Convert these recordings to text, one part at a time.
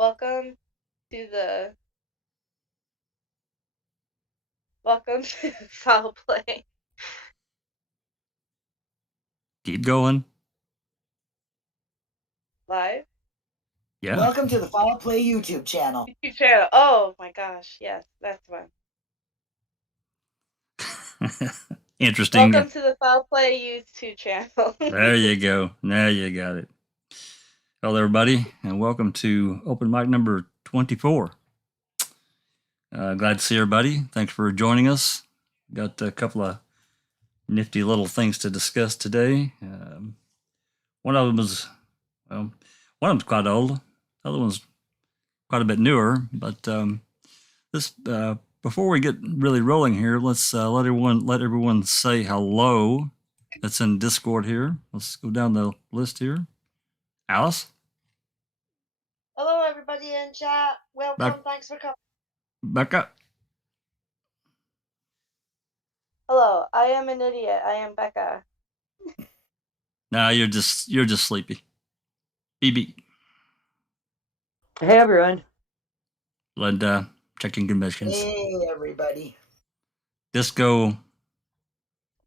Welcome to the foul play. Keep going. Live Yeah. Welcome to the Foul Play YouTube channel. YouTube channel. Oh my gosh, yes, that's one. Interesting. Welcome to the foul play YouTube channel. There you go. Now you got it. Hello, everybody, and welcome to open mic number 24. Glad to see everybody. Thanks for joining us. Got a couple of nifty little things to discuss today. One of them is, well, one of them's quite old. The other one's quite a bit newer. But this, before we get really rolling here, let's let everyone say hello. That's in Discord here. Let's go down the list here. Alice. Hello, everybody in chat. Welcome. Thanks for coming. Becca. Hello, I am an idiot. I am Becca. No, you're just sleepy. BB. Hey, everyone. Linda, checking commissions. Hey, everybody. Disco.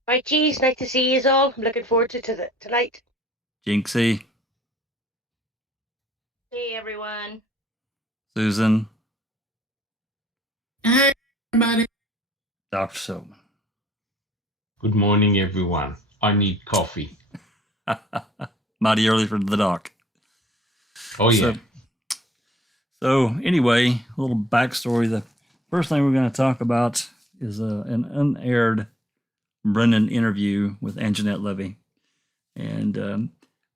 Hi, Cheese. Nice to see you all. I'm looking forward to tonight. Jinxie. Hey, everyone. Susan. Hey, everybody. Dr. Silkman. Good morning, everyone. I need coffee. Mighty early for the doc. Oh, yeah. So anyway, a little backstory. The first thing we're going to talk about is an unaired Brendan interview with Angenette Levy. And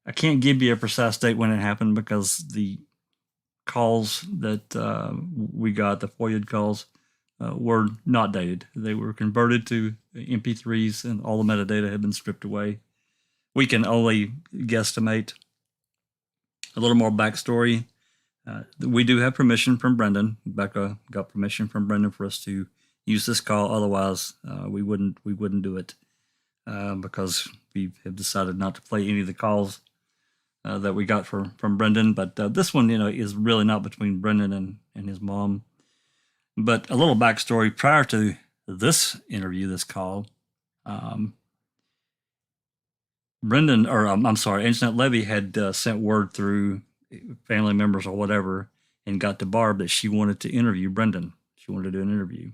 I can't give you a precise date when it happened because the calls that we got, the FOIA calls, were not dated. They were converted to MP3s and all the metadata had been stripped away. We can only guesstimate. A little more backstory. We do have permission from Brendan. Becca got permission from Brendan for us to use this call. Otherwise, we wouldn't do it because we have decided not to play any of the calls that we got from Brendan. But this one, is really not between Brendan and his mom. But a little backstory prior to this interview, this call, Angenette Levy had sent word through family members or whatever and got to Barb that she wanted to interview Brendan. She wanted to do an interview.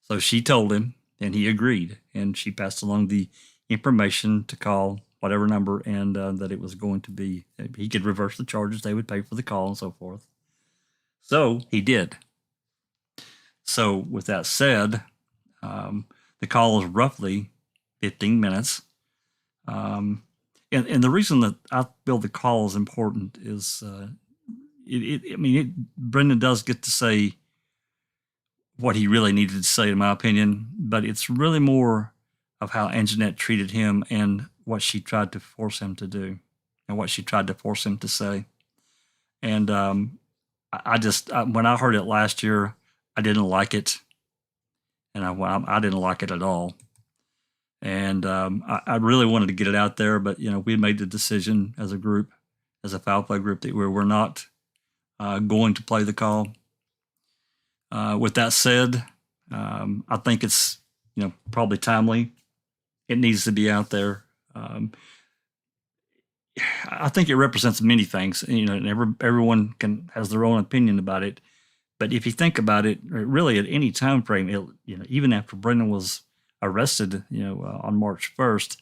So she told him and he agreed, and she passed along the information to call whatever number and that it was going to be, he could reverse the charges, they would pay for the call and so forth. So he did. So with that said, the call is roughly 15 minutes. And the reason that I feel the call is important is, Brendan does get to say what he really needed to say, in my opinion, but it's really more of how Angenette treated him and what she tried to force him to do and what she tried to force him to say. And when I heard it last year, I didn't like it, and I didn't like it at all. And I really wanted to get it out there, but we made the decision as a group, as a foul play group, that we're not going to play the call. With that said, I think it's probably timely. It needs to be out there. I think it represents many things, and everyone has their own opinion about it. But if you think about it, really at any time frame, even after Brendan was arrested, on March 1st,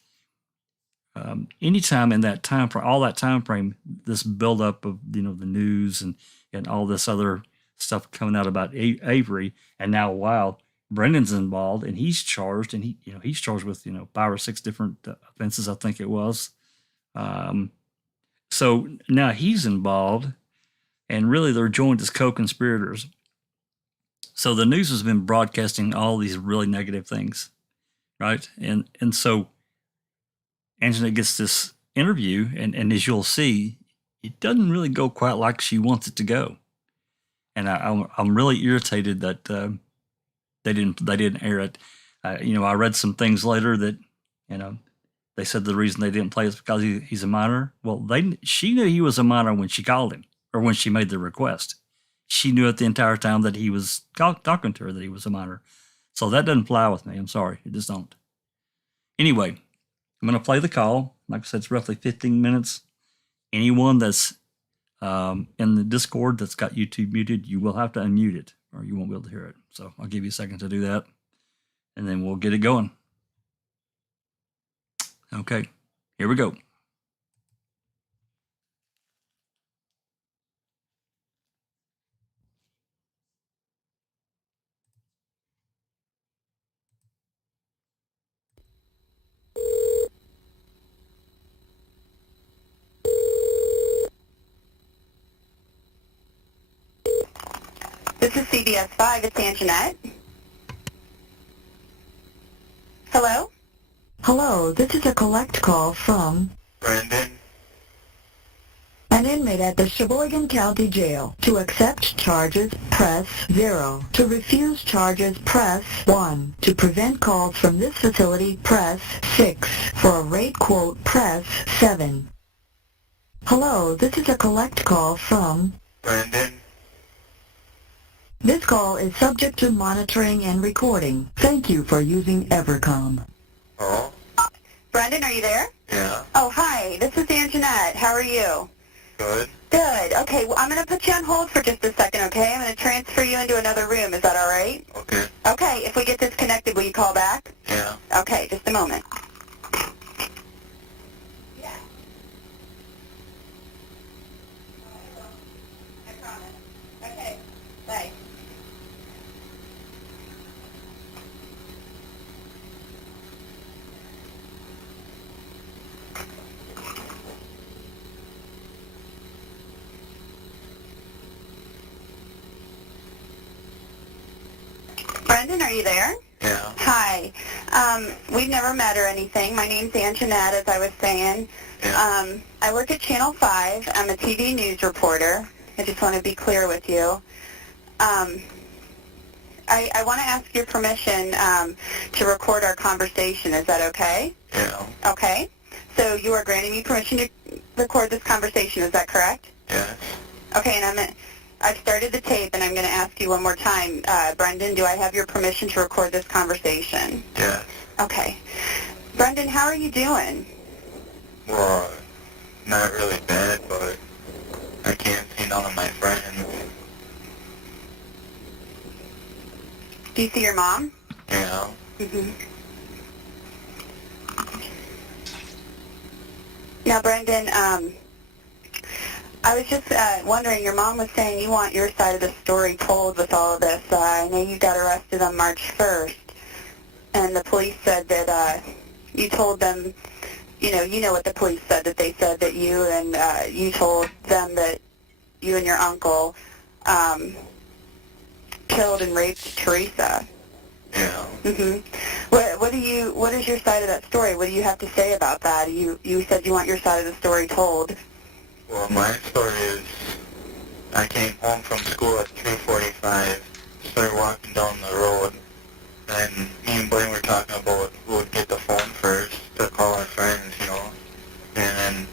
anytime in that time frame, all that time frame, this buildup of the news and all this other stuff coming out about Avery, and now Brendan's involved and he's charged, and he's charged with 5 or 6 different offenses, I think it was. So now he's involved. And really, they're joined as co-conspirators. So the news has been broadcasting all these really negative things, right? And so Angenette gets this interview, and as you'll see, it doesn't really go quite like she wants it to go. And I'm really irritated that they didn't air it. I read some things later that they said the reason they didn't play is because he's a minor. Well, she knew he was a minor when she called him, or when she made the request. she knew it the entire time that he was talking to her that he was a minor. So that doesn't fly with me. I'm sorry. It just don't. Anyway, I'm going to play the call. Like I said, it's roughly 15 minutes. Anyone that's in the Discord that's got YouTube muted, you will have to unmute it or you won't be able to hear it. So I'll give you a second to do that, and then we'll get it going. Okay, here we go. This is CBS 5. It's Angenette. Hello? Hello, this is a collect call from Brendan. an inmate at the Sheboygan County Jail. To accept charges, press 0. To refuse charges, press 1. To prevent calls from this facility, press 6. For a rate quote, press 7. Hello, this is a collect call from Brendan. This call is subject to monitoring and recording. Thank you for using Evercom. Oh? Brendan, are you there? Yeah. Oh, hi. This is Angenette. How are you? Good. Good. Okay, well, I'm going to put you on hold for just a second, okay? I'm going to transfer you into another room. Is that all right? Okay. Okay, if we get disconnected, will you call back? Yeah. Okay, just a moment. Yeah. I promise. Okay, bye. Brendan, are you there? Yeah. Hi. We've never met or anything. My name's Angenette, as I was saying. Yeah. I work at Channel 5. I'm a TV news reporter. I just want to be clear with you. I want to ask your permission to record our conversation. Is that okay? Yeah. Okay. So you are granting me permission to record this conversation. Is that correct? Yes. Okay, and I've started the tape, and I'm going to ask you one more time. Brendan, do I have your permission to record this conversation? Yes. Okay. Brendan, how are you doing? Well, not really bad, but I can't see none of my friends. Do you see your mom? Yeah. Mm-hmm. Now, Brendan, I was just wondering, your mom was saying you want your side of the story told with all of this. I know you got arrested on March 1st, and the police said that you told them, you know what the police said, that they said that you and you told them that you and your uncle killed and raped Teresa. Yeah. Mm-hmm. What is your side of that story? What do you have to say about that? You said you want your side of the story told. Well, my story is I came home from school at 3:45, started walking down the road, and me and Blaine were talking about who would get the phone first to call our friends, And then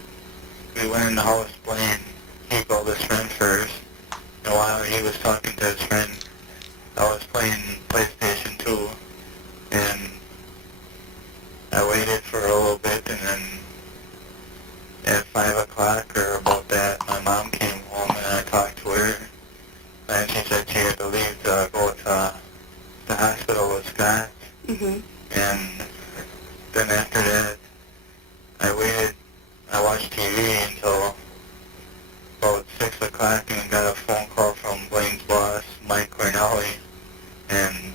we went in the house, Blaine, he called his friend first, and while he was talking to his friend, I was playing PlayStation 2, and I waited for a little bit, and then at 5 o'clock or about that, my mom came home and I talked to her, and she said she had to leave to go to the hospital with Scott, Mm-hmm. and then after that, I watched TV until about 6 o'clock and got a phone call from Blaine's boss, Mike Cornelli, and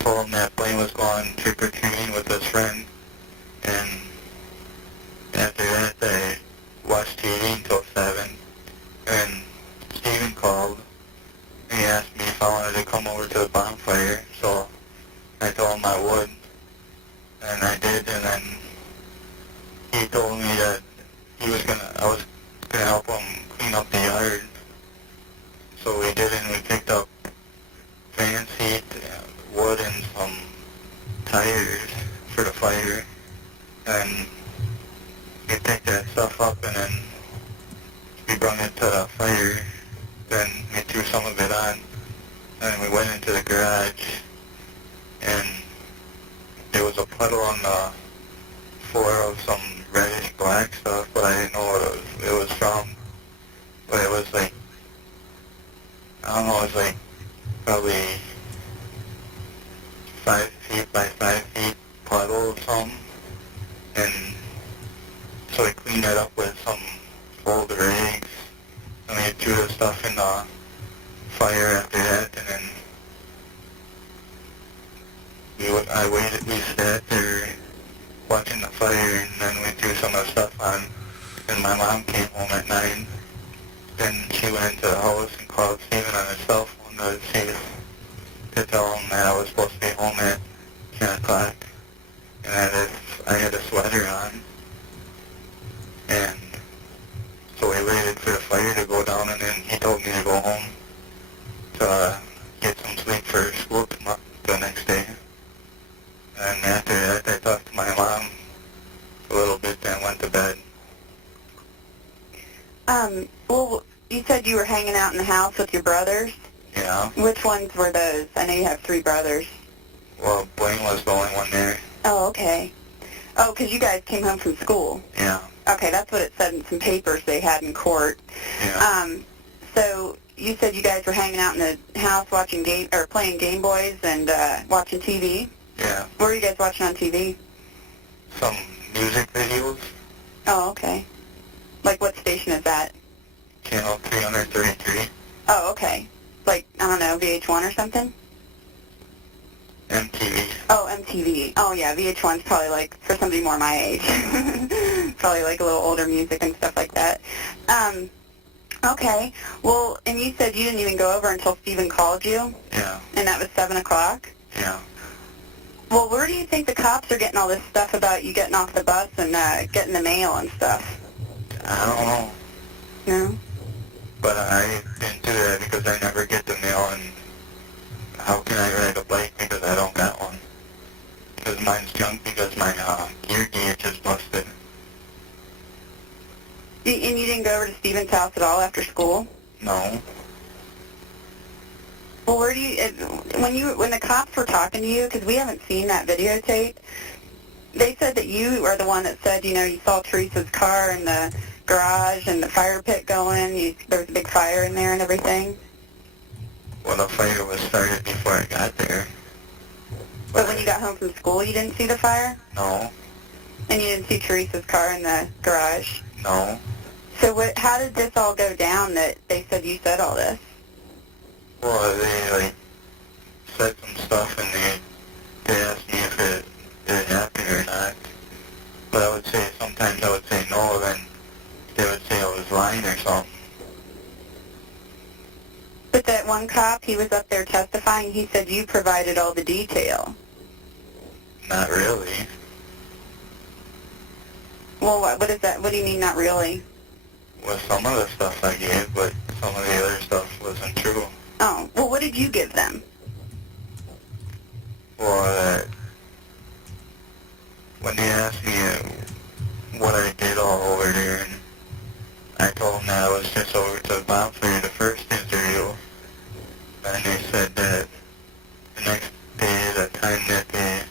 told him that Blaine was going trick-or-treating with his friend, and after that, I watched TV until 7, and Steven called, and he asked me if I wanted to come over to the bonfire, so I told him I would, and I did, and then he told me that I was gonna help him clean up the yard, so we did, and we picked up fan seat, wood, and some tires for the fire, and we picked that stuff up, and then we brought it to the fire, Then we threw some of it on, and we went into the garage, and there was a puddle on the floor of some reddish black stuff, but I didn't know what it was from. But it was like, I don't know, it was like probably 5 feet by 5 feet puddle or something. And so we cleaned it up with some folded rags, and we threw the stuff in the fire after that, and then we sat there watching the fire, and then we threw some of the stuff on, and my mom came home at 9. Then she went into the house and called Stephen on his cell phone to tell him that I was supposed to be home at 10 o'clock, and I had a sweater on, and so we waited for the fire to go down, and then he told me to go home to get some sleep for school tomorrow, the next day. And after that, I talked to my mom a little bit, then went to bed. Well, you said you were hanging out in the house with your brothers? Yeah. Which ones were those? I know you have 3 brothers. Well, Blaine was the only one there. Oh, okay. Oh, because you guys came home from school. Yeah. Okay, that's what it said in some papers they had in court. Yeah. So you said you guys were hanging out in the house watching playing Game Boys and watching TV? Yeah. What were you guys watching on TV? Some music videos. Oh, okay. Like what station is that? Channel 333. Oh, okay. Like, I don't know, VH1 or something? MTV. Oh, MTV. Oh, yeah, VH1's probably like, for somebody more my age, probably like a little older music and stuff like that. Okay. Well, and you said you didn't even go over until Stephen called you? Yeah. And that was 7 o'clock? Yeah. Well, where do you think the cops are getting all this stuff about you getting off the bus and getting the mail and stuff? I don't know. No? But I didn't do that because I never get the mail, and how can I ride a bike because I don't got one? Because mine's junk because my gear gauge is busted. And you didn't go over to Stephen's house at all after school? No. Well, where do you, when the cops were talking to you, because we haven't seen that videotape, they said that you are the one that said, you know, you saw Teresa's car in the garage and the fire pit going, there was a big fire in there and everything. Well, the fire was started before I got there. But when you got home from school, you didn't see the fire? No. And you didn't see Teresa's car in the garage? No. So how did this all go down that they said you said all this? Well, they, said some stuff, and they asked me if it happened or not. But I would say, sometimes I would say no, then they would say I was lying or something. But that one cop, he was up there testifying, he said you provided all the detail. Not really. Well, what is that? What do you mean, not really? Well, some of the stuff I gave, but some of the other stuff wasn't true. Oh, well, what did you give them? Well, when they asked me what I did all over there, and I told them that I was just over to the bomb for the first interview, and they said that the next day, the time that they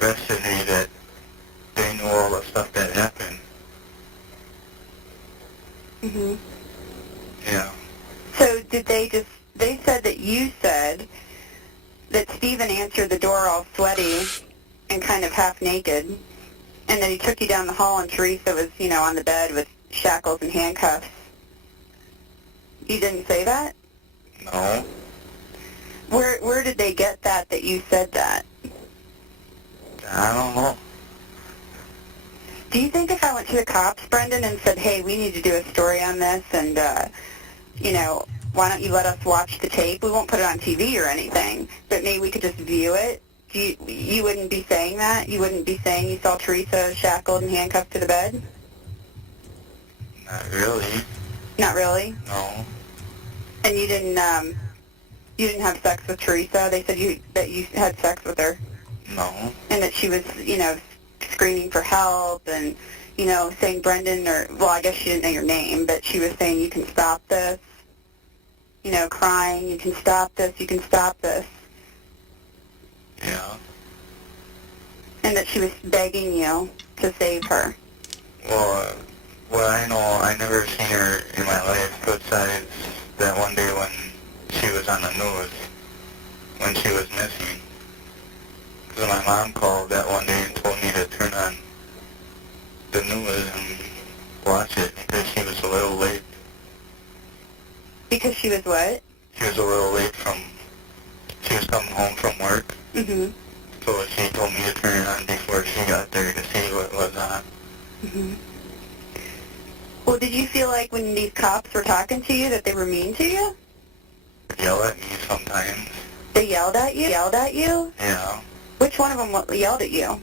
arrested me, that they knew all the stuff that happened. Mm-hmm. Yeah. So they said that you said that Stephen answered the door all sweaty and kind of half naked, and that he took you down the hall and Teresa was, you know, on the bed with shackles and handcuffs. You didn't say that? No. Where did they get that you said that? I don't know. Do you think if I went to the cops, Brendan, and said, hey, we need to do a story on this, and, you know, why don't you let us watch the tape? We won't put it on TV or anything, but maybe we could just view it. You wouldn't be saying that? You wouldn't be saying you saw Teresa shackled and handcuffed to the bed? Not really. Not really? No. And you didn't have sex with Teresa? They said that you had sex with her? No. And that she was, you know, screaming for help and, you know, saying Brendan, or, well, I guess she didn't know your name, but she was saying you can stop this. crying, you can stop this, you can stop this, Yeah. and that she was begging you to save her. Well, I know, I never seen her in my life besides that one day when she was on the news, when she was missing. Because my mom called that one day and told me to turn on the news and watch it because she was a little late. Because she was what? She was a little late she was coming home from work. Mm-hmm. So she told me to turn it on before she got there to see what was on. Mm-hmm. Well, did you feel like when these cops were talking to you that they were mean to you? Yell at me sometimes. They yelled at you? Yelled at you? Yeah. Which one of them yelled at you?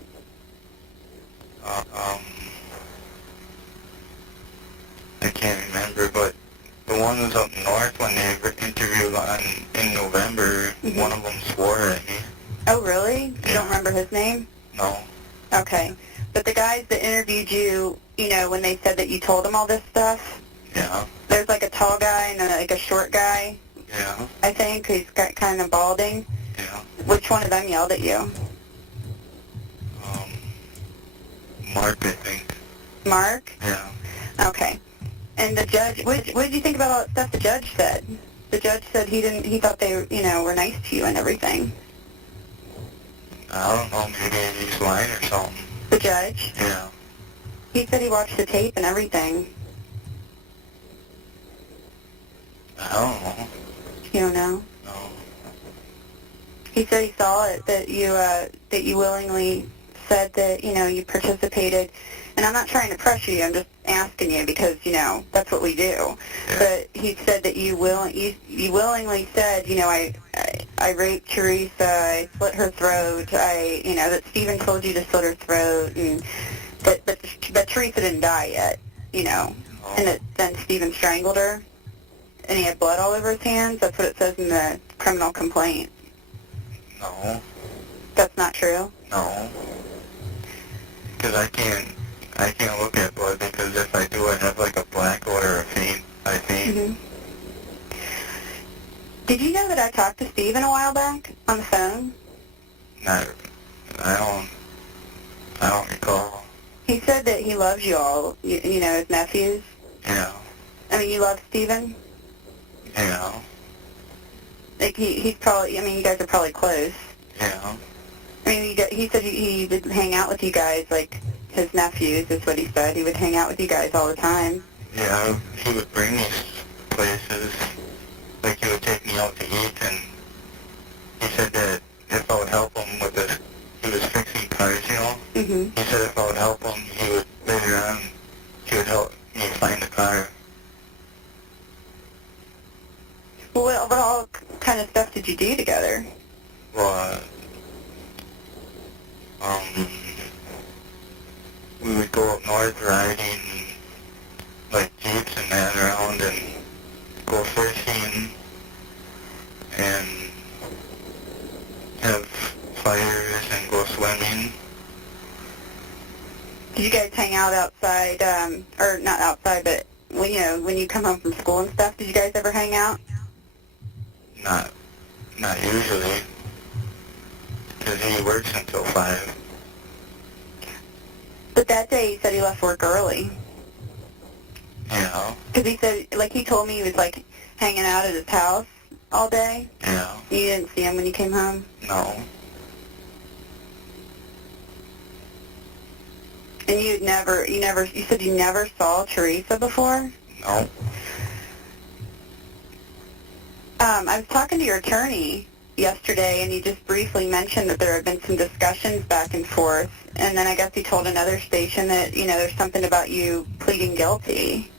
I can't remember, but the one was up north when they were interviewed in November. Mm-hmm. One of them swore at me. Oh, really? You Yeah. don't remember his name? No. Okay. But the guys that interviewed you, when they said that you told them all this stuff, Yeah. there's like a tall guy and a short guy, Yeah. I think. He's got kind of balding. Yeah. Which one of them yelled at you? Mark, I think. Mark? Yeah. Okay. And the judge, what did you think about all that stuff the judge said? The judge said he thought they, were nice to you and everything. I don't know, maybe he's lying or something. The judge? Yeah. He said he watched the tape and everything. I don't know. You don't know? No. He said he saw it, that you willingly said that, you participated. And I'm not trying to pressure you, I'm just asking you because, that's what we do. Yeah. But he said that you willingly said, I raped Teresa, I slit her throat, that Stephen told you to slit her throat, and but Teresa didn't die yet, No. and that then Stephen strangled her, and he had blood all over his hands. That's what it says in the criminal complaint. No. That's not true? No. Because I can't look at blood because if I do, I have like a black or a faint. I faint. Mm-hmm. Did you know that I talked to Stephen a while back on the phone? Not. I don't recall. He said that he loves you all, his nephews. Yeah. I mean, you love Stephen? Yeah. Like, he's probably, you guys are probably close. Yeah. I mean, he said he would hang out with you guys, like his nephews, is what he said. He would hang out with you guys all the time. Yeah, he would bring me places. Like, he would take me out to eat, and he said that if I would help him with this, he was fixing cars, Mm-hmm. He said if I would help him, later on, he would help me find the car. Well, what all kind of stuff did you do together? Well, we would go up north riding, like, jeeps and that around and go fishing and have fires and go swimming. Did you guys hang out outside, or not outside, but when you come home from school and stuff, did you guys ever hang out? Not usually, because he works until 5. But that day he said he left work early. Yeah. Because he said, like, he told me he was, like, hanging out at his house all day. Yeah. You didn't see him when you came home? No. And you said you never saw Teresa before? No. I was talking to your attorney yesterday, and he just briefly mentioned that there had been some discussions back and forth, and then I guess he told another station that, there's something about you pleading guilty,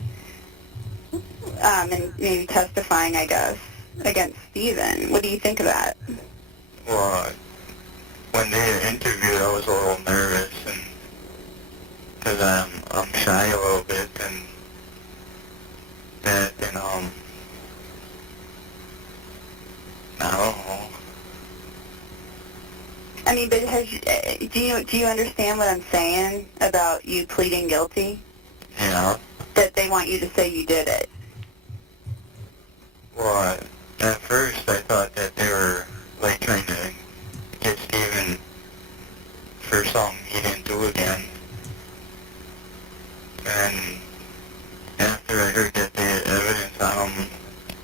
and maybe testifying, I guess, against Stephen. What do you think of that? Well, when they had interviewed, I was a little nervous, and because I'm shy a little bit, and that, and I don't know. I mean, but do you understand what I'm saying about you pleading guilty? Yeah. That they want you to say you did it. Well, at first I thought that they were like trying to get Steven for something he didn't do again. And after I heard that they had evidence on him,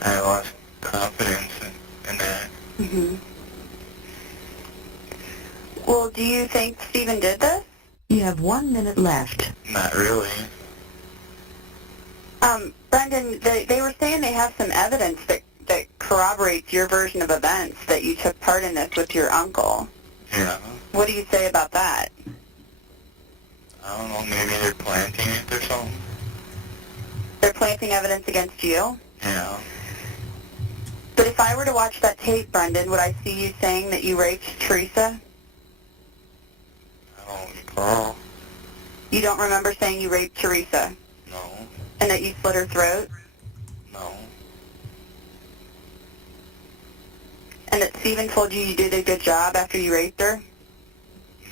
I lost confidence in that. Mm-hmm. Well, do you think Steven did this? You have 1 minute left. Not really. Brendan, they were saying they have some evidence that corroborates your version of events, that you took part in this with your uncle. Yeah. What do you say about that? I don't know, maybe they're planting it or something. They're planting evidence against you? Yeah. But if I were to watch that tape, Brendan, would I see you saying that you raped Teresa? I don't recall. You don't remember saying you raped Teresa? No. And that you slit her throat? No. And that Steven told you you did a good job after you raped her?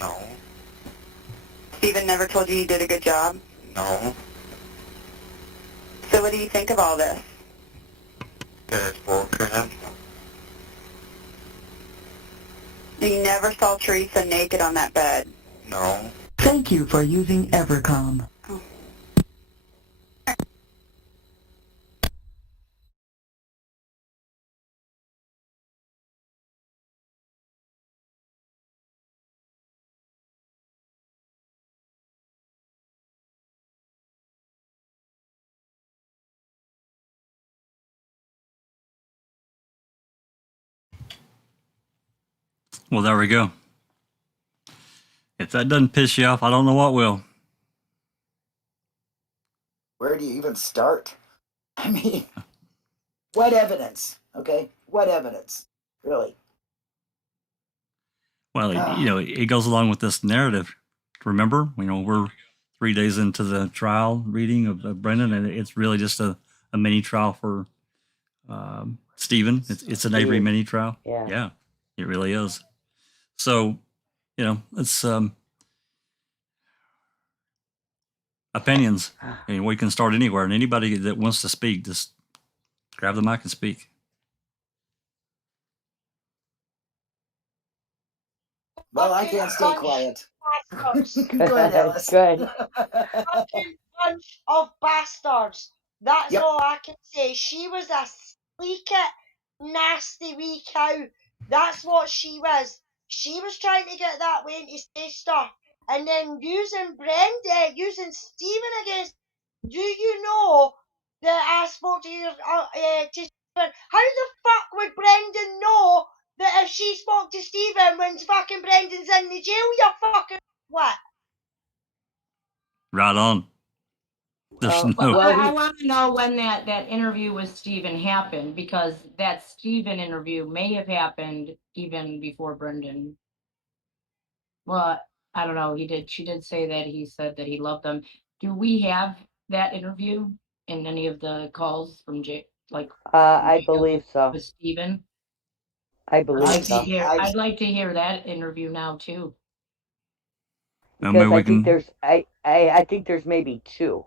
No. Steven never told you you did a good job? No. So what do you think of all this? That's bullcrap. You never saw Teresa naked on that bed? No. Thank you for using Evercom. Well, there we go. If that doesn't piss you off, I don't know what will. Where do you even start? I mean, what evidence? Okay, what evidence? Really? Well, it goes along with this narrative. Remember, we're 3 days into the trial reading of Brendan, and it's really just a mini trial for Stephen. It's an Avery mini trial. Yeah. It really is. So, it's opinions. And we can start anywhere, and anybody that wants to speak, just grab the mic and speak. Well, I can't stay quiet. Bastards. Go ahead, Alice. Good. Fucking bunch of bastards. That's Yep. all I can say. She was a sleek-it, nasty wee cow. That's what she was. She was trying to get that way to say stuff, and then using using Stephen against. Do you know that I spoke to you to Stephen? How the fuck would Brendan know that if she spoke to Stephen when fucking Brendan's in the jail, you fucking what? Right on. There's no. I want to know when that interview with Stephen happened, because that Stephen interview may have happened even before Brendan. Well, I don't know. She did say that he said that he loved them. Do we have that interview in any of the calls from I believe so. with Stephen? I believe so. I'd like to hear that interview now too. Because I think there's I think there's maybe two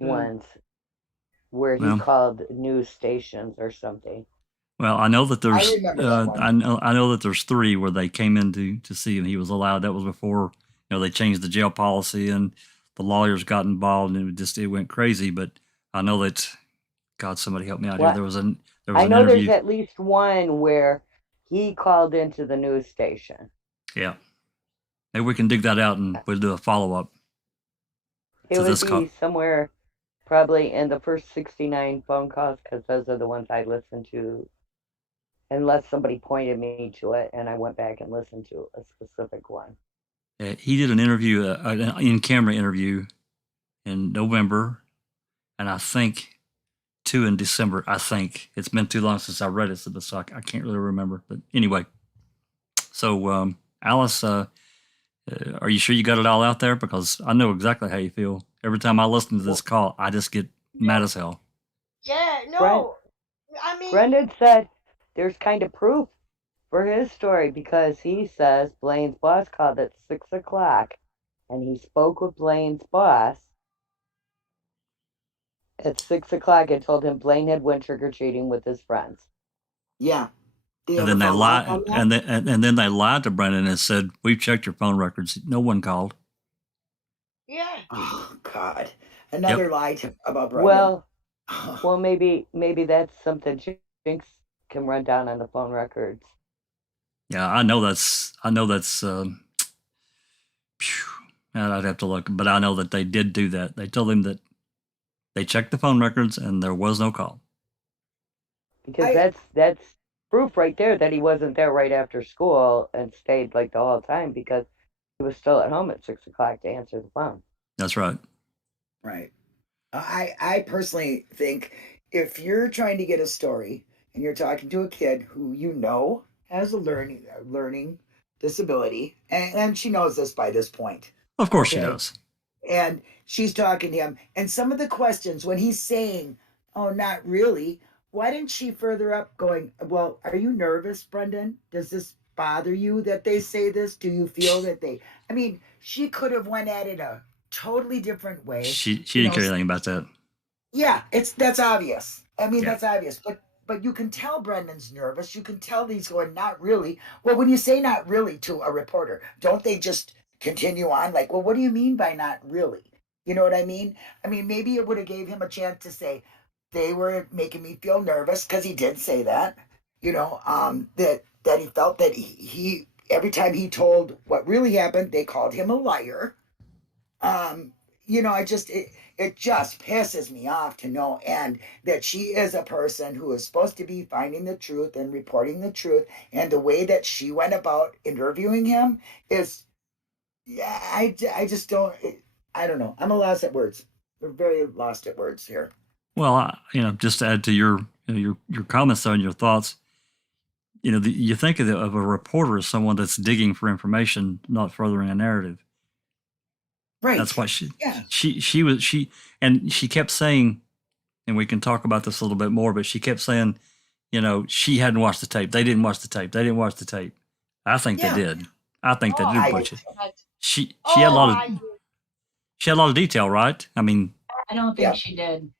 ones where he called news stations or something. Well, I know that there's. I remember that one. I know that there's 3 where they came in to see him. He was allowed. That was before they changed the jail policy and the lawyers got involved, and it went crazy. But I know that. God, somebody help me out here. There was an interview. There's at least one where he called into the news station. Yeah. Maybe we can dig that out and we'll do a follow-up. It would be somewhere probably in the first 69 phone calls, because those are the ones I listened to, unless somebody pointed me to it and I went back and listened to a specific one. He did an interview, an in-camera interview in November, and I think 2 in December. I think it's been too long since I read it, so I can't really remember. But anyway, so Alice, are you sure you got it all out there? Because I know exactly how you feel. Every time I listen to this call, I just get mad as hell. Yeah, no. I mean, Brendan said there's kind of proof for his story, because he says Blaine's boss called at 6 o'clock and he spoke with Blaine's boss At 6 o'clock, I told him Blaine had went trick-or-treating with his friends. Yeah. Did And then they lied, and then they lied to Brendan and said, "We've checked your phone records. No one called." Yeah. Oh God, another lie about Brendan. Well, maybe that's something Jinx can run down on the phone records. Yeah, I know that's. I'd have to look, but I know that they did do that. They told him that they checked the phone records and there was no call. Because that's proof right there that he wasn't there right after school and stayed like the whole time, because he was still at home at 6 o'clock to answer the phone. That's right. Right. I personally think if you're trying to get a story and you're talking to a kid who you know has a learning disability, and she knows this by this point. Of course she does. And she's talking to him, and some of the questions when he's saying, "Oh, not really," why didn't she further up going, "Well, are you nervous, Brendan? Does this bother you that they say this? Do you feel that they?" I mean, she could have went at it a totally different way. She didn't care anything about that. Yeah, that's obvious. I mean, that's obvious. But you can tell Brendan's nervous. You can tell he's going, "Not really." Well, when you say "not really" to a reporter, don't they just continue on? Like, well, what do you mean by "not really"? You know what I mean? I mean, maybe it would have gave him a chance to say, "They were making me feel nervous," because he did say that. You know, that he felt that he every time he told what really happened, they called him a liar. You know, it just pisses me off to no end that she is a person who is supposed to be finding the truth and reporting the truth, and the way that she went about interviewing him is, yeah, I just don't, I don't know. I'm a lost at words. We're very lost at words here. Well, just to add to your comments and your thoughts, you think of a reporter as someone that's digging for information, not furthering a narrative. Right. That's why she kept saying, and we can talk about this a little bit more, but she kept saying, she hadn't watched the tape. They didn't watch the tape. They didn't watch the tape. I think they did. I think they did watch it. She had a lot of detail, right? I mean, I don't think she did.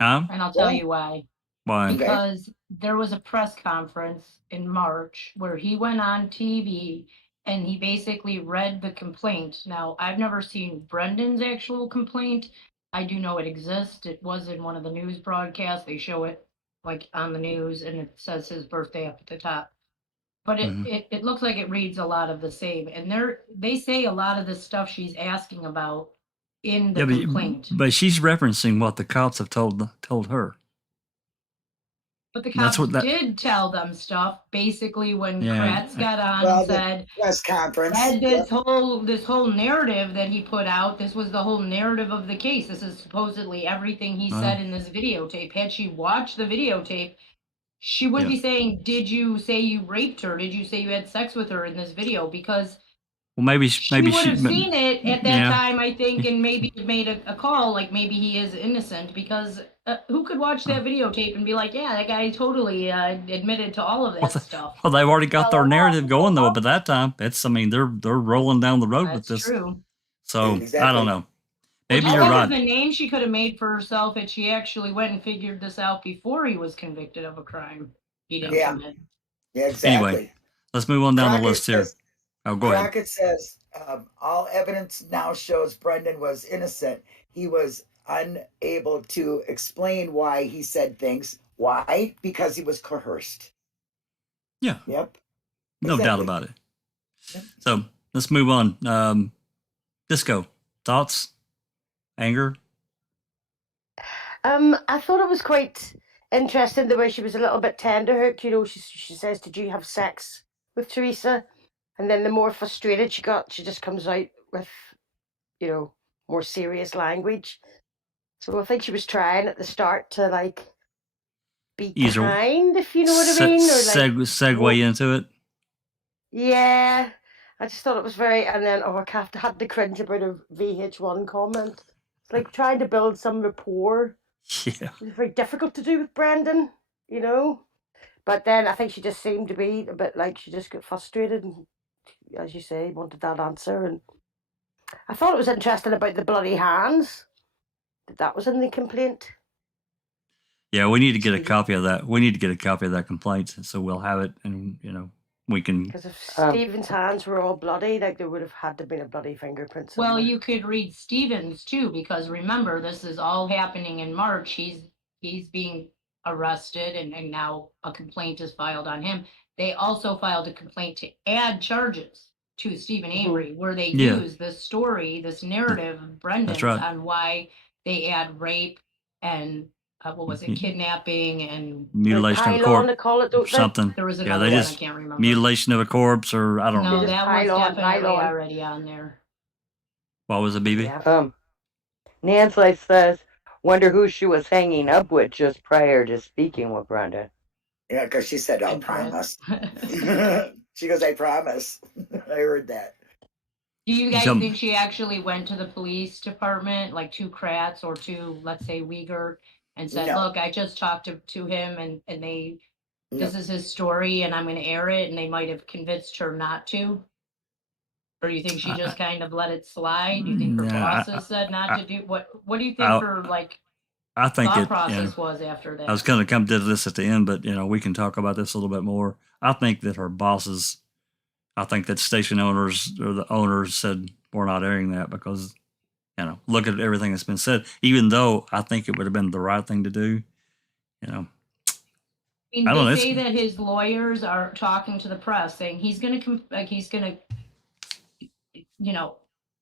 Huh? And I'll tell you why. Why? Because there was a press conference in March where he went on TV and he basically read the complaint. Now, I've never seen Brendan's actual complaint. I do know it exists. It was in one of the news broadcasts. They show it like on the news, and it says his birthday up at the top. But it looks like it reads a lot of the same. And they say a lot of the stuff she's asking about in the complaint. But she's referencing what the cops have told her. But the cops did tell them stuff. Basically, when Kratz got on and said, press conference, had this whole narrative that he put out. This was the whole narrative of the case. This is supposedly everything he said in this videotape. Had she watched the videotape, she would be saying, "Did you say you raped her? Did you say you had sex with her in this video?" Because maybe she would have seen it at that time, I think, and maybe made a call, like maybe he is innocent, because who could watch that videotape and be like, yeah, that guy totally admitted to all of that stuff. Well, they've already got their narrative going, though, but that time, they're rolling down the road with this. That's true. So, I don't know. Maybe you're right. The name she could have made for herself if she actually went and figured this out before he was convicted of a crime he didn't commit. Yeah, exactly. Anyway, let's move on down the list here. Oh, go ahead. Crockett says, all evidence now shows Brendan was innocent. He was unable to explain why he said things. Why? Because he was coerced. Yeah. Yep. No doubt about it. Yep. So let's move on. Disco, thoughts? Anger? I thought it was quite interesting the way she was a little bit tenderhooked. She says, "Did you have sex with Teresa?" And then the more frustrated she got, she just comes out with, more serious language. So I think she was trying at the start to be kind, if you know what I mean, or segue into it. Yeah, I just thought it was very. And then I had to cringe about a VH1 comment. It's like trying to build some rapport. Yeah, it's very difficult to do with Brendan, But then I think she just seemed to be a bit like she just got frustrated and, as you say, wanted that answer. And I thought it was interesting about the bloody hands. that was in the complaint. Yeah, we need to get a copy of that. We need to get a copy of that complaint, so we'll have it, and we can. Because if Stephen's hands were all bloody, like there would have had to been a bloody fingerprint somewhere. Well, you could read Stevens too, because remember, this is all happening in March. He's being arrested, and now a complaint is filed on him. They also filed a complaint to add charges to Stephen Avery, where they use this story, this narrative of Brendan's on why they add rape and what was it, kidnapping and mutilation of a corpse, or something. There was another one, I can't remember. Mutilation of a corpse, or I don't know. No, that was definitely already on there. What was it, BB? Yeah. Nancy says, wonder who she was hanging up with just prior to speaking with Brenda. Yeah, because she said, I'll promise. She goes, I promise. I heard that. Do you guys think she actually went to the police department, like to Kratz or to, let's say, Uyghur, and said, look, I just talked to him and this is his story and I'm going to air it, and they might have convinced her not to? Or do you think she just kind of let it slide? Do you think her bosses said not to do? What do you think her thought process was after that? I was going to come to this at the end, but we can talk about this a little bit more. I think that her bosses, I think that station owners or the owners said we're not airing that because look at everything that's been said. Even though I think it would have been the right thing to do, I mean, they say that his lawyers are talking to the press saying he's going to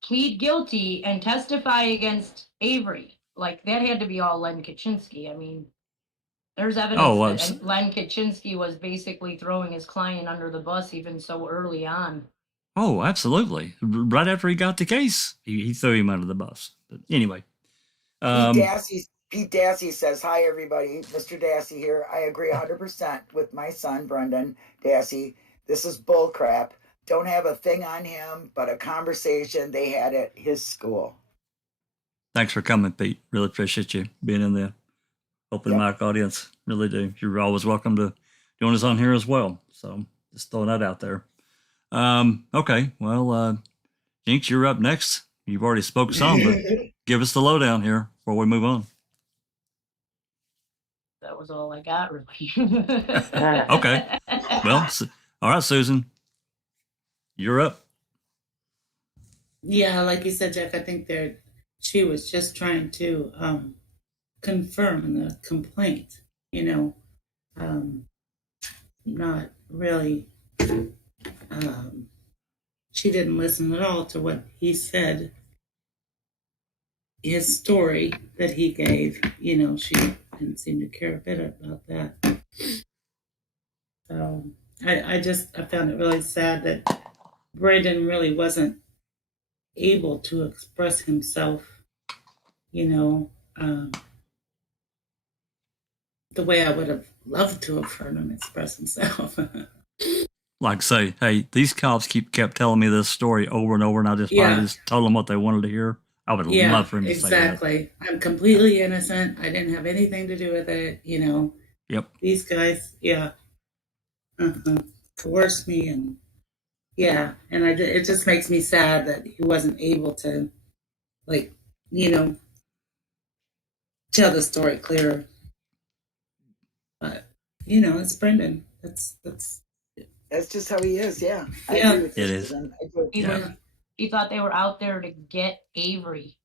plead guilty and testify against Avery. Like, that had to be all Len Kaczynski. I mean, there's evidence that Len Kaczynski was basically throwing his client under the bus even so early on. Oh, absolutely. Right after he got the case, he threw him under the bus. But anyway. Pete Dassey says, hi, everybody. Mr. Dassey here. I agree 100% with my son, Brendan Dassey. This is bull crap. Don't have a thing on him, but a conversation they had at his school. Thanks for coming, Pete. Really appreciate you being in the open mic audience. Really do. You're always welcome to join us on here as well. So just throwing that out there. Okay. Well, Jinx, you're up next. You've already spoke some, but give us the lowdown here before we move on. That was all I got, really. Okay. Well, all right, Susan. You're up. Yeah, like you said, Jack, I think that she was just trying to confirm the complaint, not really, she didn't listen at all to what he said, his story that he gave, she didn't seem to care a bit about that. So I found it really sad that Brendan really wasn't able to express himself, the way I would have loved to have heard him express himself. Like say, hey, these cops kept telling me this story over and over, and I just finally just told them what they wanted to hear. I would love for him to say that. Exactly. I'm completely innocent. I didn't have anything to do with it. Yep. These guys, coerced me, and and it just makes me sad that he wasn't able to, tell the story clearer. But it's Brendan. That's just how he is. Yeah. I agree with it is. He thought they were out there to get Avery.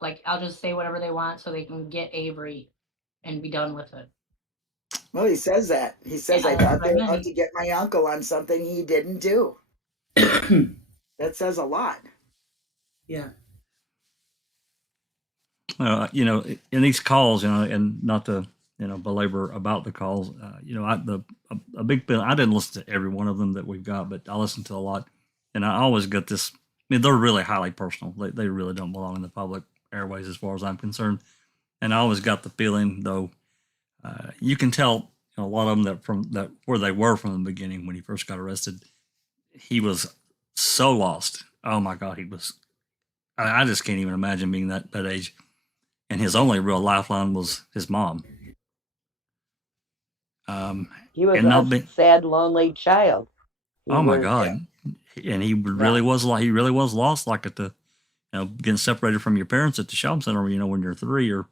Like, I'll just say whatever they want so they can get Avery and be done with it. Well, he says that. He says, I thought they were out to get my uncle on something he didn't do. That says a lot. Yeah. In these calls, and not to, belabor about the calls, a big thing, I didn't listen to every one of them that we've got, but I listened to a lot. And I always get this, they're really highly personal. They really don't belong in the public airways as far as I'm concerned. And I always got the feeling, though, you can tell a lot of them where they were from the beginning when he first got arrested. He was so lost. Oh my God, he was. I just can't even imagine being that age. And his only real lifeline was his mom. He was a sad, lonely child. My God. And he really was lost, like in getting separated from your parents at the shopping center, when you're 3, or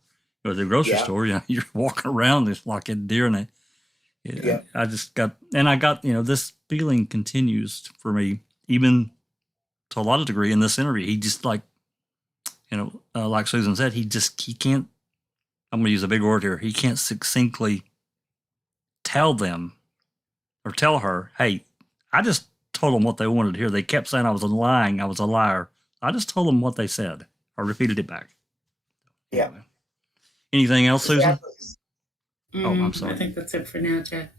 go to the grocery store, you're walking around, it's like a deer in it. I just got, this feeling continues for me, even to a lot of degree in this interview. He just like Susan said, he can't, I'm going to use a big word here, he can't succinctly tell them or tell her, hey, I just told them what they wanted to hear. They kept saying I was lying, I was a liar. I just told them what they said. I repeated it back. Yeah. Anyway. Anything else, Susan? I'm sorry. I think that's it for now, Jack.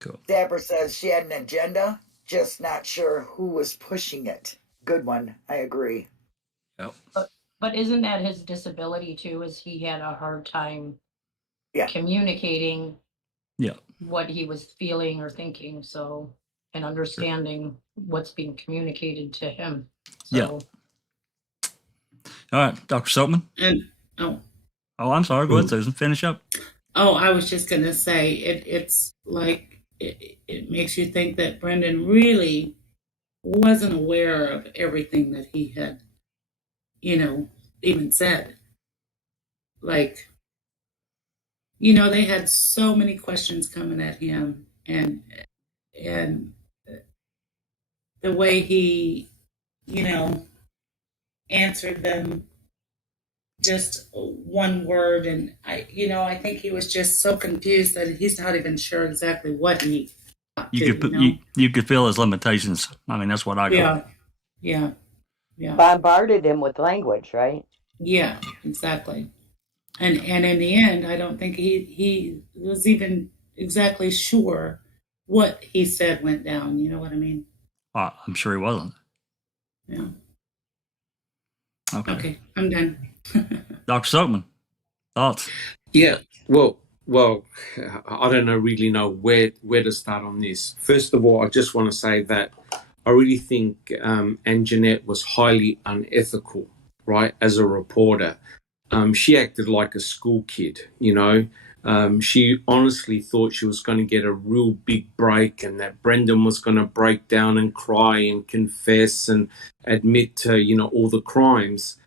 Cool. Deborah says she had an agenda, just not sure who was pushing it. Good one. I agree. Yep. But isn't that his disability too? Is he had a hard time communicating what he was feeling or thinking, and understanding what's being communicated to him. All right, Dr. Silkman. I'm sorry. Go ahead, Susan. Finish up. I was just going to say, it's like, it makes you think that Brendan really wasn't aware of everything that he had, even said. Like, they had so many questions coming at him, and the way he, answered them, just one word, and I think he was just so confused that he's not even sure exactly what he you could feel his limitations. I mean, that's what I got. Yeah. Bombarded him with language, right? Yeah, exactly. And in the end, I don't think he was even exactly sure what he said went down. You know what I mean? I'm sure he wasn't. Yeah. Okay, I'm done. Dr. Silkman, thoughts? Yeah, well, I don't really know where to start on this. First of all, I just want to say that I really think Angenette was highly unethical, right, as a reporter. She acted like a school kid, She honestly thought she was going to get a real big break, and that Brendan was going to break down and cry and confess and admit to, all the crimes.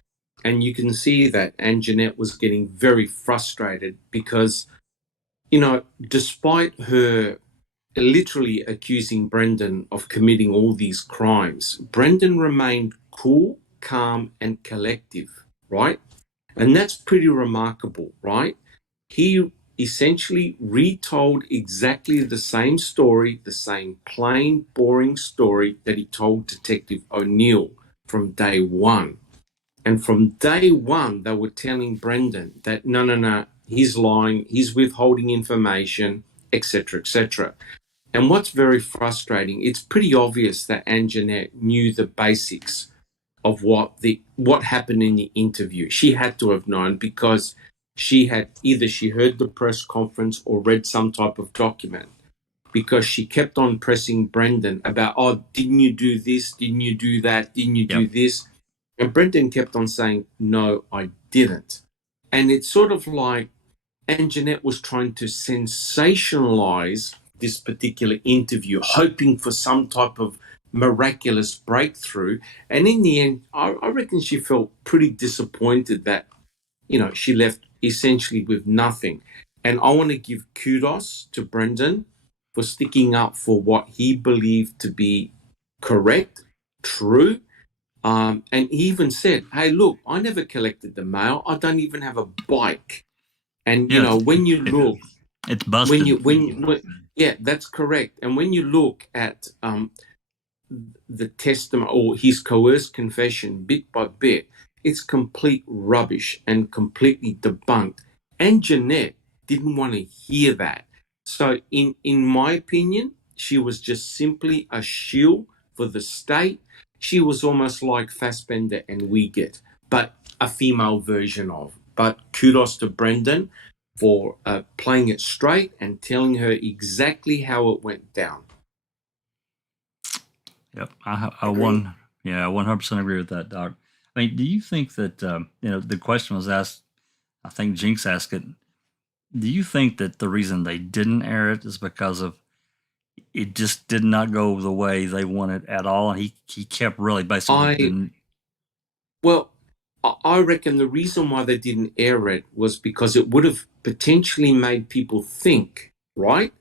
And you can see that Angenette was getting very frustrated because, despite her literally accusing Brendan of committing all these crimes, Brendan remained cool, calm, and collective, right? And that's pretty remarkable, right? He essentially retold exactly the same story, the same plain, boring story that he told Detective O'Neill from day one. And from day one, they were telling Brendan that, no, he's lying, he's withholding information, etc., etc. And what's very frustrating, it's pretty obvious that Angenette knew the basics of what happened in the interview. She had to have known, because she heard the press conference or read some type of document, because she kept on pressing Brendan about, didn't you do this? Didn't you do that? Didn't you do this? And Brendan kept on saying, no, I didn't. And it's sort of like Angenette was trying to sensationalize this particular interview, hoping for some type of miraculous breakthrough. And in the end, I reckon she felt pretty disappointed that, she left essentially with nothing. And I want to give kudos to Brendan for sticking up for what he believed to be correct, true. And he even said, hey, look, I never collected the mail. I don't even have a bike. And, when you look, it's busted. Yeah, that's correct. And when you look at the testimony or his coerced confession bit by bit, it's complete rubbish and completely debunked. And Angenette didn't want to hear that. So in my opinion, she was just simply a shill for the state. She was almost like Fassbender and Wiegert, but a female version of. But kudos to Brendan for playing it straight and telling her exactly how it went down. Yep, I 100% agree with that, Doc. I mean, do you think that the question was asked? I think Jinx asked it. Do you think that the reason they didn't air it is because of it just did not go the way they wanted at all, and he kept really basically? Well, I reckon the reason why they didn't air it was because it would have potentially made people think, right?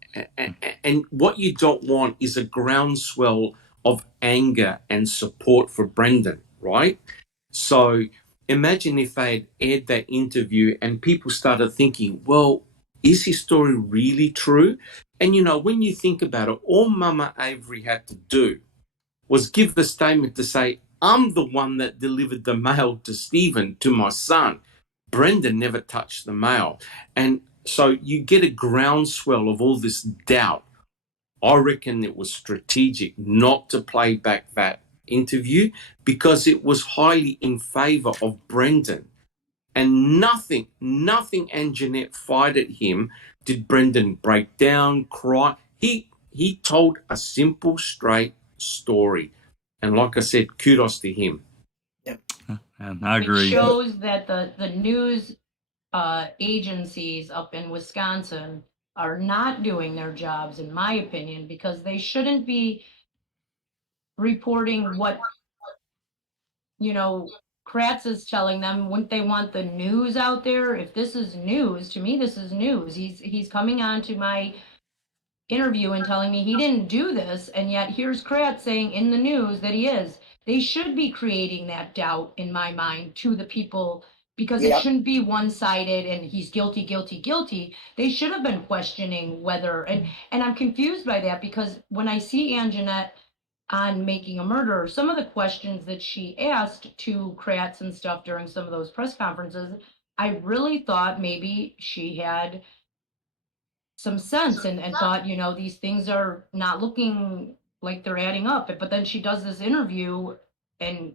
And what you don't want is a groundswell of anger and support for Brendan, right? So imagine if they had aired that interview and people started thinking, well, is his story really true? And, you know, when you think about it, all Mama Avery had to do was give the statement to say, I'm the one that delivered the mail to Stephen, to my son. Brendan never touched the mail. And so you get a groundswell of all this doubt. I reckon it was strategic not to play back that interview because it was highly in favor of Brendan. And nothing Angenette fired at him did Brendan break down, cry. He told a simple, straight story. And like I said, kudos to him. And I agree. It shows that the news agencies up in Wisconsin are not doing their jobs, in my opinion, because they shouldn't be reporting what, you know, Kratz is telling them. Wouldn't they want the news out there? If this is news, to me, this is news. He's coming on to my interview and telling me he didn't do this, and yet here's Kratz saying in the news that he is. They should be creating that doubt in my mind to the people, because it shouldn't be one-sided and he's guilty, guilty, guilty. They should have been questioning whether, and I'm confused by that, because when I see Angenette on Making a Murderer, some of the questions that she asked to Kratz and stuff during some of those press conferences, I really thought maybe she had some sense and thought, you know, these things are not looking like they're adding up. But then she does this interview and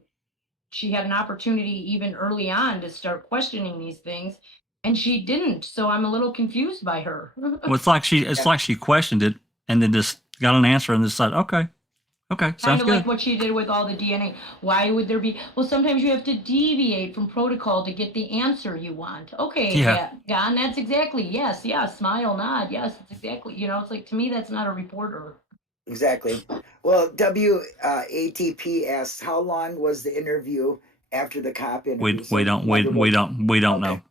she had an opportunity even early on to start questioning these things, and she didn't. So I'm a little confused by her. Well, it's like she questioned it and then just got an answer and decided, okay, sounds kind of good. like what she did with all the DNA. Why would there be? Well, sometimes you have to deviate from protocol to get the answer you want. Okay, Don, that's exactly, yes, smile, nod, yes, it's exactly, you know, it's like, to me, that's not a reporter. Exactly. Well, WATP asks, how long was the interview after the cop interview? We don't know.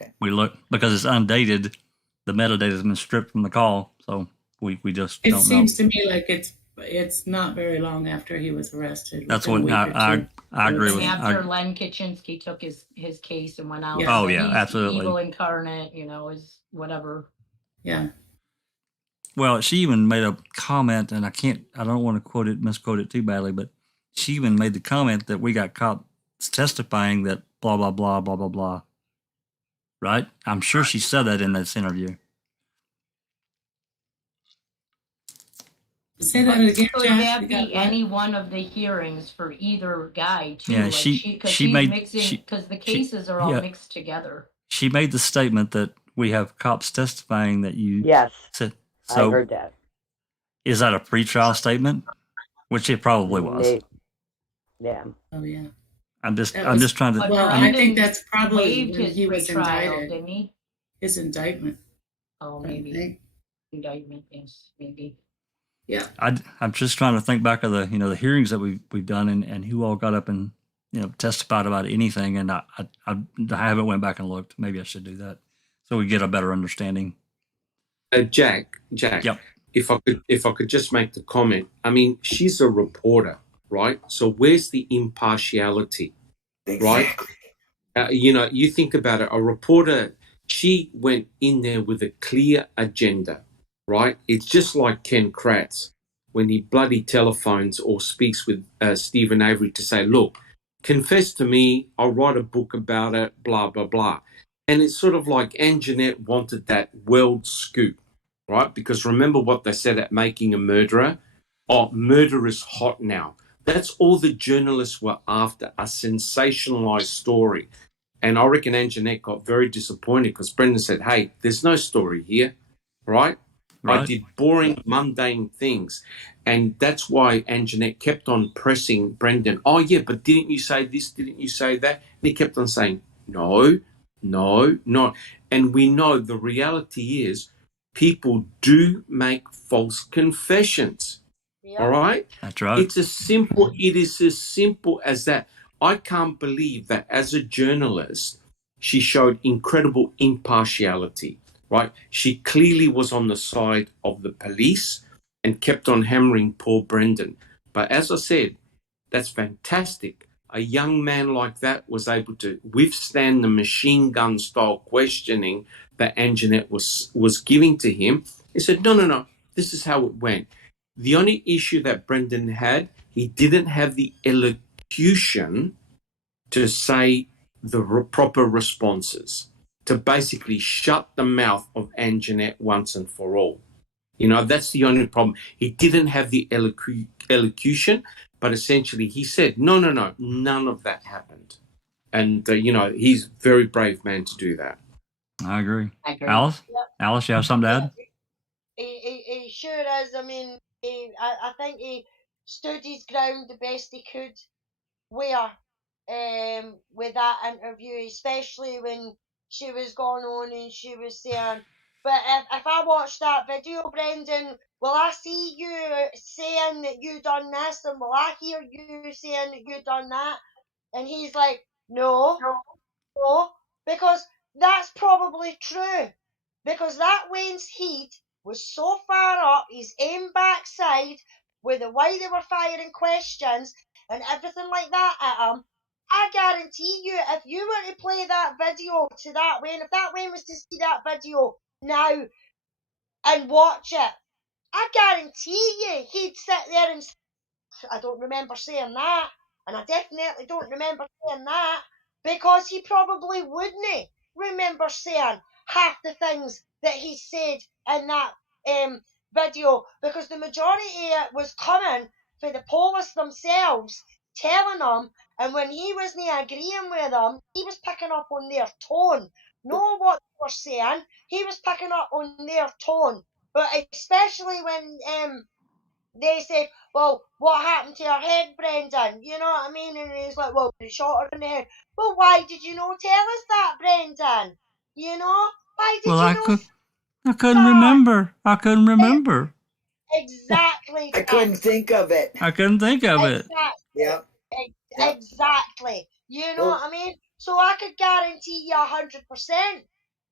Okay. We look, because it's undated. The metadata has been stripped from the call, so we just don't know. It seems to me like it's not very long after he was arrested. That's what I agree with. After Len Kaczynski took his case and went out. Oh yeah, absolutely. Evil incarnate, you know, is whatever. Yeah. Well, she even made a comment, and I don't want to misquote it too badly, but she even made the comment that we got cops testifying that blah, blah, blah, blah, blah, blah. Right? I'm sure she said that in this interview. Say that again. Could that be any one of the hearings for either guy too? Yeah, like she made mixing, because the cases are all mixed together. She made the statement that we have cops testifying that you said. So, I heard that. Is that a pretrial statement? Which it probably was. Yeah. Oh yeah. I'm just trying to. Well, I think that's probably when he was trial, indicted. Didn't he? His indictment. Oh, maybe. Indictment, yes, maybe. Yeah. I'm just trying to think back of the hearings that we've done and who all got up and testified about anything, and I haven't went back and looked. Maybe I should do that so we get a better understanding. Jack. Yep. If I could just make the comment. I mean, she's a reporter, right? So where's the impartiality, right? You think about it. A reporter, she went in there with a clear agenda, right? It's just like Ken Kratz when he bloody telephones or speaks with Stephen Avery to say, look, confess to me, I'll write a book about it, blah, blah, blah. And it's sort of like Angenette wanted that world scoop, right? Because remember what they said at Making a Murderer? Oh, murder is hot now. That's all the journalists were after, a sensationalized story. And I reckon Angenette got very disappointed because Brendan said, hey, there's no story here, right? I did boring, mundane things. And that's why Angenette kept on pressing Brendan. Oh, yeah, but didn't you say this? Didn't you say that? And he kept on saying, no. And we know the reality is people do make false confessions. All right? That's right. It is as simple as that. I can't believe that as a journalist, she showed incredible impartiality, right? She clearly was on the side of the police and kept on hammering poor Brendan. But as I said, that's fantastic. A young man like that was able to withstand the machine gun style questioning that Angenette was giving to him. He said, no, this is how it went. The only issue that Brendan had, he didn't have the elocution to say the proper responses, to basically shut the mouth of Angenette once and for all. You know, that's the only problem. He didn't have the elocution, but essentially he said, no, none of that happened. And, he's a very brave man to do that. I agree. Alice? Yep. Alice, you have something to add? He sure is. I mean, I think he stood his ground the best he could with that interview, especially when she was going on and she was saying, but if I watch that video, Brendan, will I see you saying that you done this, and will I hear you saying that you done that? And he's like, no, because that's probably true. Because that Wayne's heat was so far up his aim backside with the way they were firing questions and everything like that at him. I guarantee you, if you were to play that video to that Wayne, if that Wayne was to see that video now and watch it, I guarantee you he'd sit there and say, I don't remember saying that, and I definitely don't remember saying that, because he probably wouldn't remember saying half the things that he said in that video, because the majority of it was coming for the police themselves telling him, and when he wasn't agreeing with them, he was picking up on their tone, not what they were saying. He was picking up on their tone, but especially when they said, well, what happened to her head, Brendan? You know what I mean? And he's like, well, they shot her in the head. Well, why did you not tell us that, Brendan? You know? Why did I couldn't remember. I couldn't remember. Exactly. I couldn't think of it. I couldn't think of it. Yep. Exactly. You know what I mean? So I could guarantee you 100%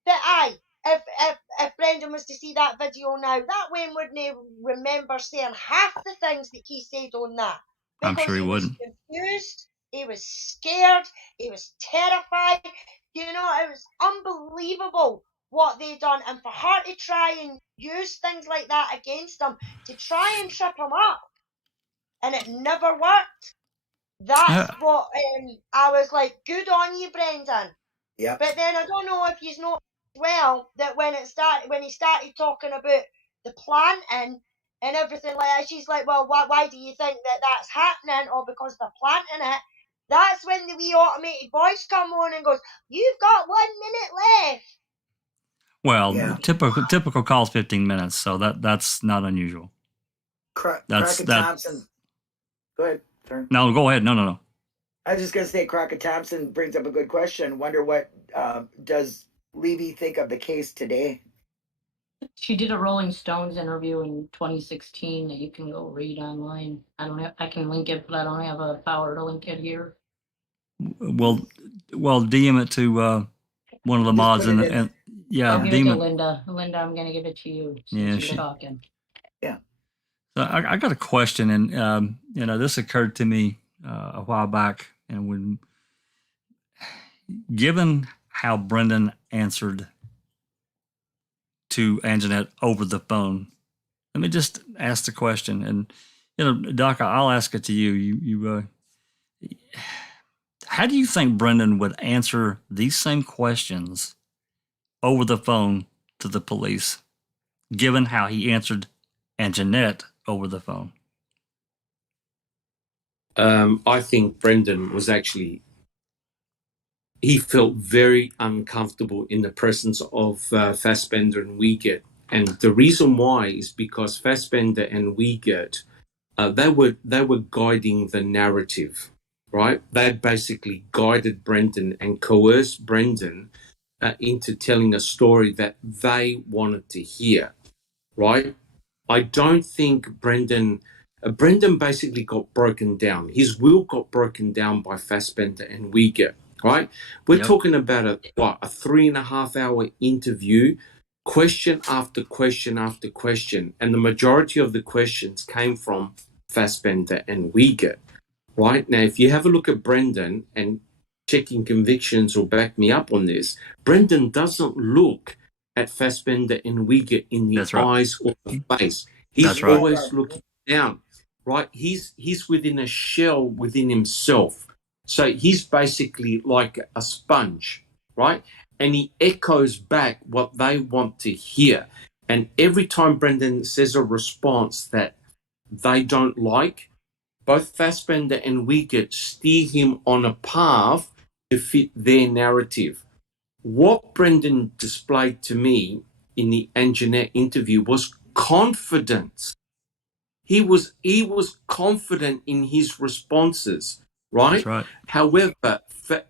that if Brendan was to see that video now, that Wayne wouldn't remember saying half the things that he said on that. I'm sure he wouldn't. He was confused, he was scared, he was terrified. You know, it was unbelievable what they done, and for her to try and use things like that against him, to try and trip him up, and it never worked. That's what I was like, good on you, Brendan. Yeah. But then I don't know if you know as well that when he started talking about the planting and everything like that, she's like, well, why do you think that that's happening? Or because they're planting it. That's when the wee automated voice come on and goes, you've got 1 minute left. Well, typical call's 15 minutes, so that's not unusual. Crockett Thompson. Go ahead. Sorry. No, go ahead. No. I was just going to say, Crockett Thompson brings up a good question. Wonder what does Levy think of the case today? She did a Rolling Stones interview in 2016 that you can go read online. I can link it, but I don't have a power to link it here. Well, DM it to one of the mods and I'll give it to Linda. Linda, I'm gonna give it to you. She's talking. Yeah. So I got a question, and this occurred to me a while back, and when given how Brendan answered to Angenette over the phone, let me just ask the question, and Doc, I'll ask it to you. You how do you think Brendan would answer these same questions over the phone to the police, given how he answered Angenette over the phone? I think Brendan was he felt very uncomfortable in the presence of Fassbender and Wiegert. And the reason why is because Fassbender and Wiegert, they were guiding the narrative, right? They basically guided Brendan and coerced Brendan into telling a story that they wanted to hear, right? I don't think Brendan Brendan basically got broken down. His will got broken down by Fassbender and Uyghur, right? We're talking about a 3.5 hour interview, question after question after question. And the majority of the questions came from Fassbender and Uyghur, right? Now, if you have a look at Brendan, and checking convictions will back me up on this, Brendan doesn't look at Fassbender and Uyghur in the eyes or the face. He's always looking down, right? He's within a shell within himself. So he's basically like a sponge, right? And he echoes back what they want to hear. And every time Brendan says a response that they don't like, both Fassbender and Uyghur steer him on a path to fit their narrative. What Brendan displayed to me in the Angenette interview was confidence. He was confident in his responses, right? That's right. However,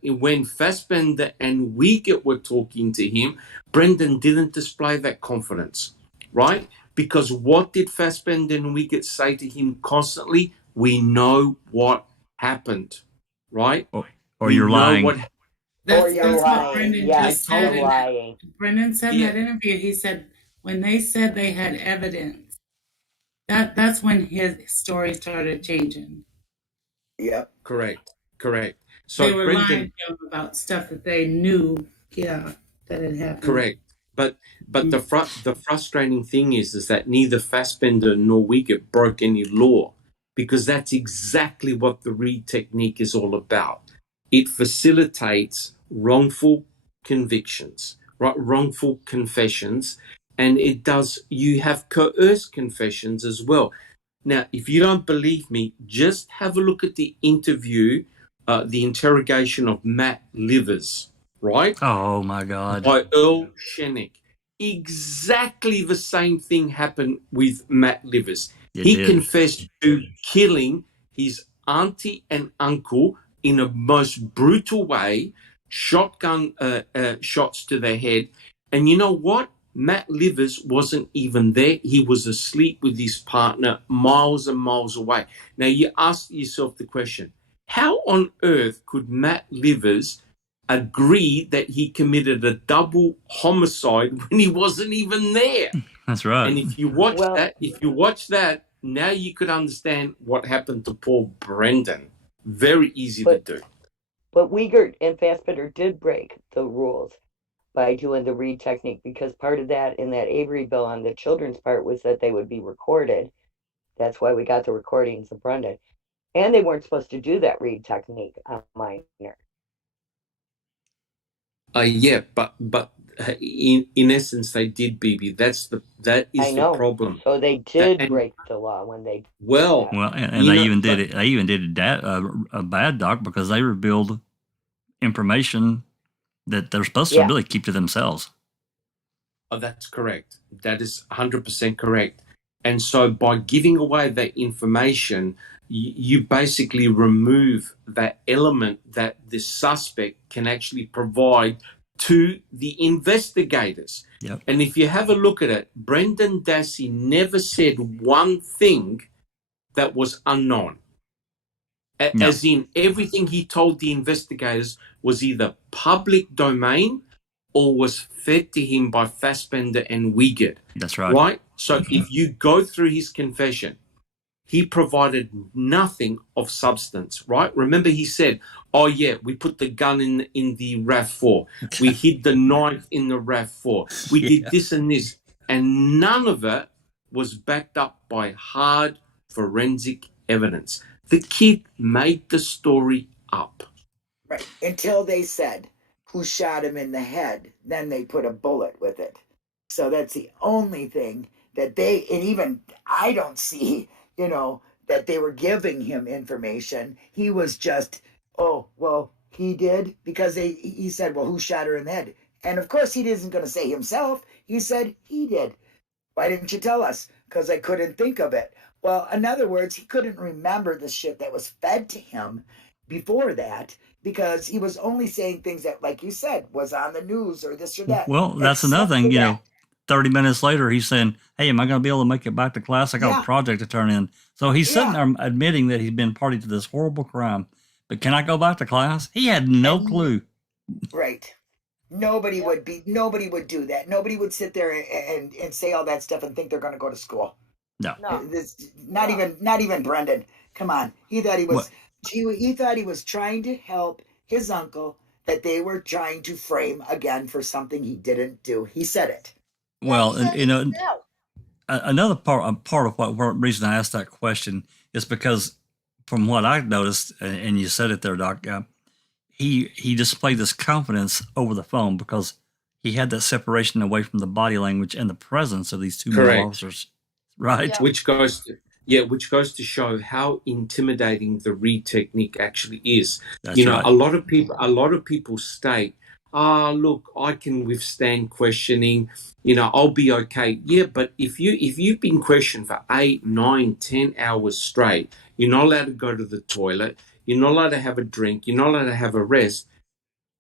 when Fassbender and Uyghur were talking to him, Brendan didn't display that confidence, right? Because what did Fassbender and Uyghur say to him constantly? We know what happened, right? Or you're lying. That's what Brendan just said. Lying. Brendan said in that interview, he said, when they said they had evidence, that's when his story started changing. Yep. Correct. So they were lying to him about stuff that they knew, that had happened. Correct. But the frustrating thing is that neither Fassbender nor Uyghur broke any law, because that's exactly what the Reed technique is all about. It facilitates wrongful convictions, right? Wrongful confessions, and you have coerced confessions as well. Now, if you don't believe me, just have a look at the interview, the interrogation of Matt Livers, right? Oh my God. By Earl Shenick. Exactly the same thing happened with Matt Livers. He confessed to killing his auntie and uncle in a most brutal way, shotgun shots to their head. And you know what? Matt Livers wasn't even there. He was asleep with his partner miles and miles away. Now, you ask yourself the question, how on earth could Matt Livers agree that he committed a double homicide when he wasn't even there? That's right. And if you watch that, now you could understand what happened to Paul Brendan. Very easy to do. But Uyghur and Fassbender did break the rules by doing the Reed technique, because part of that in that Avery bill on the children's part was that they would be recorded. That's why we got the recordings of Brendan. And they weren't supposed to do that Reed technique on minor. But in essence they did, BB. That is the problem. So they did break the law when they. Well, and they even did it. They even did a bad doc, because they revealed information that they're supposed to really keep to themselves. Oh, that's correct. That is 100% correct. And so by giving away that information, you basically remove that element that the suspect can actually provide to the investigators. Yep. And if you have a look at it, Brendan Dassey never said one thing that was unknown. As in, everything he told the investigators was either public domain or was fed to him by Fassbender and Uyghur. That's right. Right? So if you go through his confession, he provided nothing of substance, right? Remember, he said, oh, yeah, we put the gun in the RAV4. We hid the knife in the RAV4. We did this and this. And none of it was backed up by hard forensic evidence. The kid made the story up. Right. Until they said who shot him in the head. Then they put a bullet with it. So that's the only thing that and even I don't see, that they were giving him information. He was just, oh, well, he did, because he said, well, who shot her in the head? And of course he isn't going to say himself. He said he did. Why didn't you tell us? Because I couldn't think of it. Well, in other words, he couldn't remember the shit that was fed to him before that, because he was only saying things that, like you said, was on the news or this or that. Well, that's another thing, 30 minutes later, he's saying, hey, am I going to be able to make it back to class? I got a project to turn in. So he's sitting there admitting that he's been party to this horrible crime. But can I go back to class? He had no clue. Right. Nobody would do that. Nobody would sit there and say all that stuff and think they're going to go to school. No. Not even Brendan. Come on. He thought he thought he was trying to help his uncle that they were trying to frame again for something he didn't do. He said it. Well, another part of what reason I asked that question is because from what I noticed, and you said it there, Doc, he displayed this confidence over the phone because he had that separation away from the body language and the presence of these two male officers, right? Yeah. Which goes to show how intimidating the read technique actually is. That's right. A lot of people state, look, I can withstand questioning, I'll be okay. Yeah, but if you've been questioned for 8, 9, 10 hours straight, you're not allowed to go to the toilet, you're not allowed to have a drink, you're not allowed to have a rest.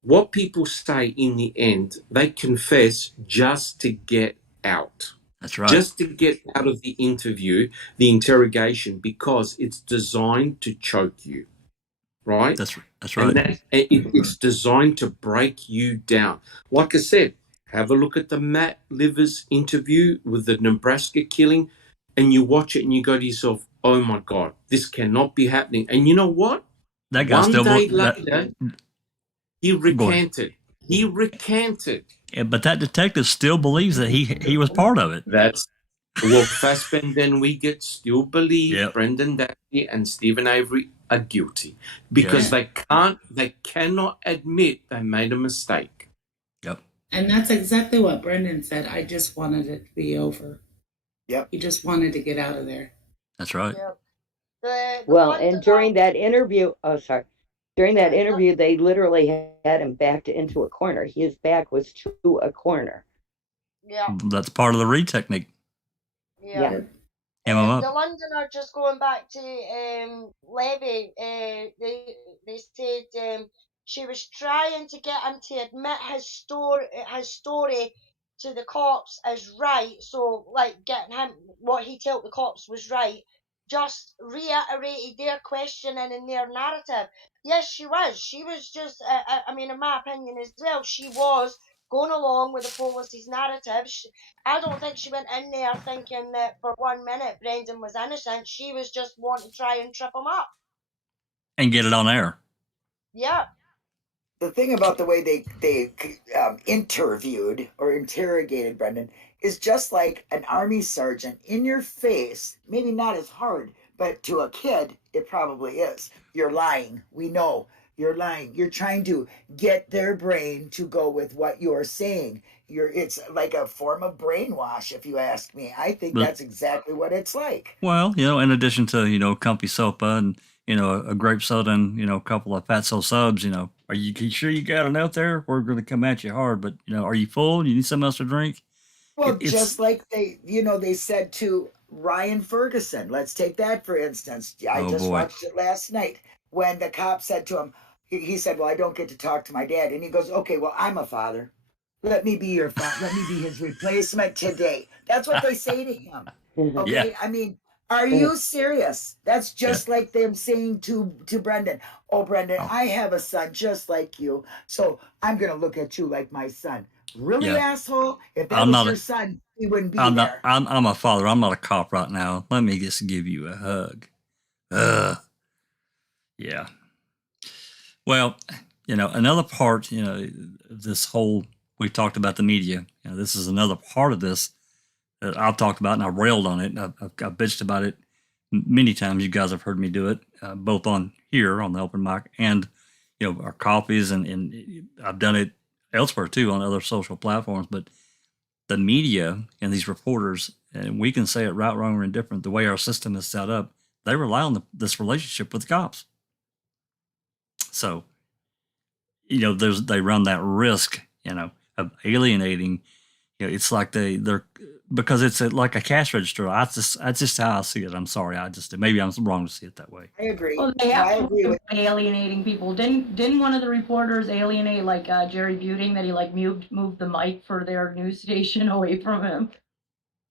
What people say in the end, they confess just to get out. That's right. Just to get out of the interview, the interrogation, because it's designed to choke you, right? That's right. And it's designed to break you down. Like I said, have a look at the Matt Livers interview with the Nebraska killing, and you watch it and you go to yourself, oh my God, this cannot be happening. And you know what? That guy One day later, he recanted. He recanted. Yeah, but that detective still believes that he was part of it. Fassbender and Wiegert still believe Brendan Dassey and Stephen Avery are guilty because they cannot admit they made a mistake. Yep. And that's exactly what Brendan said. I just wanted it to be over. Yep. He just wanted to get out of there. That's right. Yep. Well, and during that interview, they literally had him backed into a corner. His back was to a corner. Yeah. That's part of the read technique. Yeah. The Londoner, just going back to Levy, they said she was trying to get him to admit his story to the cops as right. So, like, getting him, what he told the cops was right. Just reiterated their questioning and their narrative. Yes, she was. She was just, in my opinion as well, she was going along with the police's narrative. I don't think she went in there thinking that for 1 minute Brendan was innocent. She was just wanting to try and trip him up. And get it on air. Yeah. The thing about the way they interviewed or interrogated Brendan is just like an army sergeant in your face, maybe not as hard, but to a kid, it probably is. You're lying. We know you're lying. You're trying to get their brain to go with what you're saying. It's like a form of brainwash, if you ask me. I think that's exactly what it's like. Well, in addition to, comfy sopa and, a grape soda and, a couple of fatso subs, are you sure you got enough there? We're going to come at you hard, but, are you full? You need something else to drink? Well, just like they said to Ryan Ferguson. Let's take that for instance. I watched it last night when the cop said to him, he said, well, I don't get to talk to my dad. And he goes, okay, well, I'm a father. Let me be your father. Let me be his replacement today. That's what they say to him. Okay. Yeah. I mean, are you serious? That's just like them saying to Brendan, oh, Brendan, I have a son just like you. So I'm going to look at you like my son. Really, asshole? If that was your son, he wouldn't be there. I'm a father. I'm not a cop right now. Let me just give you a hug. Yeah. Well, another part, this whole, we talked about the media. This is another part of this that I've talked about, and I've railed on it. I've bitched about it many times. You guys have heard me do it, both on here on the open mic and, our copies, and I've done it elsewhere too on other social platforms. But the media and these reporters, and we can say it right, wrong, or indifferent, the way our system is set up, they rely on this relationship with the cops. So, they run that risk, of alienating. It's like they're because it's like a cash register. That's just how I see it. I'm sorry. Maybe I'm wrong to see it that way. I agree. Well, they No, I have agree with. alienating people. Didn't one of the reporters alienate like Jerry Buting, that he like moved the mic for their news station away from him?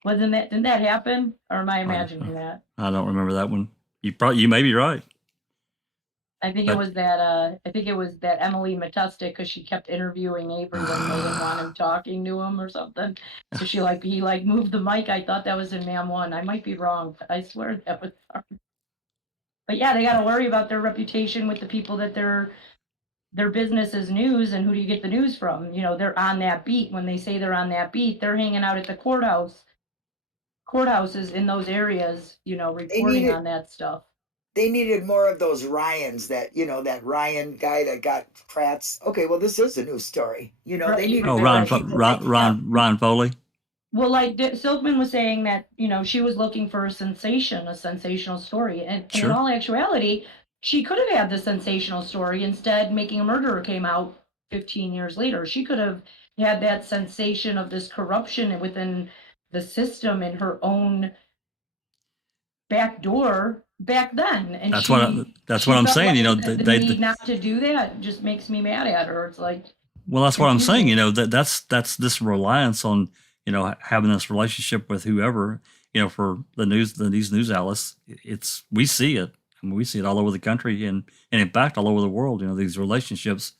Didn't that happen? Or am I imagining that? I don't remember that one. You may be right. I think it was that Emily Matustik, because she kept interviewing Avery when they didn't want him talking to him or something. So he moved the mic. I thought that was in Ma'am One. I might be wrong, but I swear that was her. But yeah, they got to worry about their reputation with the people that their business is news, and who do you get the news from? You know, they're on that beat. When they say they're on that beat, they're hanging out at the courthouses in those areas, you know, reporting on that stuff. They needed more of those Ryans, that Ryan guy that got Kratz. Okay, well, this is a news story. You know, they needed. Oh, Ron Foley. Well, like Silkman was saying that, you know, she was looking for a sensational story. And in all actuality, she could have had the sensational story. Instead, Making a Murderer came out 15 years later. She could have had that sensation of this corruption within the system in her own back door back then. And that's what I'm saying. You know, the need not to do that just makes me mad at her. It's like, well, that's what I'm saying. You know, that's this reliance on, you know, having this relationship with whoever, you know, for these news outlets. We see it. I mean, we see it all over the country and in fact all over the world. You know, these relationships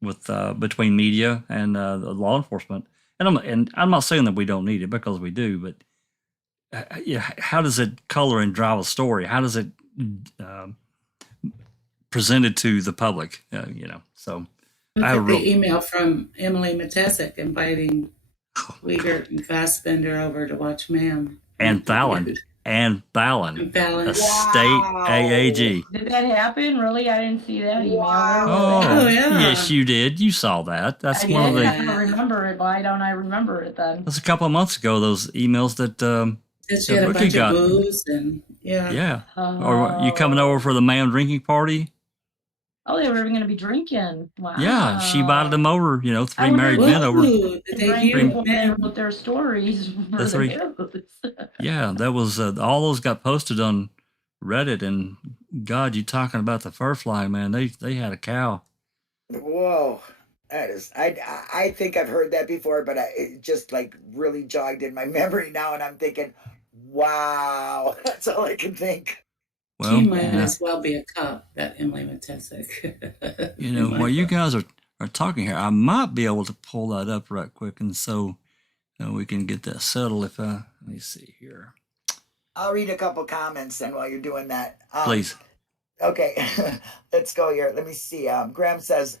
with between media and law enforcement. And I'm not saying that we don't need it, because we do, but how does it color and drive a story? How does it present it to the public? You know, so I have the email from Emily Matusik inviting Wiegert and Fassbender over to watch Ma'am. And Fallon, a state AAG. Did that happen? Really? I didn't see that email. Oh, yeah. Yes, you did. You saw that. That's I one of the. I don't remember it. Why don't I remember it then? That's a couple of months ago. Those emails that she had a bunch of booze and yeah. Or you coming over for the Ma'am drinking party? Oh, they were going to be drinking. Wow. Yeah, she invited them over. You know, three married men over. They wrote their stories. Yeah, that was all those got posted on Reddit, and God, you talking about the fur fly, man? They had a cow. Whoa, that is. I think I've heard that before, but it just like really jogged in my memory now, and I'm thinking, wow, that's all I can think. Well, she might as well be a cop, that Emily Matusik. You know, while you guys are talking here, I might be able to pull that up right quick, and so we can get that settled. Let me see here. I'll read a couple comments then while you're doing that. Please. Okay, let's go here. Let me see. Graham says,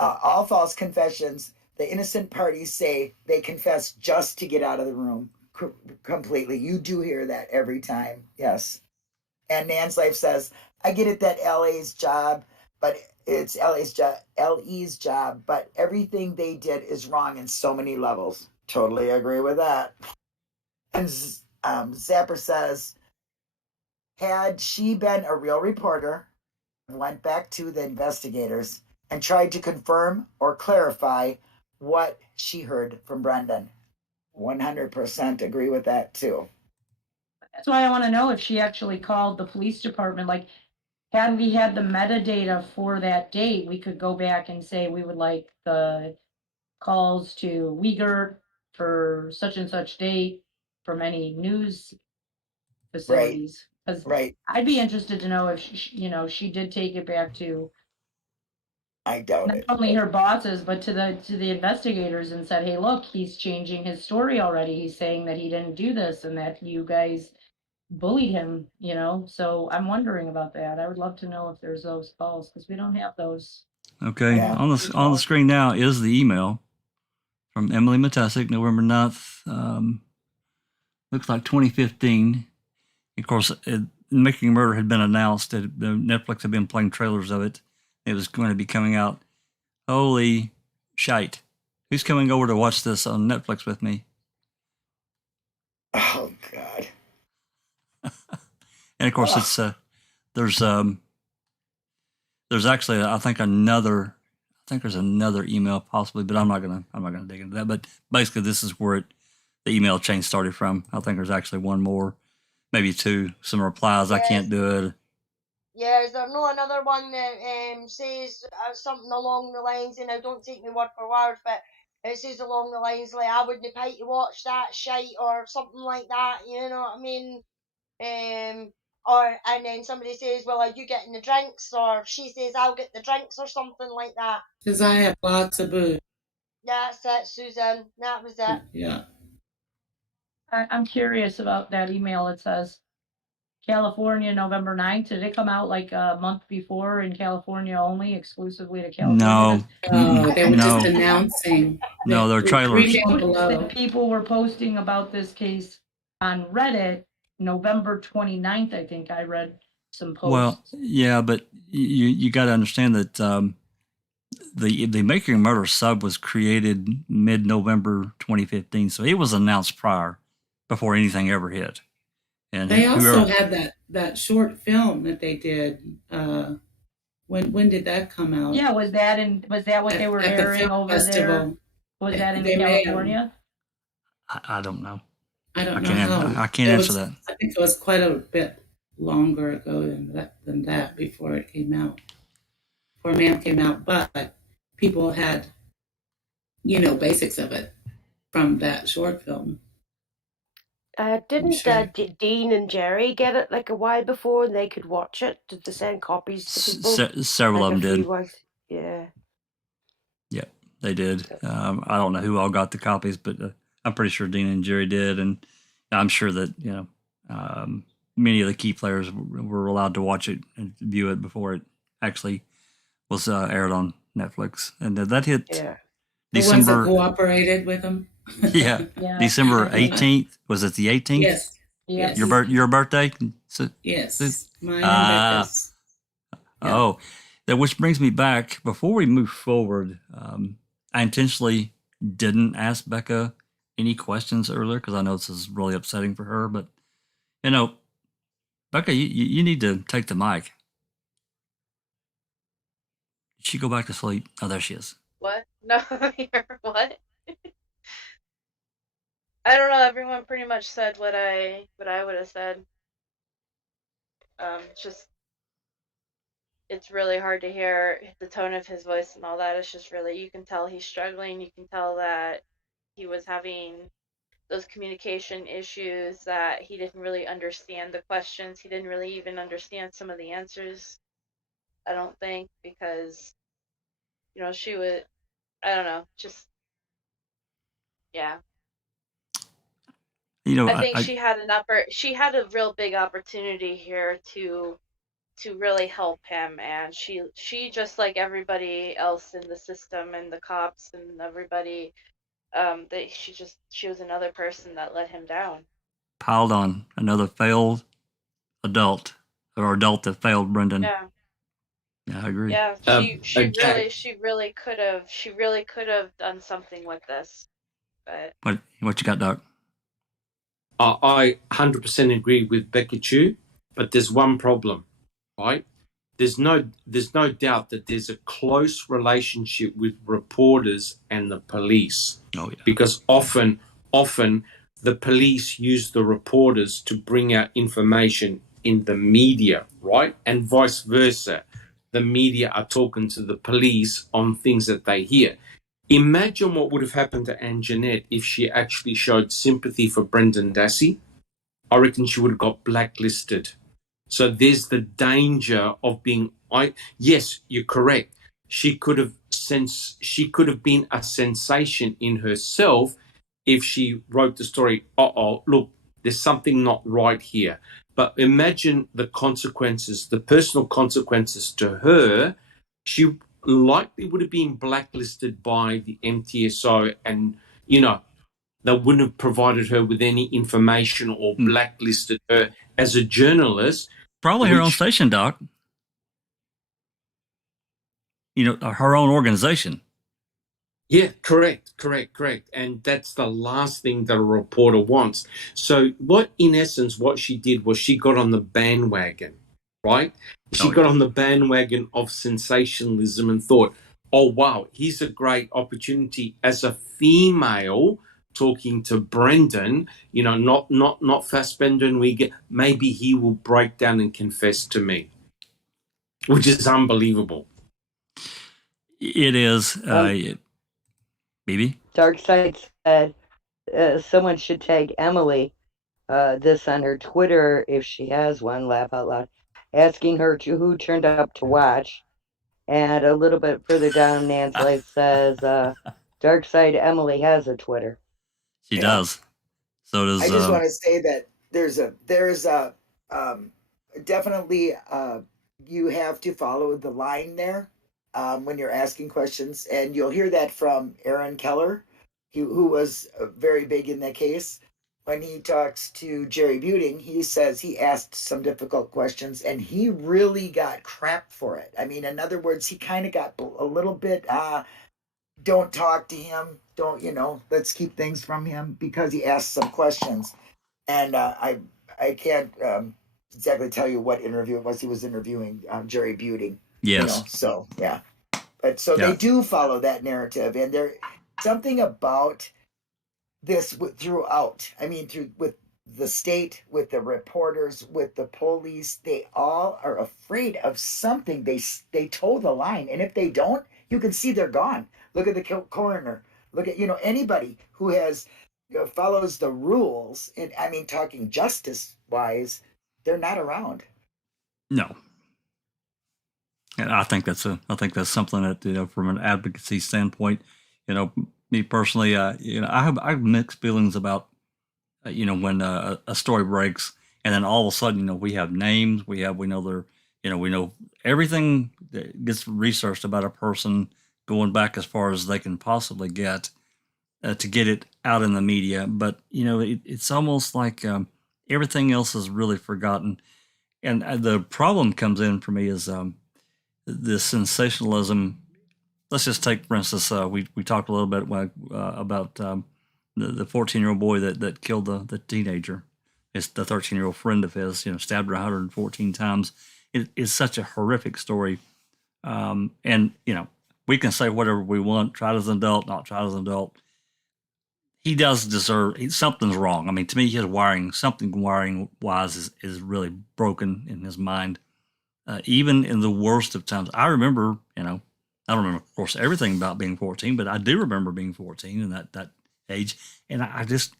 all false confessions. The innocent parties say they confess just to get out of the room completely. You do hear that every time. Yes. And Nan's Life says, I get it that LE's job, but everything they did is wrong in so many levels. Totally agree with that. And Zapper says, had she been a real reporter, went back to the investigators and tried to confirm or clarify what she heard from Brendan. 100% agree with that too. That's why I want to know if she actually called the police department. Like, had we had the metadata for that date, we could go back and say we would like the calls to Wiegert for such and such date from any news facilities. Right. I'd be interested to know if she did take it back to. I doubt not only her bosses, but to the investigators, and said, "Hey, look, he's changing his story already. He's saying that he didn't do this and that you guys bullied him." You know, so I'm wondering about that. I would love to know if there's those calls, because we don't have those. Okay, on the screen now is the email from Emily Matusik, November 9th. Looks like 2015. Of course, Making a Murder had been announced. That Netflix had been playing trailers of it. It was going to be coming out. Holy shite. Who's coming over to watch this on Netflix with me? Oh, God. And of course, it's there's actually I think there's another email possibly, but I'm not gonna dig into that. But basically, this is where the email chain started from. I think there's actually one more, maybe two. Some replies. I can't do it. Yeah, is there no another one that says something along the lines, and now don't take me word for word, but it says along the lines like, I wouldn't pay to watch that shite, or something like that, you know what I mean? And then somebody says, well, are you getting the drinks? Or she says, I'll get the drinks, or something like that. Because I have lots of booze. That's it, Susan. That was it. Yeah. I'm curious about that email. It says California, November 9th. Did it come out like a month before in California only, exclusively to California? No. They were just announcing. No, they're trailers. People were posting about this case on Reddit November 29th, I think I read some posts. Well, yeah, but you got to understand that the Making a Murder sub was created mid-November 2015, so it was announced prior, before anything ever hit. And they also had that short film that they did. When did that come out? Yeah, was that what they were airing over there? Was that in California? I don't know. I don't know. I can't answer that. I think it was quite a bit longer ago than that before it came out. Before Ma'am came out, but people had, basics of it from that short film. Didn't Dean and Jerry get it like a while before and they could watch it? Did they send copies to people? Several of them did. Yeah. Yeah, they did. I don't know who all got the copies, but I'm pretty sure Dean and Jerry did, and I'm sure that many of the key players were allowed to watch it and view it before it actually was aired on Netflix, and that hit December. The ones that cooperated with them. Yeah. December 18th. Was it the 18th? Yes. Yes. Your birthday? Yes. My birthday. Oh, which brings me back. Before we move forward, I intentionally didn't ask Becca any questions earlier because I know this is really upsetting for her. But Becca, you need to take the mic. Did she go back to sleep? Oh, there she is. What? No, what? I don't know. Everyone pretty much said what I would have said. It's really hard to hear the tone of his voice and all that. It's just really, you can tell he's struggling. You can tell that he was having those communication issues, that he didn't really understand the questions. He didn't really even understand some of the answers, I don't think, because, she would, I don't know, just, yeah. I think she had a real big opportunity here to really help him, and she just like everybody else in the system and the cops and everybody, that she was another person that let him down. Piled on another failed adult, or adult that failed Brendan. Yeah. Yeah, I agree. Yeah, she really could have done something with this, but what you got, Doc? I 100% agree with Becca Chu, but there's one problem, right? There's no doubt that there's a close relationship with reporters and the police. Oh, yeah. Because often the police use the reporters to bring out information in the media, right? And vice versa. The media are talking to the police on things that they hear. Imagine what would have happened to Angenette if she actually showed sympathy for Brendan Dassey. I reckon she would have got blacklisted. So there's the danger of being. Yes, you're correct. She could have been a sensation in herself if she wrote the story. Look, there's something not right here. But imagine the consequences, the personal consequences to her. She likely would have been blacklisted by the MTSO, and they wouldn't have provided her with any information or blacklisted her as a journalist. Probably her own station, Doc. Her own organization. Yeah, correct. And that's the last thing that a reporter wants. So in essence, what she did was she got on the bandwagon, right? She got on the bandwagon of sensationalism and thought, oh, wow, here's a great opportunity as a female talking to Brendan, not Fassbender, and we get, maybe he will break down and confess to me, which is unbelievable. It is. Maybe. Darkside said someone should tag Emily this on her Twitter if she has one, laugh out loud, asking her who turned up to watch. And a little bit further down, Nan's Life says, Darkside Emily has a Twitter. She does. So does. I just want to say that there's definitely you have to follow the line there when you're asking questions, and you'll hear that from Aaron Keller, who was very big in that case. When he talks to Jerry Buting, he says he asked some difficult questions and he really got crap for it. I mean, in other words, he kind of got a little bit, don't talk to him. Don't, let's keep things from him because he asked some questions. And I can't exactly tell you what interview it was. He was interviewing Jerry Buting. Yes. So, yeah. But so they do follow that narrative. And there's something about this throughout. I mean, with the state, with the reporters, with the police, they all are afraid of something. They toe the line, and if they don't, you can see they're gone. Look at the coroner. Look at anybody who has follows the rules. And I mean, talking justice wise, they're not around. No. And I think that's something that from an advocacy standpoint, me personally, I have mixed feelings about, when a story breaks and then all of a sudden, we have names, we know everything that gets researched about a person going back as far as they can possibly get to get it out in the media. But, it's almost like everything else is really forgotten. And the problem comes in for me is the sensationalism. Let's just take, for instance, we talked a little bit about the 14-year-old boy that killed the teenager. It's the 13-year-old friend of his, stabbed her 114 times. It's such a horrific story. And, we can say whatever we want, tried as an adult, not tried as an adult. He does deserve, something's wrong. I mean, to me, his wiring-wise is really broken in his mind. Even in the worst of times. I remember, I don't remember, of course, everything about being 14, but I do remember being 14 and that age. And I just,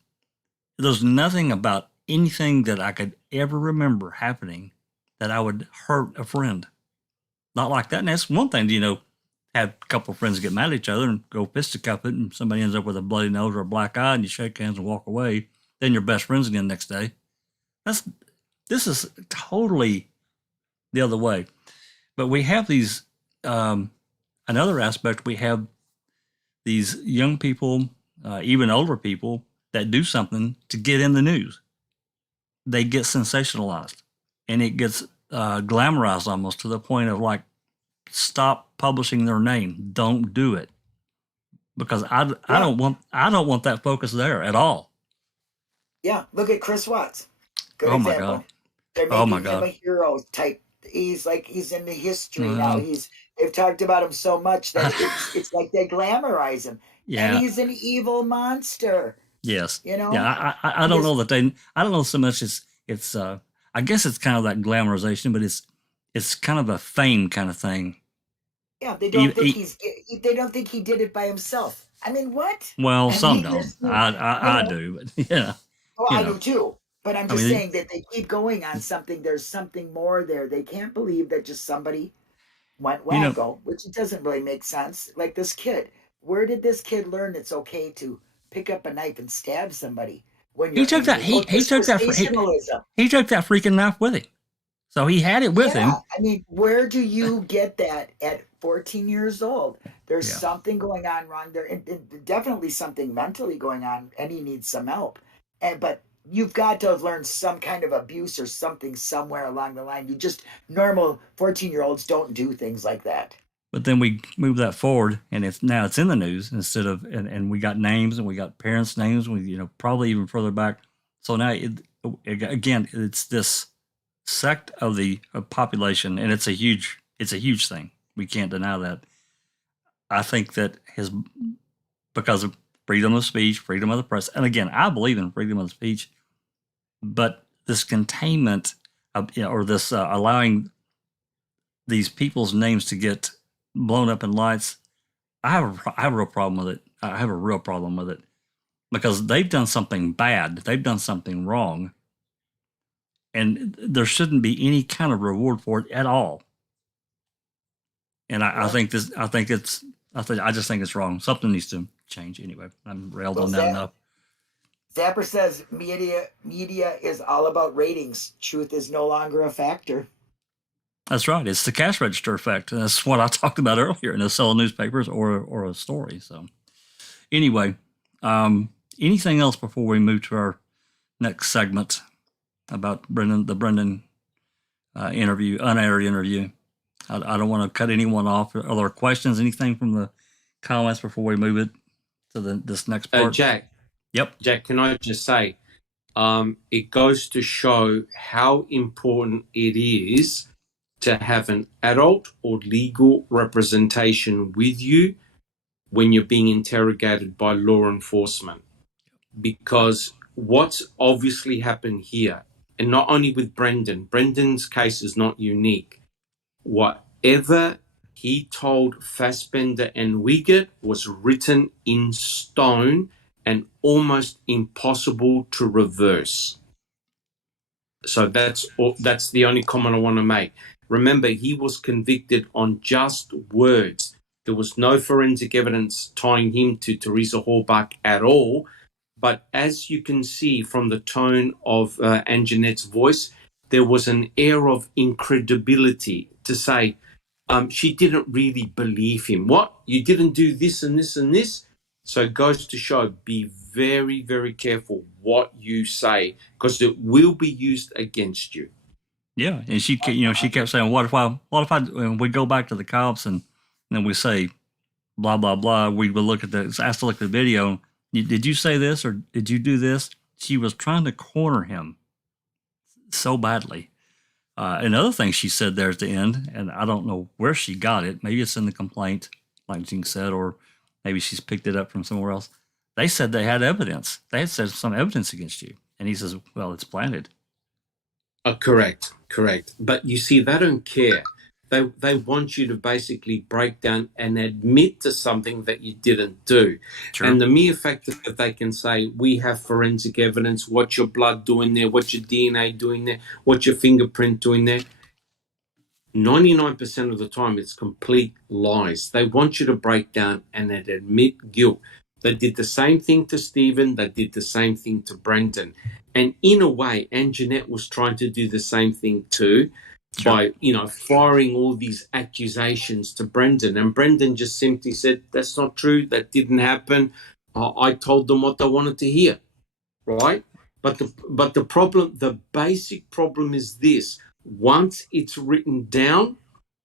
there's nothing about anything that I could ever remember happening that I would hurt a friend. Not like that. And that's one thing, have a couple of friends get mad at each other and go fisticuff it, and somebody ends up with a bloody nose or a black eye, and you shake hands and walk away. Then you're best friends again the next day. This is totally the other way. But we have these, another aspect, we have these young people, even older people, that do something to get in the news. They get sensationalized, and it gets glamorized almost to the point of like, stop publishing their name. Don't do it, because I don't want that focus there at all. Yeah, look at Chris Watts. Good example. My God. They're making him a hero type. He's in the history now. They've talked about him so much that it's like they glamorize him. Yeah. And he's an evil monster. Yes. Yeah. I don't know that I don't know so much it's I guess it's kind of that glamorization, but it's kind of a fame kind of thing. Yeah, they don't think he did it by himself. I mean, what? Well, some don't. I do, but yeah. Well, I do too. But I'm just saying that they keep going on something. There's something more there. They can't believe that just somebody went wacko, which doesn't really make sense. Like this kid. Where did this kid learn it's okay to pick up a knife and stab somebody? When he took that freaking knife with him. So he had it with him. I mean, where do you get that at 14 years old? There's something going on wrong there, and definitely something mentally going on, and he needs some help. But you've got to have learned some kind of abuse or something somewhere along the line. Normal 14-year-olds don't do things like that. But then we move that forward, and it's in the news instead of, and we got names and we got parents' names. We probably even further back. So now again, it's this sect of the population, and it's a huge thing. We can't deny that. I think that because freedom of speech, freedom of the press. And again, I believe in freedom of speech, but this containment of, or this allowing these people's names to get blown up in lights, I have a real problem with it. I have a real problem with it because they've done something bad. They've done something wrong. And there shouldn't be any kind of reward for it at all. And I just think it's wrong. Something needs to change anyway. I'm railed on that enough. Zapper says media is all about ratings. Truth is no longer a factor. That's right. It's the cash register effect. And that's what I talked about earlier in the selling newspapers or a story. So anyway, anything else before we move to our next segment about the Brendan interview, unaired interview? I don't want to cut anyone off. Are there questions, anything from the comments before we move it to this next part? Jack. Yep. Jack, can I just say, it goes to show how important it is to have an adult or legal representation with you when you're being interrogated by law enforcement. Because what's obviously happened here, and not only with Brendan's case is not unique. Whatever he told Fassbender and Wiegert was written in stone and almost impossible to reverse. So that's the only comment I want to make. Remember, he was convicted on just words. There was no forensic evidence tying him to Teresa Halbach at all. But as you can see from the tone of Angenette's voice, there was an air of incredibility to say she didn't really believe him. What? You didn't do this and this and this? So it goes to show, be very, very careful what you say because it will be used against you. Yeah, and she kept saying, "What if I?" When we go back to the cops and then we say, "Blah blah blah." We would look at asked to look at the video. Did you say this or did you do this? She was trying to corner him so badly. Another thing she said there at the end, and I don't know where she got it. Maybe it's in the complaint, like Jean said, or maybe she's picked it up from somewhere else. They said they had evidence. They had said some evidence against you. And he says, well, it's planted. Correct. But you see, they don't care. They want you to basically break down and admit to something that you didn't do. True. And the mere fact that they can say, we have forensic evidence, what's your blood doing there, what's your DNA doing there, what's your fingerprint doing there, 99% of the time it's complete lies. They want you to break down and admit guilt. They did the same thing to Stephen. They did the same thing to Brendan. And in a way, Angenette was trying to do the same thing too. Sure. By, firing all these accusations to Brendan. And Brendan just simply said, that's not true. That didn't happen. I told them what they wanted to hear, right? But the problem, the basic problem is this. Once it's written down,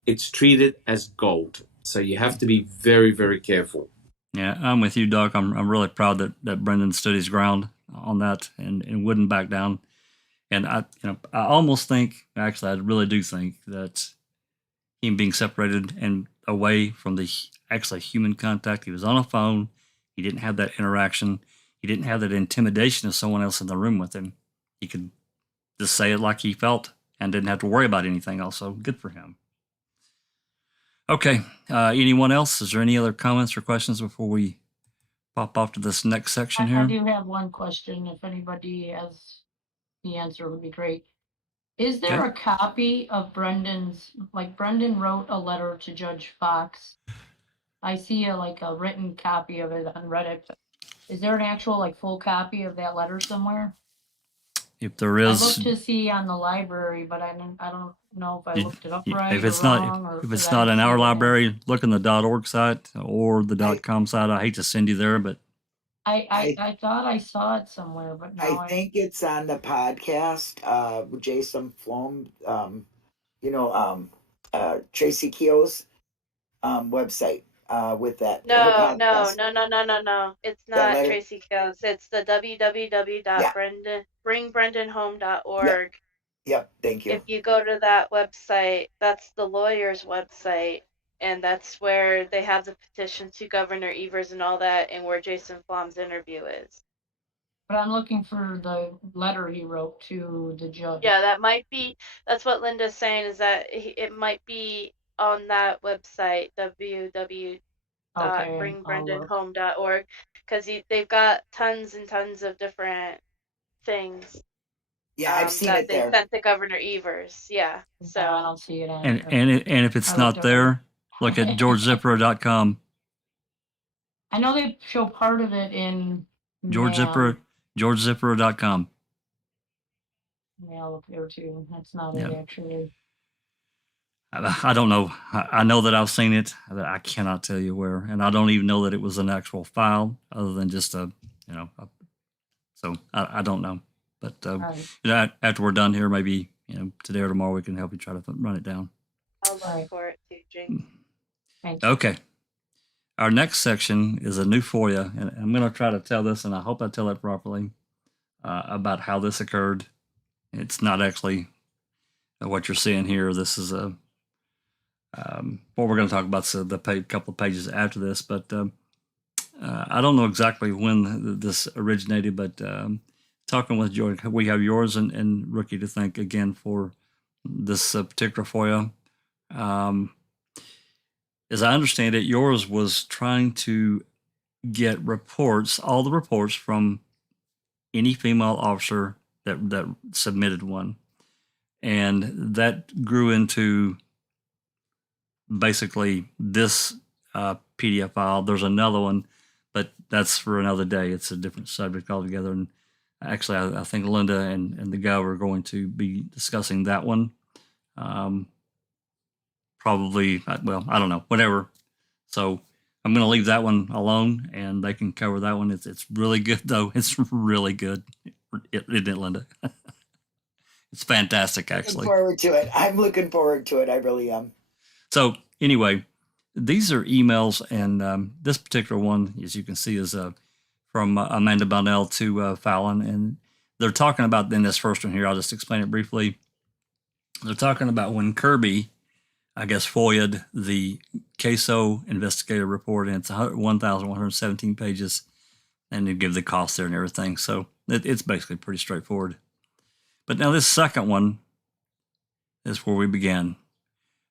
it's treated as gold. So you have to be very, very careful. Yeah, I'm with you, Doc. I'm really proud that Brendan stood his ground on that and wouldn't back down. And I almost think, actually, I really do think that him being separated and away from the actually human contact, he was on a phone, he didn't have that interaction, he didn't have that intimidation of someone else in the room with him. He could just say it like he felt and didn't have to worry about anything else. So good for him. Okay, anyone else? Is there any other comments or questions before we pop off to this next section here? I do have one question. If anybody has the answer, would be great. Is there a copy of Brendan's, like Brendan wrote a letter to Judge Fox. I see a written copy of it on Reddit. Is there an actual full copy of that letter somewhere? If there is, I looked to see on the library, but I don't know if I looked it up right. If it's not in our library, look in the .org site or the .com site. I hate to send you there, but I thought I saw it somewhere, but no. I think it's on the podcast. Jason Flom, Tracy Keogh's website. With that. No. It's not Tracy Keogh's. It's the www.bringbrendanhome.org. Yep. Thank you. If you go to that website, that's the lawyer's website. And that's where they have the petition to Governor Evers and all that, and where Jason Flom's interview is. But I'm looking for the letter he wrote to the judge. Yeah, that's what Linda's saying, is that it might be on that website, www.bringbrendanhome.org, because they've got tons and tons of different things. Yeah, I've seen that it they there. sent to Governor Evers. Yeah, so I don't see it. And if it's not there, look at georgezipper.com. I know they show part of it in georgezipper.com. Yeah, I'll look there too. That's not it, actually. I don't know. I know that I've seen it. I cannot tell you where, and I don't even know that it was an actual file, other than just so I don't know. But after we're done here, maybe today or tomorrow, we can help you try to run it down. I'll look for it too, Jake. Thank you. Okay. Our next section is a new FOIA, and I'm going to try to tell this, and I hope I tell it properly, about how this occurred. It's not actually what you're seeing here. This is what we're going to talk about. So the couple of pages after this, but I don't know exactly when this originated, but talking with George, we have yours and Rookie to thank again for this particular FOIA. As I understand it, yours was trying to get reports, all the reports from any female officer that submitted one. And that grew into basically this PDF file. There's another one, but that's for another day. It's a different subject altogether. And actually, I think Linda and the guy are going to be discussing that one. Probably, well, I don't know, whatever. So I'm going to leave that one alone, and they can cover that one. It's really good, though. It's really good. Isn't it, Linda? It's fantastic, actually. Looking forward to it. I'm looking forward to it. I really am. So anyway, these are emails, and this particular one, as you can see, is from Amanda Bonnell to Fallon, and they're talking about, in this first one here, I'll just explain it briefly. They're talking about when Kirby, I guess, FOIA'd the CASO investigative report, and it's 1,117 pages, and you give the cost there and everything. So it's basically pretty straightforward. But now this second one is where we began.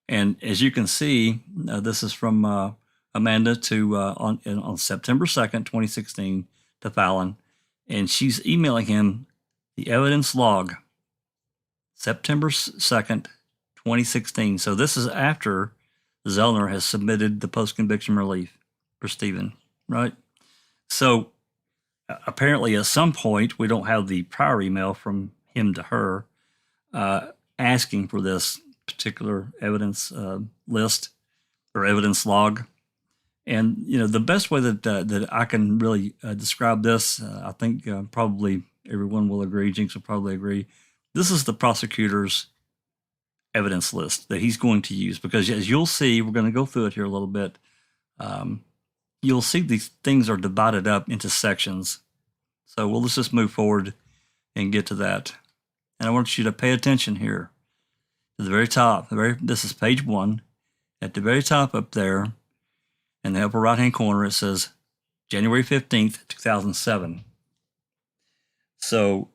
And as you can see, this is from Amanda to on September 2nd, 2016 to Fallon. And she's emailing him the evidence log, September 2nd, 2016. So this is after Zellner has submitted the post-conviction relief for Stephen, right? So apparently at some point, we don't have the prior email from him to her asking for this particular evidence list or evidence log. And, the best way that I can really describe this, I think probably everyone will agree, Jinx will probably agree, this is the prosecutor's evidence list that he's going to use, because as you'll see, we're going to go through it here a little bit. You'll see these things are divided up into sections. So let's just move forward and get to that. And I want you to pay attention here to the very top. This is page 1. At the very top up there, in the upper right-hand corner, it says January 15th, 2007. So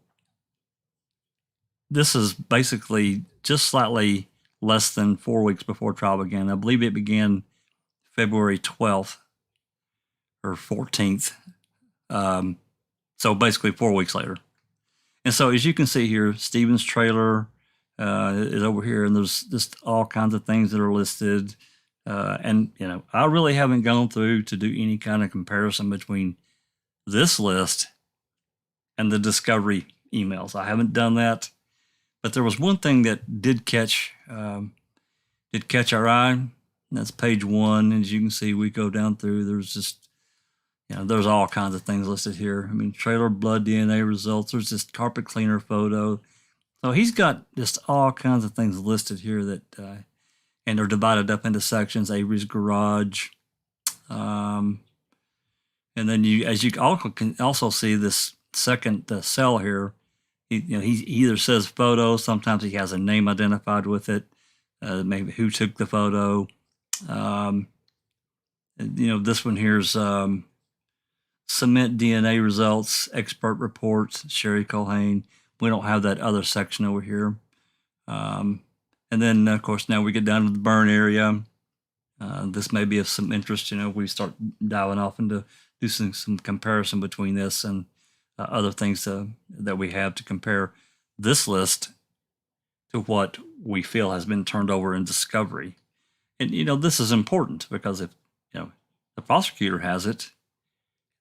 this is basically just slightly less than 4 weeks before trial began. I believe it began February 12th or 14th. So basically 4 weeks later. And so as you can see here, Stephen's trailer is over here, and there's just all kinds of things that are listed. And, I really haven't gone through to do any kind of comparison between this list and the discovery emails. I haven't done that. But there was one thing that did catch our eye, and that's page 1. As you can see, we go down through, there's just, there's all kinds of things listed here. I mean, trailer blood DNA results, there's this carpet cleaner photo. So he's got just all kinds of things listed here that, and they're divided up into sections, Avery's garage. And then as you can also see this second cell here, he either says photo, sometimes he has a name identified with it, maybe who took the photo. This one here's cement DNA results, expert reports, Sherry Culhane. We don't have that other section over here. And then, of course, now we get down to the burn area. This may be of some interest. We start diving off into do some comparison between this and other things that we have to compare this list to what we feel has been turned over in discovery. And, this is important because if, the prosecutor has it,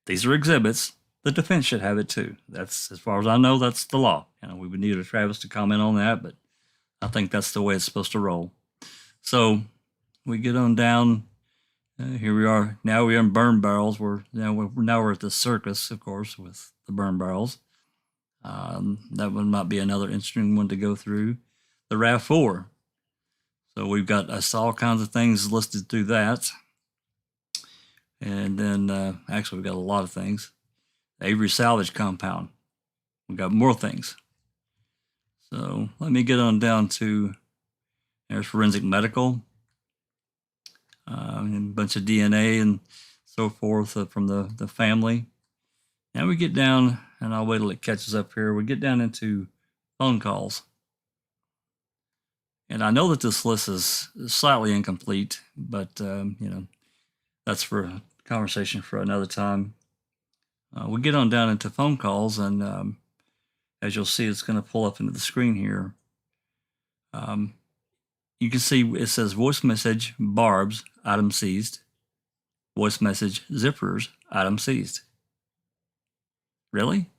these are exhibits, the defense should have it too. That's, as far as I know, that's the law. We would need Travis to comment on that, but I think that's the way it's supposed to roll. So we get on down. Here we are. Now we're in burn barrels. We're at the circus, of course, with the burn barrels. That one might be another interesting one to go through. The RAV4. So we've got all kinds of things listed through that. And then, actually, we've got a lot of things. The Avery salvage compound. We've got more things. So let me get on down to, there's forensic medical. And a bunch of DNA and so forth from the family. Now we get down, and I'll wait till it catches up here. We get down into phone calls. And I know that this list is slightly incomplete, but, that's for a conversation for another time. We get on down into phone calls, and as you'll see, it's going to pull up into the screen here. You can see it says voice message, barbs, item seized. Voice message, zippers, item seized. Really?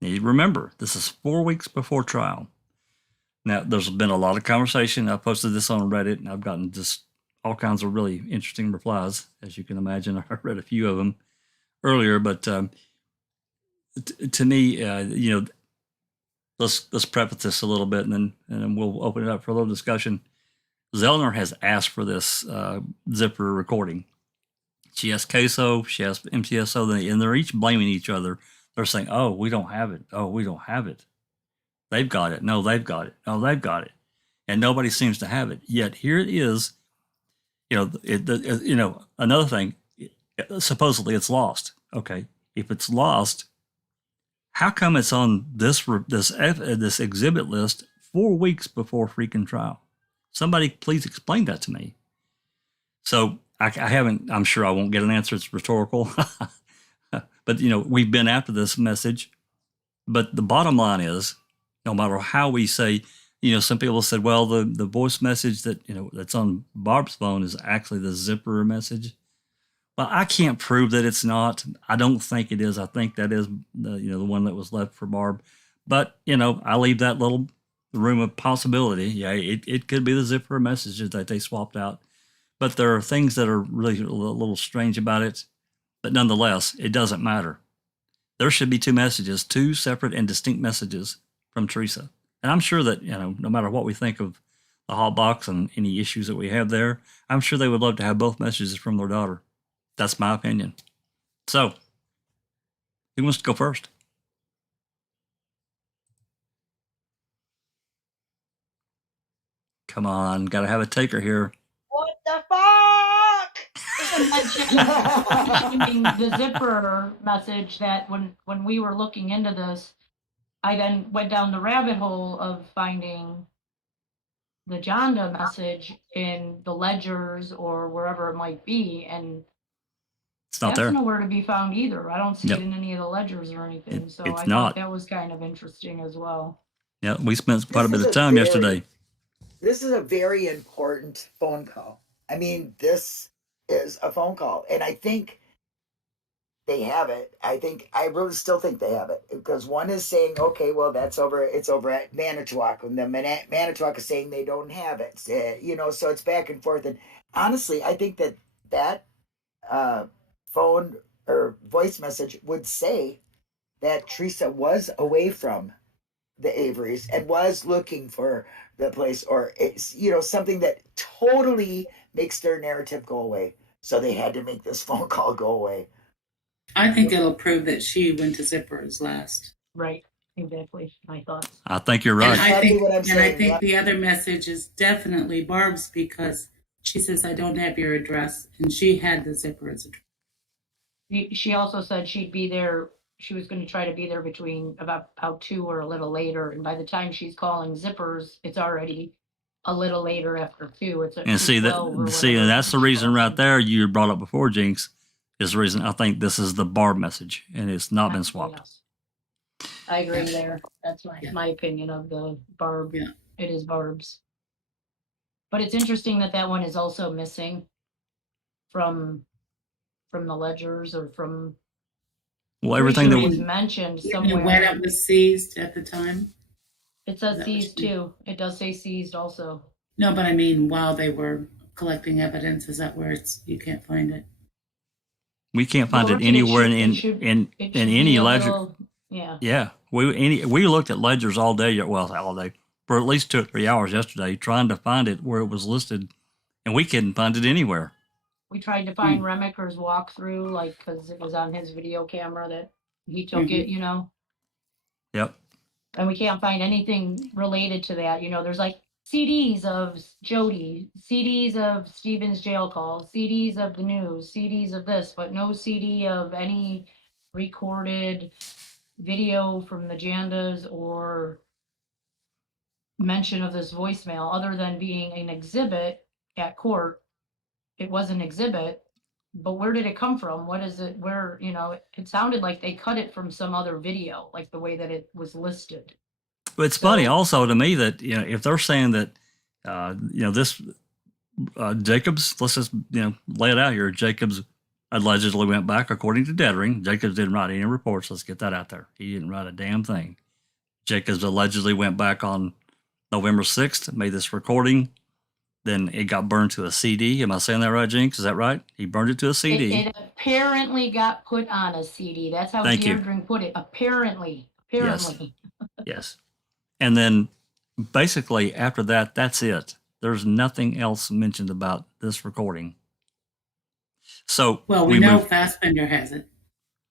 You remember, this is 4 weeks before trial. Now, there's been a lot of conversation. I posted this on Reddit, and I've gotten just all kinds of really interesting replies, as you can imagine. I read a few of them earlier, but to me, let's preface this a little bit, and then we'll open it up for a little discussion. Zellner has asked for this zipper recording. She asked CASO, she asked MTSO, and they're each blaming each other. They're saying, "Oh, we don't have it. Oh, we don't have it. They've got it. No, they've got it. No, they've got it." And nobody seems to have it. Yet here it is. Another thing. Supposedly it's lost. Okay, if it's lost, how come it's on this exhibit list 4 weeks before freaking trial? Somebody please explain that to me. So I haven't. I'm sure I won't get an answer. It's rhetorical. But we've been after this message. But the bottom line is, no matter how we say, some people said, well, the voice message that that's on Barb's phone is actually the zipper message. Well, I can't prove that it's not. I don't think it is. I think that is the one that was left for Barb. But I leave that little room of possibility. Yeah, it could be the zipper messages that they swapped out. But there are things that are really a little strange about it. But nonetheless, it doesn't matter. There should be two separate and distinct messages from Teresa. And I'm sure that, no matter what we think of the hot box and any issues that we have there, I'm sure they would love to have both messages from their daughter. That's my opinion. So, who wants to go first? Come on, got to have a taker here. What the fuck? Mentioning the zipper message, that when we were looking into this, I then went down the rabbit hole of finding the Jonda message in the ledgers or wherever it might be, and it's not there. That's nowhere to be found either. I don't see it in any of the ledgers or anything. So I thought that was kind of interesting as well. Yeah, we spent quite a bit of time yesterday. This is a very important phone call. I mean, this is a phone call, and I think they have it. I really still think they have it, because one is saying, okay, well, it's over at Manitowoc, and the Manitowoc is saying they don't have it. So it's back and forth. And honestly, I think that phone or voice message would say that Teresa was away from the Averys and was looking for the place, or it's something that totally makes their narrative go away. So they had to make this phone call go away. I think it'll prove that she went to Zippers last. Right. Exactly. My thoughts. I think you're right. And I think the other message is definitely Barb's, because She says, I don't have your address. And she had the zipper's address. She also said she'd be there. She was going to try to be there between about 2 or a little later. And by the time she's calling zippers, it's already a little later after 2. It's at And see that, 2:12 or see, and whatever that's the she reason called right them. there you brought up before, Jinx, is the reason I think this is the Barb message and it's not been swapped. Yes. I agree there. That's my opinion of the Barb. Yeah. It is Barb's. But it's interesting that that one is also missing from the ledgers or from. Well, everything sure that is mentioned somewhere. When it was seized at the time. It says seized too. It does say seized also. No, but I mean, while they were collecting evidence, is that where you can't find it? We can't find it anywhere in any ledger. Yeah. Yeah. We looked at ledgers all day, well, all day, for at least 2 or 3 hours yesterday, trying to find it where it was listed, and we couldn't find it anywhere. We tried to find Remaker's walkthrough, like, because it was on his video camera that he took it, you know. Yep. And we can't find anything related to that. You know, there's like CDs of Jody, CDs of Stephen's jail call, CDs of the news, CDs of this, but no CD of any recorded video from the Jandas or mention of this voicemail other than being an exhibit at court. It was an exhibit, but where did it come from? What is it? Where, you know, it sounded like they cut it from some other video, like the way that it was listed. But it's funny also to me that, you know, if they're saying that, you know, this Jacobs, let's just, you know, lay it out here. Jacobs allegedly went back, according to Dettering. Jacobs didn't write any reports. Let's get that out there. He didn't write a damn thing. Jacobs allegedly went back on November 6th, made this recording. Then it got burned to a CD. Am I saying that right, Jinx? Is that right? He burned it to a CD. It apparently got put on a CD. That's how Dettering put it. Apparently. Yes. And then basically after that, that's it. There's nothing else mentioned about this recording. So we know Fassbender has it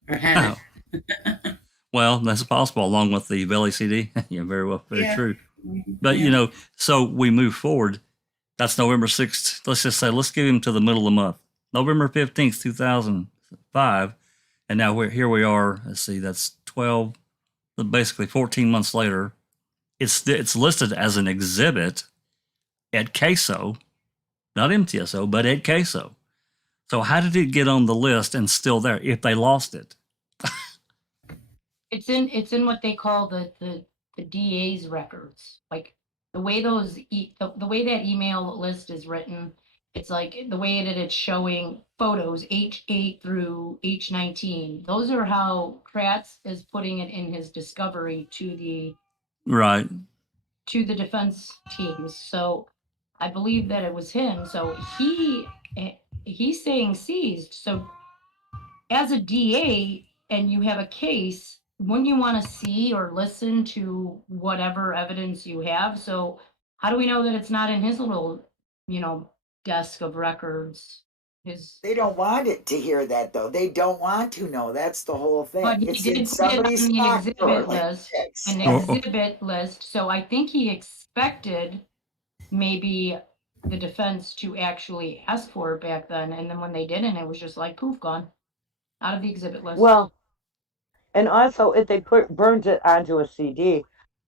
or had it. Well, that's possible, along with the Belly CD. Yeah, very true. But you know, so we move forward. That's November 6th. Let's just say, let's give him to the middle of the month, November 15th, 2005, and now here we are. Let's see, that's 12, basically 14 months later. It's listed as an exhibit at CASO, not MTSO, but at CASO. So how did it get on the list and still there if they lost it? It's in what they call the DA's records. Like the way the way that email list is written, it's like the way that it's showing photos H8 through H19. Those are how Kratz is putting it in his discovery to the defense teams. So I believe that it was him. So he's saying seized. So as a DA and you have a case, wouldn't you want to see or listen to whatever evidence you have? So how do we know that it's not in his little, you know, desk of records? They don't want it to hear that, though. They don't want to know. That's the whole thing. But he did put it on the exhibit list, an exhibit list. So I think he expected maybe the defense to actually ask for it back then. And then when they didn't, it was just like, poof, gone out of the exhibit list. Well, and also if they burned it onto a CD,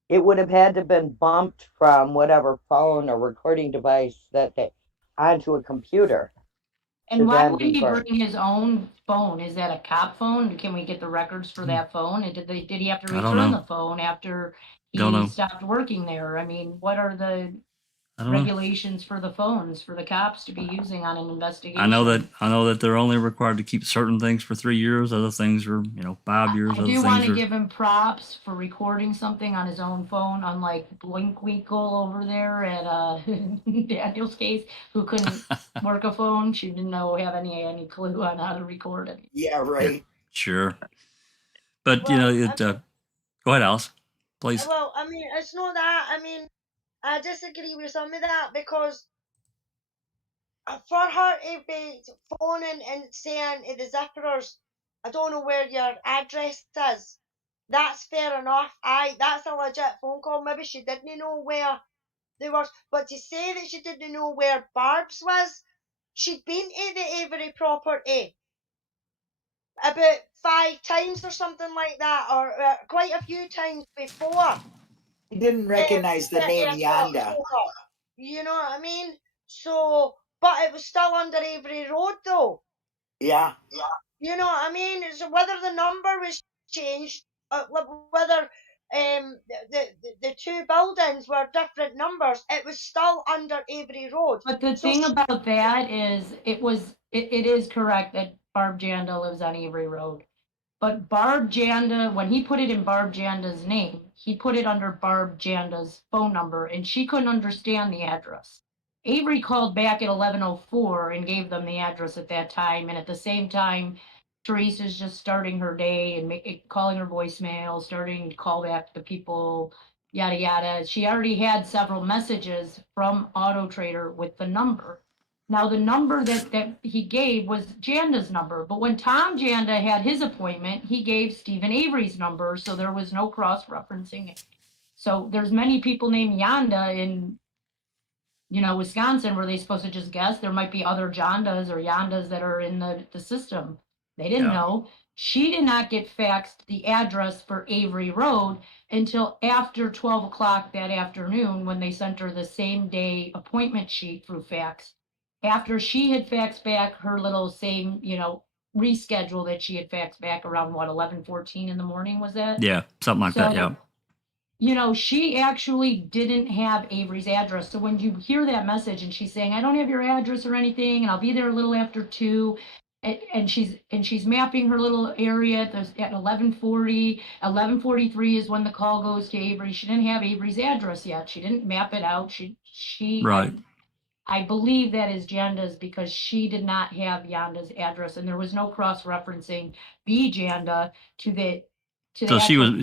it would have had to have been bumped from whatever phone or recording device that they onto a computer. And why would he bring his own phone? Is that a cop phone? Can we get the records for that phone? And did he have to return the phone after he stopped working there? I mean, what are the regulations for the phones for the cops to be using on an investigation? I know that they're only required to keep certain things for 3 years. Other things are, 5 years. I do want to give him props for recording something on his own phone, unlike Blinkwinkle over there at Daniel's case, who couldn't work a phone. She didn't have any clue on how to record it. Yeah, right. Yeah, sure. But go ahead, Alice, please. Well, I mean, it's not that. I mean, I disagree with some of that because for her to be phoning and saying to the zippers, I don't know where your address is, that's fair enough. That's a legit phone call. Maybe she didn't know where they were. But to say that she didn't know where Barb's was, she'd been to the Avery property about 5 times or something like that, or quite a few times before. He didn't recognize the name Yonda. You know what I mean? So, but it was still under Avery Road, though. Yeah. You know what I mean? So whether the number was changed, whether the two buildings were different numbers, it was still under Avery Road. But the thing about that is, it is correct that Barb Janda lives on Avery Road. But Barb Janda, when he put it in Barb Janda's name, he put it under Barb Janda's phone number, and she couldn't understand the address. Avery called back at 11:04 and gave them the address at that time, and at the same time, Teresa's just starting her day and calling her voicemail, starting to call back the people, yada yada. She already had several messages from Auto Trader with the number. Now, the number that he gave was Janda's number, but when Tom Janda had his appointment, he gave Stephen Avery's number, so there was no cross-referencing it. So there's many people named Yonda in, Wisconsin. Were they supposed to just guess? There might be other Jandas or Yondas that are in the system. They didn't know. She did not get faxed the address for Avery Road until after 12 o'clock that afternoon, when they sent her the same day appointment sheet through fax. After she had faxed back her little same, reschedule that she had faxed back around 11:14 in the morning, was that? Yeah, something like that, yeah. She actually didn't have Avery's address. So when you hear that message and she's saying, I don't have your address or anything, and I'll be there a little after 2, and she's mapping her little area at 11:40, 11:43 is when the call goes to Avery. She didn't have Avery's address yet. She didn't map it out. She Right. I believe that is Janda's, because she did not have Yanda's address, and there was no cross-referencing B Janda to the. So she was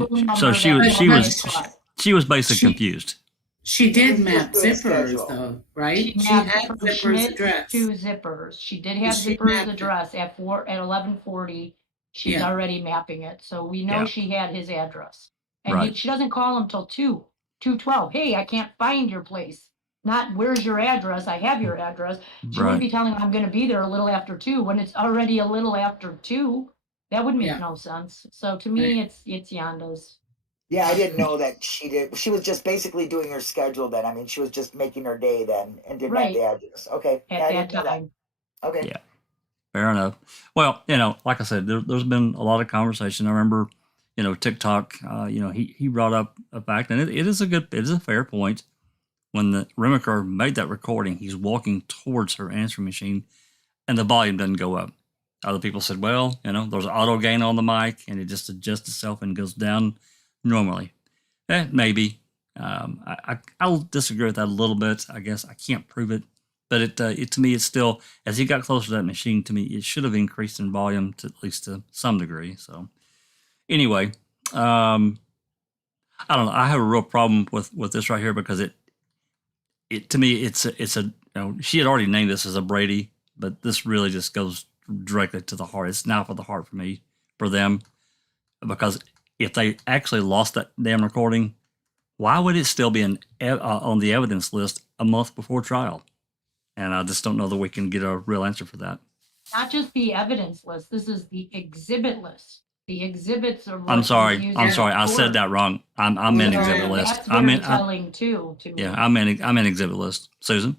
basically confused. She did map zippers, though, right? She had mapped from zippers Schmidt address. to zippers. She did have She zippers mapped it. address at 11:40. She's Yeah. already mapping it, so we know Yeah. she had his address. And Right. she doesn't call him till 2:12. Hey, I can't find your place. Not, where's your address? I have your address. She wouldn't be telling him I'm going to be there a little after 2 when it's already a little after 2. That would make no sense. So to me, it's Yanda's. Yeah, I didn't know that she did. She was just basically doing her schedule then. I mean, she was just making her day then and didn't have the address. Okay. At I that didn't know that. time. Okay. Yeah. Fair enough. Well, like I said, there's been a lot of conversation. I remember, TikTok, he brought up a fact, and it is a fair point. When the Remaker made that recording, he's walking towards her answering machine, and the volume doesn't go up. Other people said, well, there's auto gain on the mic, and it just adjusts itself and goes down normally. Maybe. I'll disagree with that a little bit. I guess I can't prove it, but it to me, it's still, as he got closer to that machine, to me, it should have increased in volume to at least to some degree. So, anyway, I don't know. I have a real problem with this right here, because it to me, it's a she had already named this as a Brady, but this really just goes directly to the heart. It's now for the heart for me, for them, because if they actually lost that damn recording, why would it still be on the evidence list a month before trial? And I just don't know that we can get a real answer for that. Not just the evidence list. This is the exhibit list. The exhibits are. I'm sorry. I said that wrong. I'm in exhibit list. That's very telling too. To me. Yeah, I'm in exhibit list. Susan.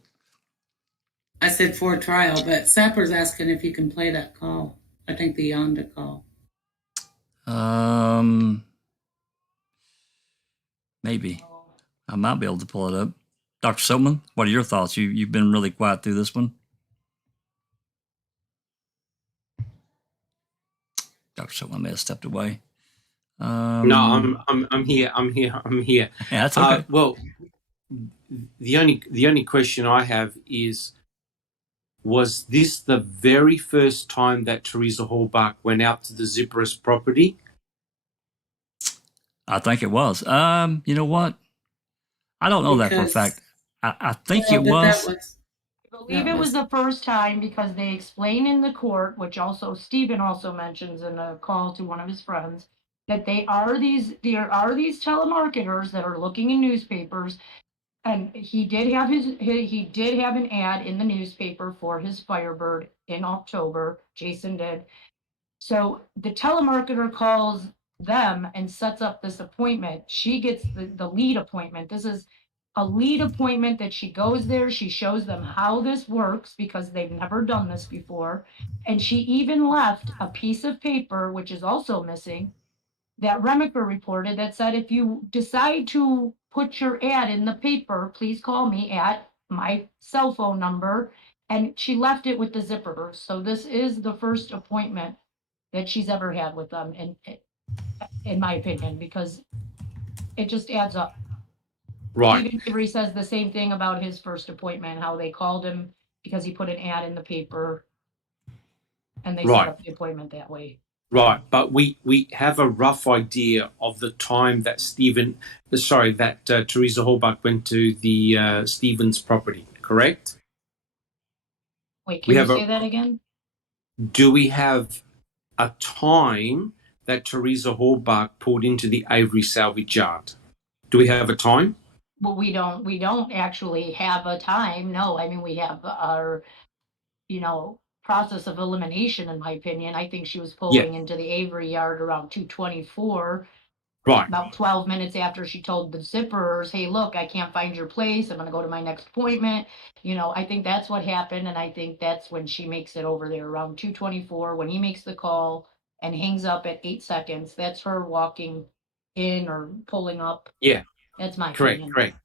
I said for trial, but Sapper's asking if you can play that call. I think the Yonda call. Maybe. I might be able to pull it up. Dr. Silkman, what are your thoughts? You've been really quiet through this one. Dr. Silkman may have stepped away. No, I'm here. Yeah, that's okay. Well, the only question I have is, was this the very first time that Teresa Hallbach went out to the Zipperus property? I think it was. You know what? I don't know that for a fact. I think it was. I believe it was the first time, because they explain in the court, which also Stephen also mentions in a call to one of his friends, that there are these telemarketers that are looking in newspapers And he did have an ad in the newspaper for his Firebird in October. Jason did. So the telemarketer calls them and sets up this appointment. She gets the lead appointment. This is a lead appointment that she goes there. She shows them how this works because they've never done this before. And she even left a piece of paper, which is also missing, that Remaker reported that said, if you decide to put your ad in the paper, please call me at my cell phone number. And she left it with the zipper. So this is the first appointment that she's ever had with them, in my opinion, because it just adds up. Right. Even Avery says the same thing about his first appointment, how they called him because he put an ad in the paper and they set up the appointment that way. Right, but we have a rough idea of the time that Teresa Hallbuck went to the Stevens property, correct? Wait, can you say that again? Do we have a time that Teresa Hallbuck pulled into the Avery salvage yard? Do we have a time? Well, we don't actually have a time. No, I mean, we have our, process of elimination, in my opinion. I think she was pulling into the Avery yard around 2:24. Right. About 12 minutes after she told the zippers, hey, look, I can't find your place. I'm going to go to my next appointment. I think that's what happened. And I think that's when she makes it over there around 2:24, when he makes the call and hangs up at 8 seconds. That's her walking in or pulling up. Yeah. That's my opinion. Correct.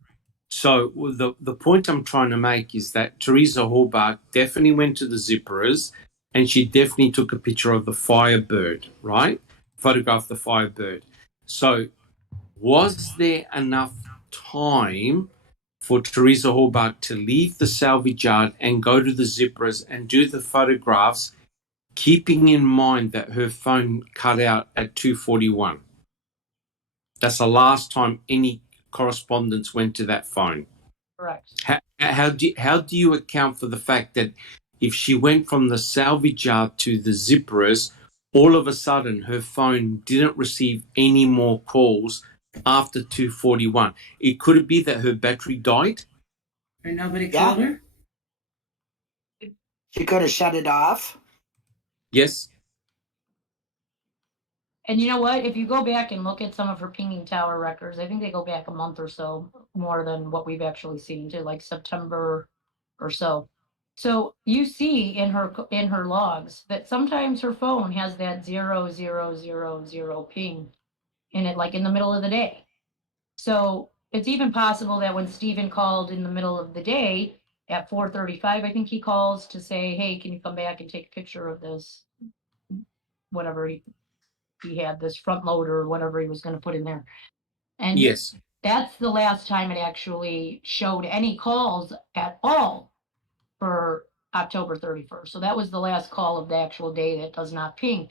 So the point I'm trying to make is that Teresa Hallbuck definitely went to the zippers and she definitely took a picture of the Firebird, right? Photographed the Firebird. So was there enough time for Teresa Hallbuck to leave the salvage yard and go to the zippers and do the photographs, keeping in mind that her phone cut out at 2:41? That's the last time any correspondence went to that phone. Correct. How do you account for the fact that if she went from the salvage yard to the zippers, all of a sudden her phone didn't receive any more calls after 2:41? It could be that her battery died. Or nobody called her? She could have shut it off. Yes. And you know what? If you go back and look at some of her pinging tower records, I think they go back a month or so more than what we've actually seen, to like September or so. So you see in her logs that sometimes her phone has that 0000 ping in it, like in the middle of the day. So it's even possible that when Stephen called in the middle of the day at 4:35, I think he calls to say, hey, can you come back and take a picture of this, whatever he had, this front loader or whatever he was going to put in there. And yes, that's the last time it actually showed any calls at all for October 31st. So that was the last call of the actual day that does not ping.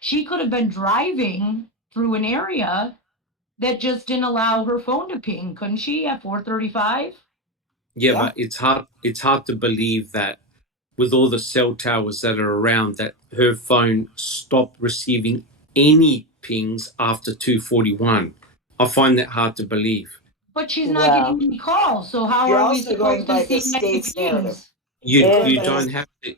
She could have been driving through an area that just didn't allow her phone to ping, couldn't she, at 4:35? Yeah, but it's hard to believe that with all the cell towers that are around, that her phone stopped receiving any pings after 2:41. I find that hard to believe. But she's not getting any calls, so how are we supposed to see any pings? You don't have to.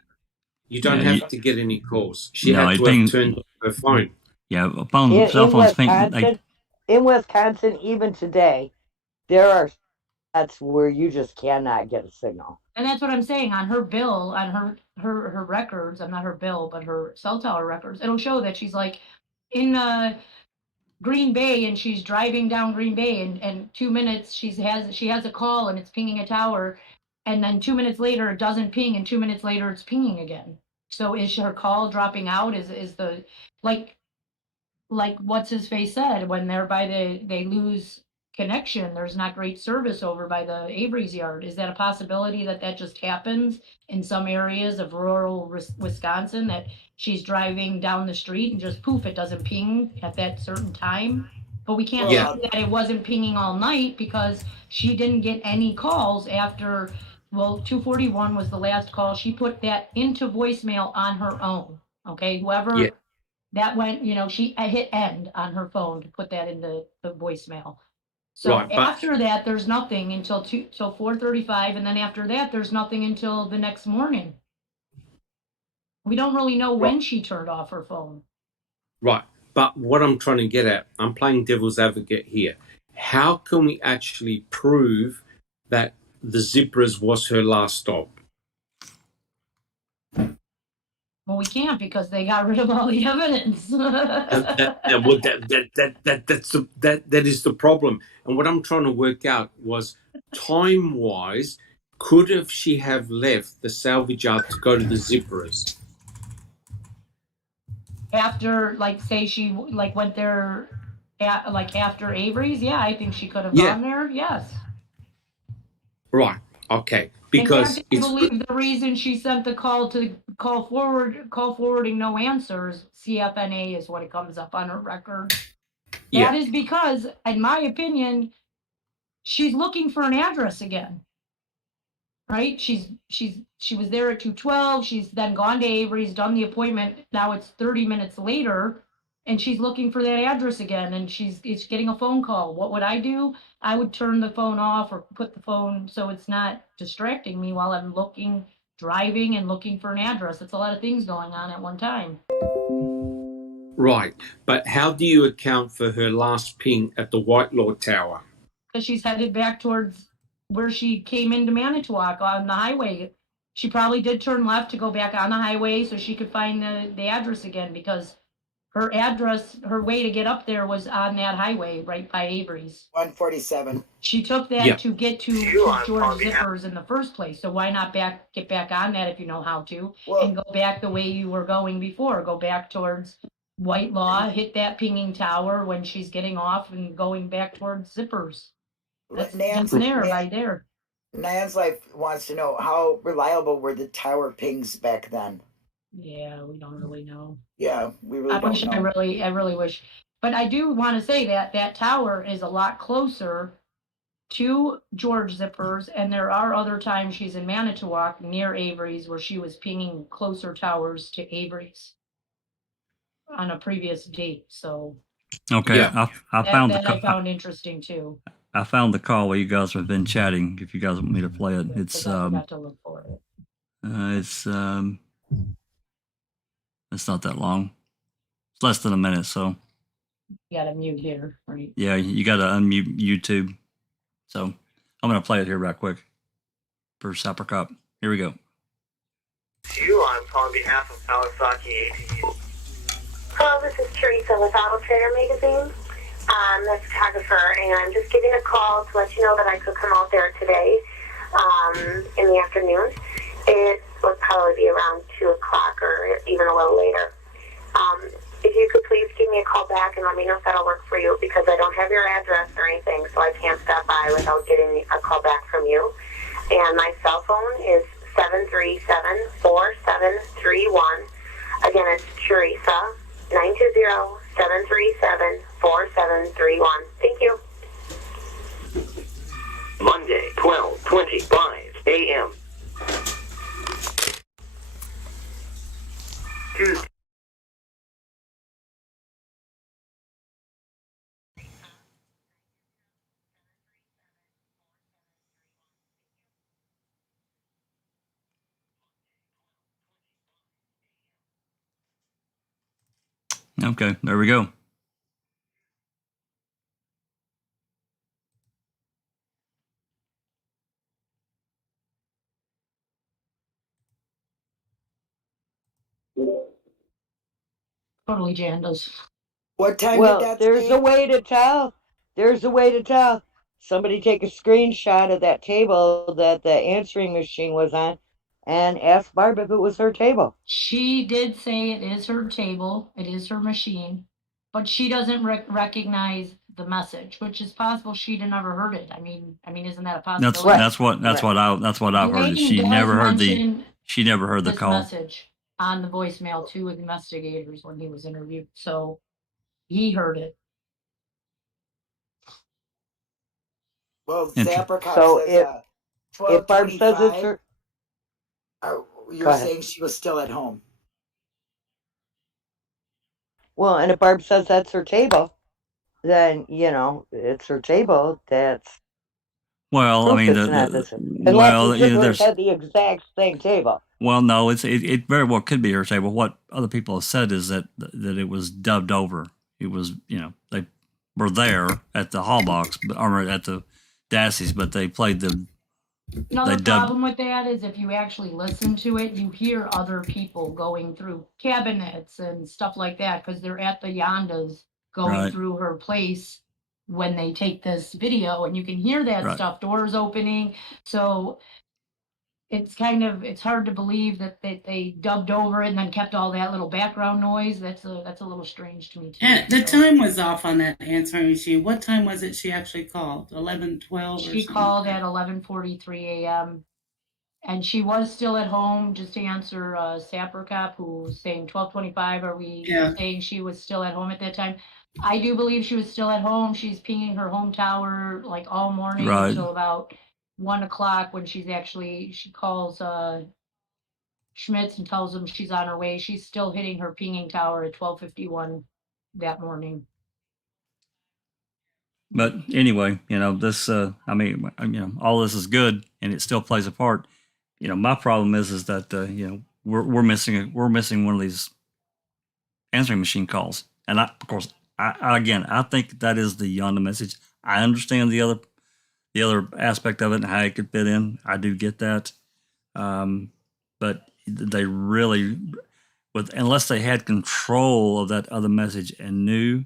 You don't have to get any calls. She had to have turned her phone. Yeah, upon cell phones ping. In Wisconsin, even today, there are spots where you just cannot get a signal. And that's what I'm saying. On her bill, on her records, not her bill, but her cell tower records, it'll show that she's like in Green Bay and she's driving down Green Bay, and 2 minutes she has a call and it's pinging a tower, and then 2 minutes later it doesn't ping, and 2 minutes later it's pinging again. So is her call dropping out? Is the like what's his face said, when they lose connection, there's not great service over by the Avery's yard. Is that a possibility that just happens in some areas of rural Wisconsin, that she's driving down the street and just poof, it doesn't ping at that certain time? But we can't say that it wasn't pinging all night, because she didn't get any calls after, 2:41 was the last call. She put that into voicemail on her own. Okay, whoever that went, she hit end on her phone to put that into the voicemail. So Right, but after that, there's nothing until 4:35, and then after that, there's nothing until the next morning. We don't really know when she turned off her phone. right. But what I'm trying to get at, I'm playing devil's advocate here. How can we actually prove that the Zippers was her last stop? Well, we can't because they got rid of all the evidence. That is the problem. And what I'm trying to work out was time-wise, could she have left the salvage yard to go to the Zippers? After, like, say she like went there, like after Avery's, yeah, I think she could have Yeah. gone there. Yes. Right. Okay. In Because fact, I believe the reason she sent the call forwarding no answers, CFNA is what it comes up on her record. Yeah. That is because, in my opinion, she's looking for an address again. Right? She was there at 2:12. She's then gone to Avery's, done the appointment. Now it's 30 minutes later, and she's looking for that address again. And she's getting a phone call. What would I do? I would turn the phone off or put the phone so it's not distracting me while I'm driving and looking for an address. It's a lot of things going on at one time. Right. But how do you account for her last ping at the White Lord Tower? Because she's headed back towards where she came into Manitowoc on the highway. She probably did turn left to go back on the highway so she could find the address again, because her way to get up there was on that highway right by Avery's. 147. She took that to get to George Zippers in the first place. So why not get back on that if you know how to, and go back the way you were going before? Go back towards Whitelaw, hit that pinging tower when she's getting off and going back towards Zippers. That's there, right there. Nan's Life wants to know, how reliable were the tower pings back then? Yeah, we don't really know. Yeah, we really don't know. I really wish. But I do want to say that tower is a lot closer to George Zippers, and there are other times she's in Manitowoc near Avery's where she was pinging closer towers to Avery's on a previous date. So okay, Yeah. I found the I found interesting too. I found the call while you guys have been chatting. If you guys want me to play it, it's I forgot to look for it. It's not that long. It's less than a minute, so You got to mute here, right? yeah, you got to unmute YouTube. So I'm gonna play it here right quick for Sapper Cup. Here we go. I'm calling on behalf of Kawasaki ATV. Hello, this is Teresa with Auto Trader Magazine. I'm the photographer, and I'm just giving a call to let you know that I could come out there today in the afternoon. It would probably be around 2 o'clock or even a little later. If you could please give me a call back and let me know if that'll work for you, because I don't have your address or anything, so I can't stop by without getting a call back from you. And my cell phone is 737-4731. Again, it's Teresa, 920-737-4731. Thank you. Monday, 12:25 a.m. Tuesday. Okay, there we go. Totally Jandas. What time Well, did that there's say? a way to tell. There's a way to tell. Somebody take a screenshot of that table that the answering machine was on and ask Barb if it was her table. She did say it is her table, it is her machine, but she doesn't recognize the message, which is possible she'd have never heard it. I mean, isn't that a possibility? That's what I've heard. Is she never heard the this call. message on the voicemail to investigators when he was interviewed. So he heard it. Well, Zapper Cop So says if Barb says it's 12:25. her, You're saying she was still at home. well, and if Barb says that's her table, then, you know, it's her table. That's Well, I proof mean, it's not the same. Unless the zippers had the exact same table. Well, no, it very well could be her table. What other people have said is that it was dubbed over. It was, you know, they were there at the hall box, or at the Dassey's, but they played the. No, the problem with that is if you actually listen to it, you hear other people going through cabinets and stuff like that because they're at the Yondas going through her place when they take this video, and you can hear that stuff, doors opening. So it's it's hard to believe that they dubbed over it and then kept all that little background noise. That's a little strange to me too. And the time was off on that answering machine. What time was it she actually called? 11:12 or something? She called at 11:43 a.m. and she was still at home. Just to answer Sapper Cop, who's saying 12:25. Are we saying she was still at home at that time? I do believe she was still at home. She's pinging her home tower like all morning until about 1 o'clock when she calls Schmitz and tells him she's on her way. She's still hitting her pinging tower at 12:51 that morning. But anyway, you know, this, I mean, you know, all this is good and it still plays a part. You know, my problem is that, you know, we're missing one of these answering machine calls. And of course, I think that is the Yonda message. I understand the other aspect of it and how it could fit in. I do get that. But they really, unless they had control of that other message and knew,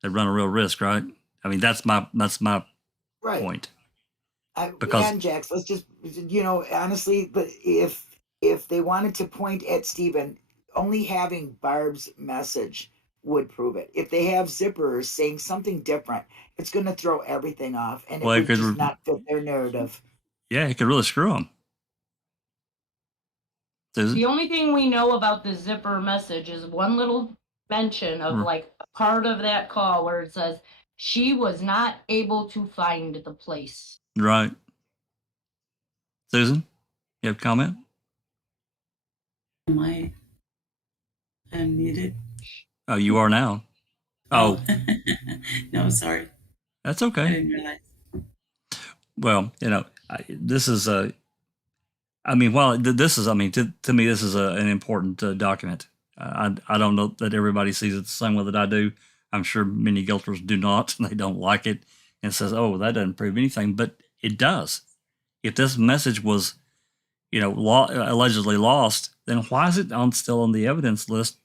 they'd run a real risk, right? I mean, that's my point. And Jax, let's just, you know, honestly, but if they wanted to point at Stephen, only having Barb's message would prove it. If they have zippers saying something different, it's going to throw everything off, and it would just not fit their narrative. Yeah, it could really screw them. The only thing we know about the zipper message is one little mention of like part of that call where it says she was not able to find the place. Right. Susan, you have a comment? Am I unmuted? Oh, you are now. Oh. No, sorry. That's okay. I didn't realize. Well, you know, this is to me, this is an important document. I don't know that everybody sees it the same way that I do. I'm sure many guilters do not, and they don't like it and says, oh, that doesn't prove anything, but it does. If this message was, you know, allegedly lost, then why is it still on the evidence list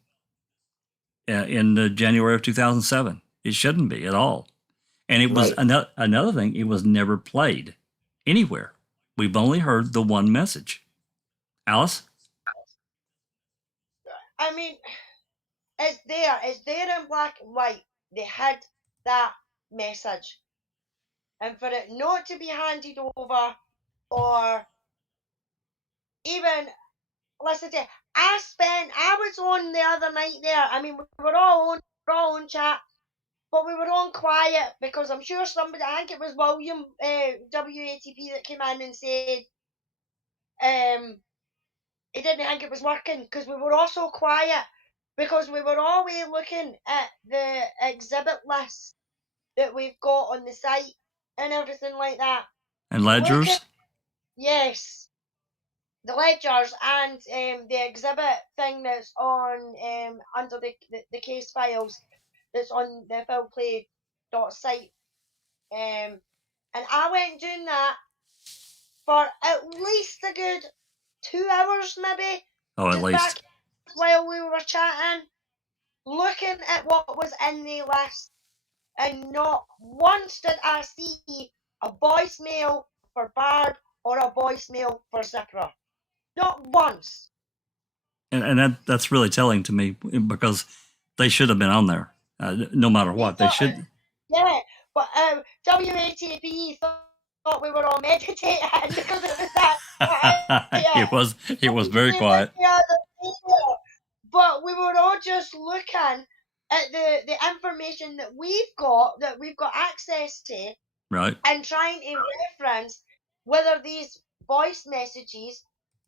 in January of 2007? It shouldn't be at all. And it was another thing, it was never played anywhere. We've only heard the one message. Alice? I mean, it's there in black and white. They had that message. And for it not to be handed over, or even, listen to, I was on the other night there. I mean, we were all on chat, but we were on quiet because I'm sure somebody, I think it was William, WATP, that came in and said, he didn't think it was working because we were also quiet because we were always looking at the exhibit list that we've got on the site and everything like that. And ledgers? Yes. The ledgers and the exhibit thing that's on under the case files that's on the philplay.site. And I went doing that for at least a good 2 hours maybe. Oh, at least. Back while we were chatting, looking at what was in the list, and not once did I see a voicemail for Barb or a voicemail for Zipper. Not once. And that's really telling to me because they should have been on there, no matter what. They should. Yeah, but WATP thought we were all meditating because it was that. It was very quiet. But we were all just looking at the information that we've got access to, right, and trying to reference whether these voice messages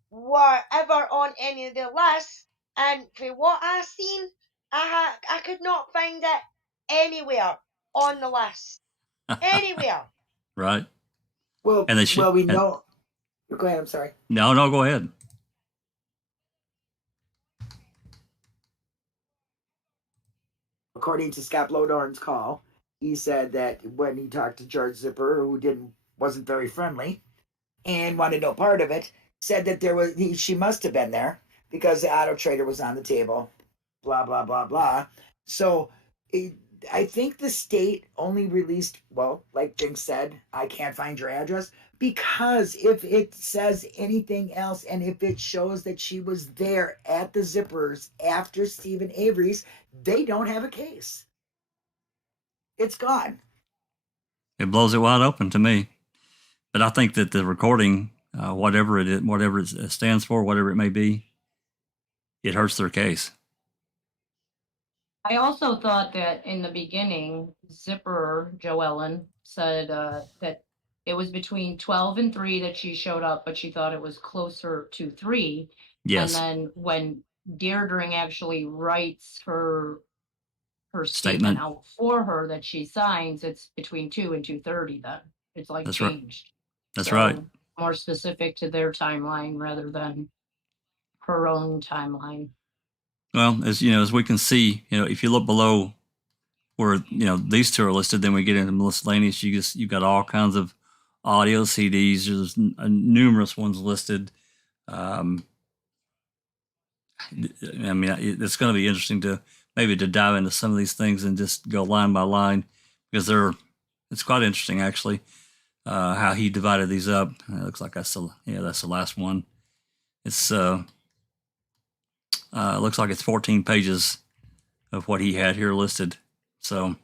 were ever on any of the lists. And for what I seen, I could not find it anywhere. on the list anywhere. Right. Well, And they should. well, we know. Go ahead. I'm sorry. No, go ahead. According to Scott Blodorn's call, he said that when he talked to George Zipper, who wasn't very friendly and wanted no part of it, said that she must have been there because the auto trader was on the table. Blah blah blah blah. So I think the state only released, well, like Jink said, I can't find your address, because if it says anything else and if it shows that she was there at the Zippers after Stephen Avery's, they don't have a case. It's gone. It blows it wide open to me. But I think that the recording, whatever it is, whatever it stands for, whatever it may be, it hurts their case. I also thought that in the beginning, Zipper Joellen said that it was between 12 and 3 that she showed up, but she thought it was closer to 3. Yes. And then when Deirdre actually writes her Statement statement out for her that she signs, it's between 2 and 2:30 then. It's like That's right. changed. That's So, right. more specific to their timeline rather than her own timeline. Well, as we can see, if you look below where these two are listed, then we get into miscellaneous. You've got all kinds of audio CDs. There's numerous ones listed. I mean, it's going to be interesting to dive into some of these things and just go line by line, because it's quite interesting actually how he divided these up. It looks like that's the last one. It's looks like it's 14 pages of what he had here listed. So,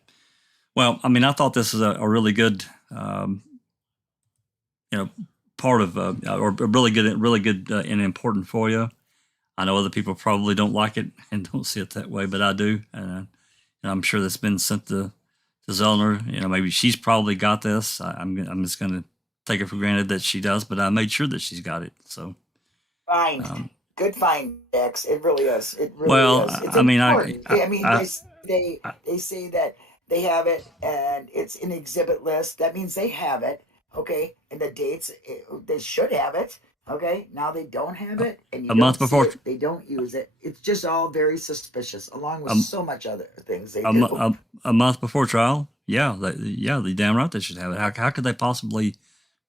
well, I mean, I thought this is a really good, part of, or really good and important FOIA. I know other people probably don't like it and don't see it that way, but I do. And I'm sure that's been sent to Zellner. Maybe she's probably got this. I'm just going to take it for granted that she does, but I made sure that she's got it. So fine. Good find, Dex. It really is. It really is. It's important. They say that they have it and it's an exhibit list. That means they have it. Okay. And the dates, they should have it. Okay. Now they don't have it, and you don't see it, they don't use it. It's just all very suspicious, along with so much other things they do. A month before trial. Yeah. They damn right they should have it. How could they possibly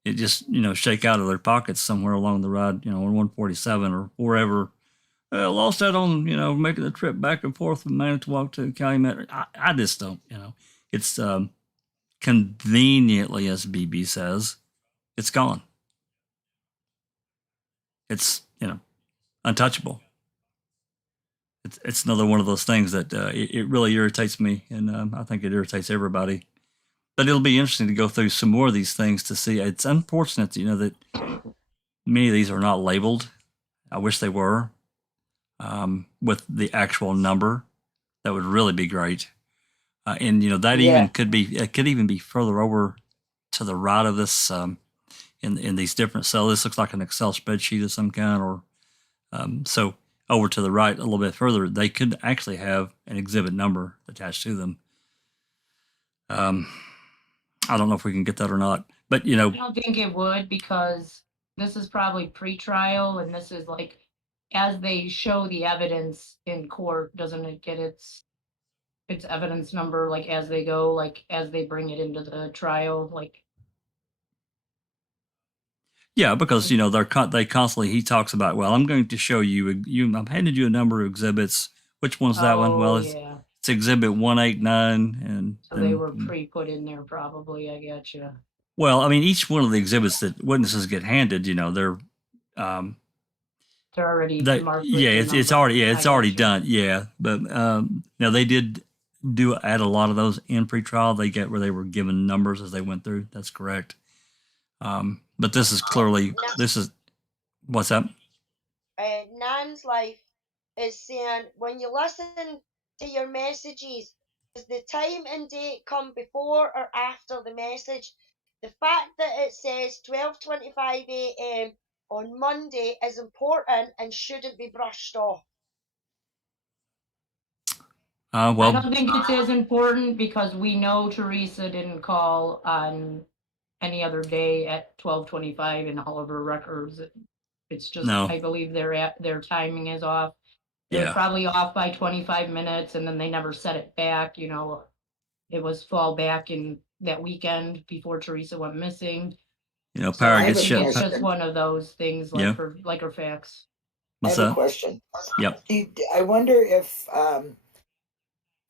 it just shake out of their pockets somewhere along the ride, on 147 or wherever? Lost that on making the trip back and forth from Manitowoc to Calumet. I just don't. It's conveniently, as BB says, it's gone. It's untouchable. It's another one of those things that it really irritates me, and I think it irritates everybody. But it'll be interesting to go through some more of these things to see. It's unfortunate, that many of these are not labeled. I wish they were, with the actual number. That would really be great. And that even could even be further over to the right of this, in these different cells. This looks like an Excel spreadsheet of some kind, or so over to the right a little bit further, they could actually have an exhibit number attached to them. I don't know if we can get that or not, but I don't think it would, because this is probably pre-trial, and this is like, as they show the evidence in court, doesn't it get its evidence number, like as they go, like as they bring it into the trial, like. Yeah, because they constantly, he talks about, well, I'm going to show you, I've handed you a number of exhibits. Which one's that one? Well, it's exhibit 189, and so they were pre-put in there probably. I getcha. Well, I mean, each one of the exhibits that witnesses get handed, they're already marked. Yeah, it's already done. Yeah, but now they did add a lot of those in pre-trial. They get where they were given numbers as they went through. That's correct. But this is clearly what's up? Nan's Life is saying, when you listen to your messages, does the time and date come before or after the message? The fact that it says 12:25 a.m. on Monday is important and shouldn't be brushed off. I don't think it's as important because we know Teresa didn't call on any other day at 12:25 in all of her records. It's just, No. I believe their timing is off. It was probably off by 25 minutes, and then they never set it back. You know, it was fall back in that weekend before Teresa went missing. You know, So power I gets think shut. it's just one of those things, like her fax. I What's have that? a question. Yep. I wonder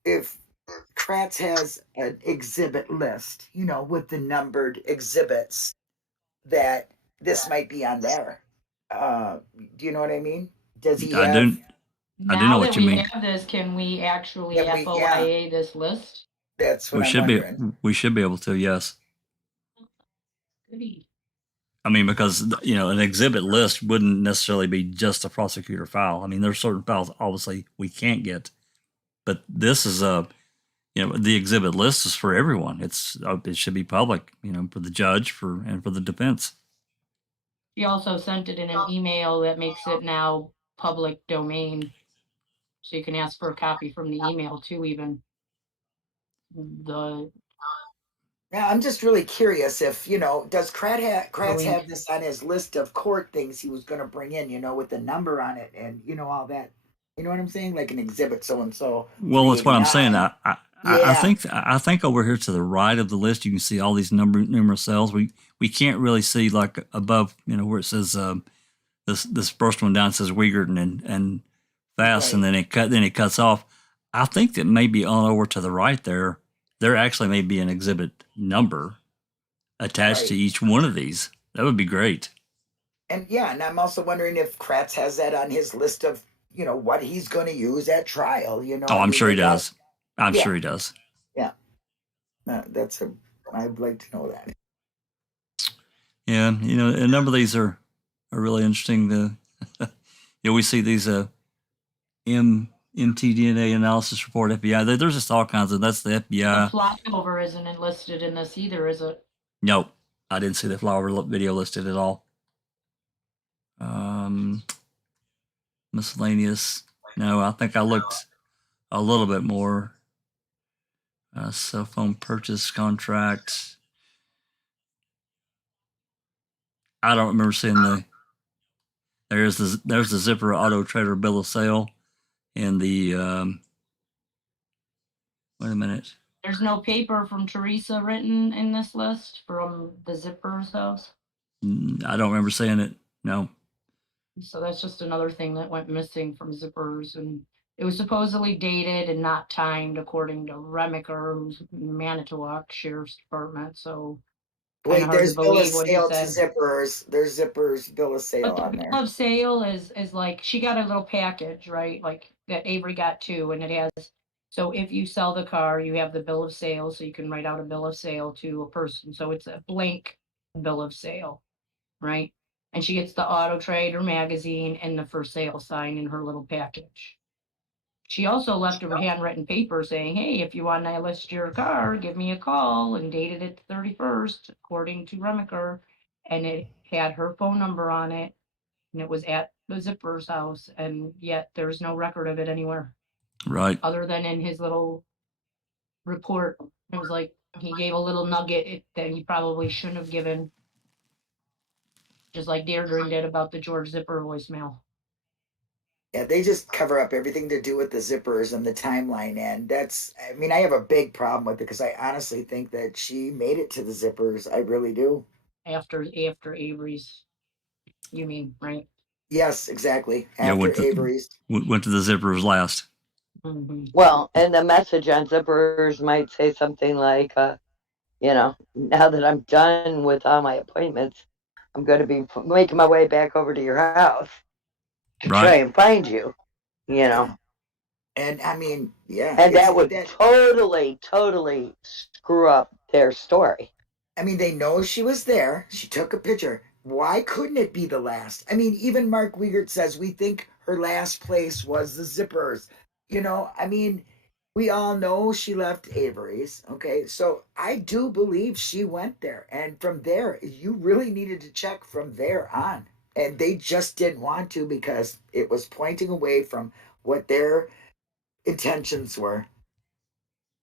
if Kratz has an exhibit list, you know, with the numbered exhibits that this might be on there. Do you know what I mean? Does he I have? do know what you mean. Now that we have this, can we actually Can we- FOIA this list? That's what We I'm should wondering. we should be able to, yes. Goody. I mean, because you know, an exhibit list wouldn't necessarily be just a prosecutor file. I mean, there's certain files obviously we can't get, but this is you know, the exhibit list is for everyone. It should be public, you know, for the judge and for the defense. She also sent it in an email that makes it now public domain. So you can ask for a copy from the email too, even. Now, I'm just really curious if, you know, does Kratz have this on his list of court things he was going to bring in, you know, with the number on it and, you know, all that. You know what I'm saying? Like an exhibit so-and-so. Well, that's what I'm saying. I think over here to the right of the list, you can see all these numerous cells. We can't really see like above, you know, where it says this first one down says Wiegerton and Fast, and then it cuts off. I think that maybe on over to the right there actually may be an exhibit number attached to each one of these. That would be great. And and I'm also wondering if Kratz has that on his list of, you know, what he's going to use at trial, you know. Oh, I'm sure he does. I'm sure he does. Yeah. I'd like to know that. Yeah, you know, a number of these are really interesting. You know, we see these mtDNA analysis report, FBI. There's just all kinds of. That's the FBI. The flyover isn't enlisted in this either, is it? Nope, I didn't see the flyover video listed at all. Miscellaneous. No, I think I looked a little bit more. Cell phone purchase contract. I don't remember seeing there's the Zipper Auto Trader bill of sale and the wait a minute. There's no paper from Teresa written in this list from the Zipper's house. I don't remember seeing it. No. So that's just another thing that went missing from Zippers, and it was supposedly dated and not timed, according to Remiker, who's Manitowoc Sheriff's Department. So wait, there's bill of sale to said. Zippers. There's Zippers bill of sale But on the there. bill of sale is like she got a little package, right? Like that Avery got too, and it has. So if you sell the car, you have the bill of sale, so you can write out a bill of sale to a person. So it's a blank bill of sale, right? And she gets the Auto Trader magazine and the for sale sign in her little package. She also left her handwritten paper saying, hey, if you want to list your car, give me a call, and dated it the 31st, according to Remiker. And it had her phone number on it, and it was at the Zipper's house, and yet there's no record of it anywhere. Right. Other than in his little report. It was like he gave a little nugget that he probably shouldn't have given. Just like Deirdre did about the George Zipper voicemail. Yeah, they just cover up everything to do with the zippers and the timeline. And I mean, I have a big problem with it because I honestly think that she made it to the zippers. I really do. After Avery's, you mean, right? Yes, exactly. After Avery's. Went to the zippers last. Mm-hmm. Well, and the message on zippers might say something like, you know, now that I'm done with all my appointments, I'm going to be making my way back over to your house to try and find you, you know. And I mean, yeah. And that would totally screw up their story. I mean, they know she was there. She took a picture. Why couldn't it be the last? I mean, even Mark Wiegert says we think her last place was the zippers. You know, I mean, we all know she left Avery's. Okay, so I do believe she went there. And from there, you really needed to check from there on. And they just didn't want to because it was pointing away from what their intentions were.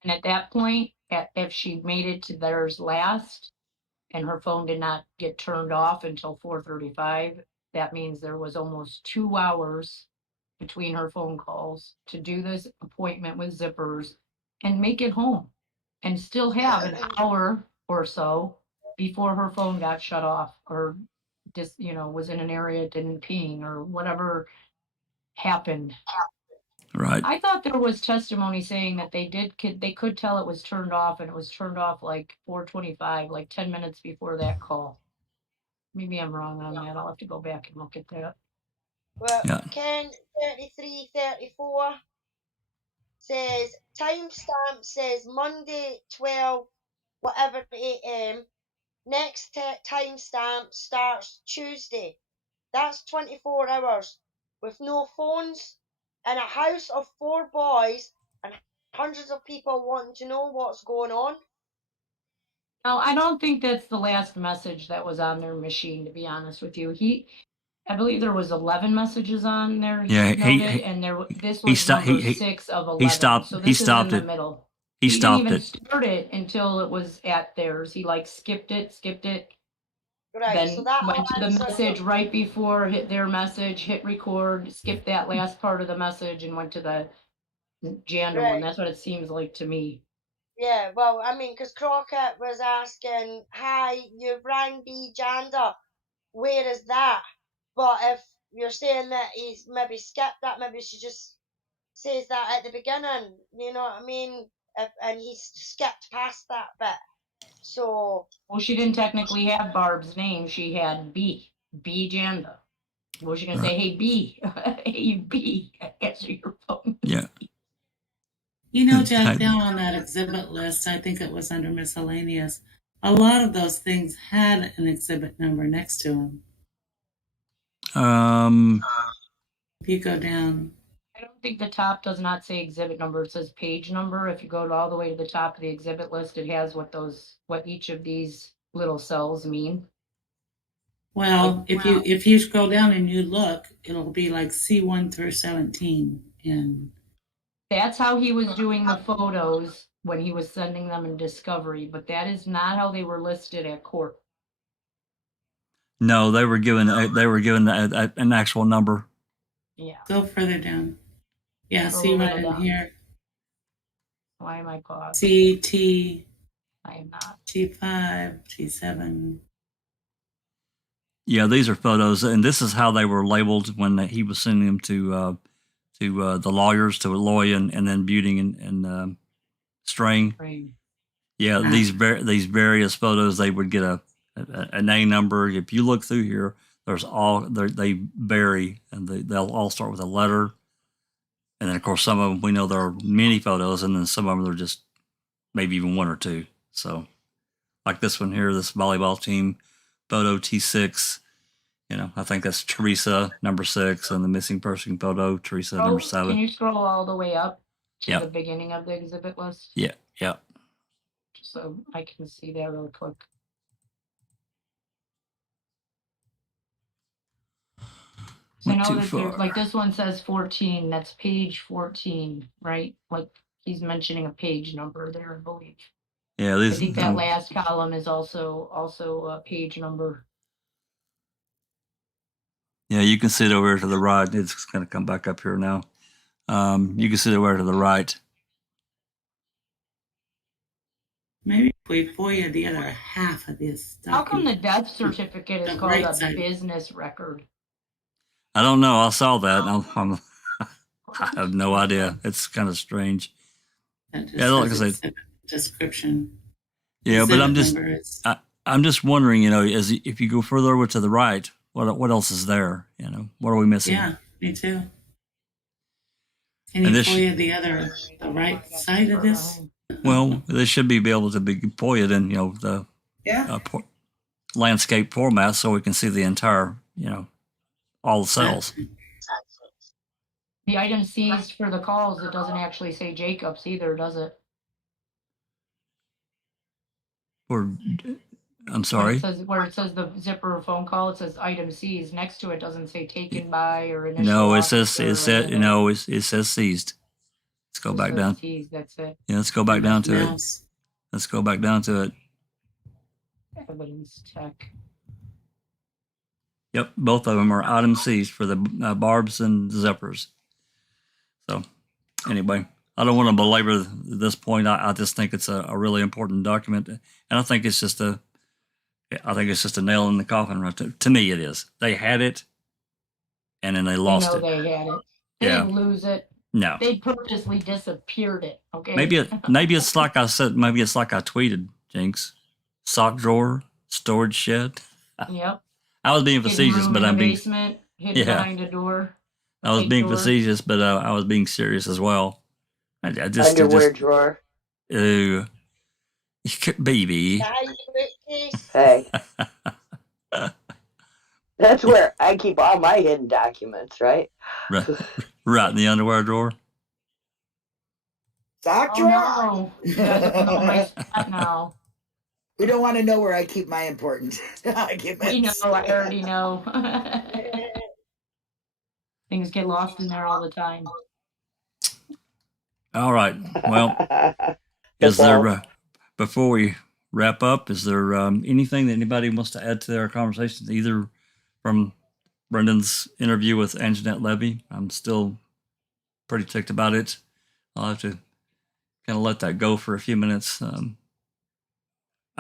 And at that point, if she made it to theirs last and her phone did not get turned off until 4:35, that means there was almost 2 hours between her phone calls to do this appointment with zippers and make it home and still have an hour or so before her phone got shut off or just, was in an area it didn't ping or whatever happened. Right. I thought there was testimony saying that they could tell it was turned off, and it was turned off like 4:25, like 10 minutes before that call. Maybe I'm wrong on that. I'll have to go back and look at that. Well, Yeah. Ken 3334 says timestamp says Monday 12 whatever AM. Next timestamp starts Tuesday. That's 24 hours with no phones in a house of 4 boys and hundreds of people wanting to know what's going on. No, I don't think that's the last message that was on their machine, to be honest with you. I believe there was 11 messages on there. Yeah, And this was number 6 of 11. He stopped. So this He is stopped in it. the middle. He didn't stopped even it. start it until it was at theirs. He skipped it. Right, Then so that went to the message right before, hit their message, hit record, skipped that last part of the message, and went to the Janda one. That's what it seems like to me. Yeah, well, I mean, because Crockett was asking, hi, you've rang B Janda, where is that? But if you're saying that he's maybe skipped that, maybe she just says that at the beginning, you know what I mean? And he's skipped past that bit. So. Well, she didn't technically have Barb's name. She had B Janda. Was she going to say, hey, B, hey, B, answer your phone? Yeah. Jack, down on that exhibit list, I think it was under miscellaneous. A lot of those things had an exhibit number next to them. If you go down. I don't think the top does not say exhibit number. It says page number. If you go all the way to the top of the exhibit list, it has what each of these little cells mean. Well, if you go down and you look, it'll be like C1 through 17. And that's how he was doing the photos when he was sending them in Discovery, but that is not how they were listed at court. No, they were given an actual number. Yeah. Go further down. Yeah, see right in here. Why am I paused? CT. I am not. T5, T7. Yeah, these are photos, and this is how they were labeled when he was sending them to the lawyers, to Loy and then Buting and Strain. Yeah, these various photos, they would get a name number. If you look through here, they vary, and they'll all start with a letter. And then, of course, some of them, we know there are many photos, and then some of them are just maybe even one or two. So, like this one here, this volleyball team, photo T6. I think that's Teresa, number 6, and the missing person photo, Teresa, number 7. Can you scroll all the way up to the beginning of the exhibit list? Yeah. Just so I can see that real quick. I know that this one says 14. That's page 14, right? Like he's mentioning a page number there, I believe. Yeah, I think that last column is also a page number. Yeah, you can see it over to the right. It's going to come back up here now. You can see it over to the right. Maybe if we FOIA the other half of this stuff. How come the death certificate is called a business record? I don't know. I saw that. I have no idea. It's kind of strange. Like I said, description. Yeah, but I'm just wondering, if you go further over to the right, what else is there? What are we missing? Yeah, me too. Can you FOIA the right side of this? Well, they should be able to be FOIA'd in, the landscape format, so we can see the entire, all the cells. The item seized for the calls, it doesn't actually say Jacobs either, does it? I'm sorry? Where it says the zipper phone call, it says item seized. Next to it doesn't say taken by or initial. No, it says seized. Let's go back down. That's it. Yeah, let's go back down to it. Mouse. Let's go back down to it. Evidence tech. Yep, both of them are item C's for the barbs and zippers. So, anyway, I don't want to belabor this point. I just think it's a really important document, and I think it's just a nail in the coffin. Right to me, it is. They had it, and then they lost it. They had it. They didn't lose it. No. They purposely disappeared it. Okay. Maybe it's like I said. Maybe it's like I tweeted, Jinx. Sock drawer, storage shed. Yep. I was being facetious, but I'm being basement, hidden behind a door. I was being facetious, but I was being serious as well. I just Underwear drawer. Ew, baby. Hey. That's where I keep all my hidden documents, right? Right in the underwear drawer. Sock drawer? No. We don't want to know where I keep my important documents. We know. I already know. Things get lost in there all the time. All right. Well, is there before we wrap up? Is there anything that anybody wants to add to our conversation, either from Brendan's interview with Angenette Levy? I'm still pretty ticked about it. I'll have to kind of let that go for a few minutes.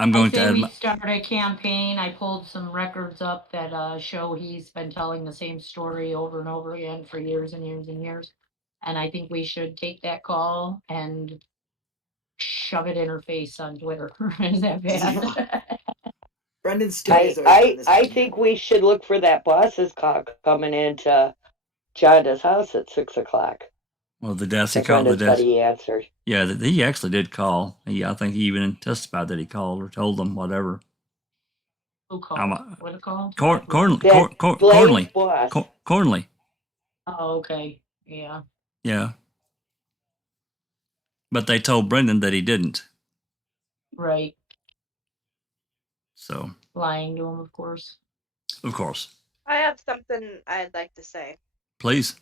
I'm going to add. We started a campaign. I pulled some records up that show he's been telling the same story over and over again for years and years and years. And I think we should take that call and shove it in her face on Twitter. Is that bad? Brendan's story. I think we should look for that boss's call coming into Jonda's house at 6 o'clock. Well, the Dassey called. The Dassey. He answered. Yeah, he actually did call. I think he even testified that he called or told them whatever. Who called? What it called? Cornley. Cornley. Oh, okay. Yeah. Yeah. But they told Brendan that he didn't. Right. So. Lying to him, of course. Of course. I have something I'd like to say. Please.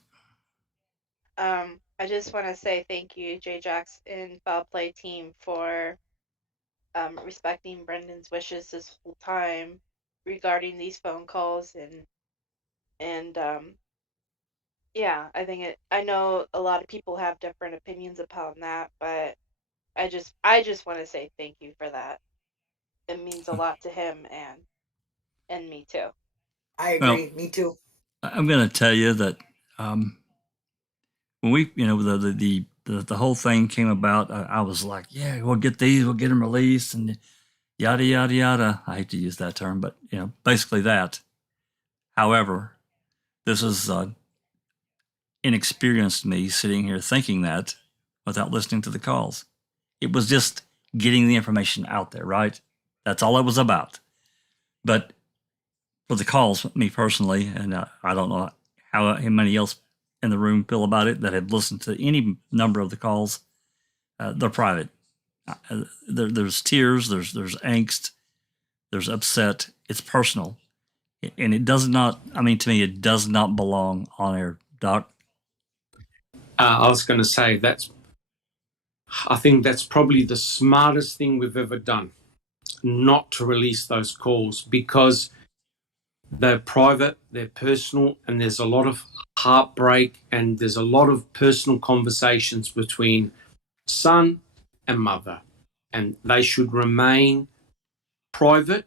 I just want to say thank you, J-Jax and Foul Play team, for respecting Brendan's wishes this whole time regarding these phone calls and yeah, I know a lot of people have different opinions upon that, but I just want to say thank you for that. It means a lot to him and me too. I agree. Me too. I'm going to tell you that when we, the whole thing came about, I was like, yeah, we'll get them released and yada, yada, yada. I hate to use that term, but, basically that. However, this is inexperienced me sitting here thinking that without listening to the calls. It was just getting the information out there, right? That's all it was about. But for the calls, me personally, and I don't know how many else in the room feel about it that have listened to any number of the calls, they're private. There's tears, there's angst, there's upset. It's personal. And it does not, to me, it does not belong on air. Doc? I was going to say I think that's probably the smartest thing we've ever done, not to release those calls, because they're private, they're personal, and there's a lot of heartbreak and there's a lot of personal conversations between son and mother, and they should remain private.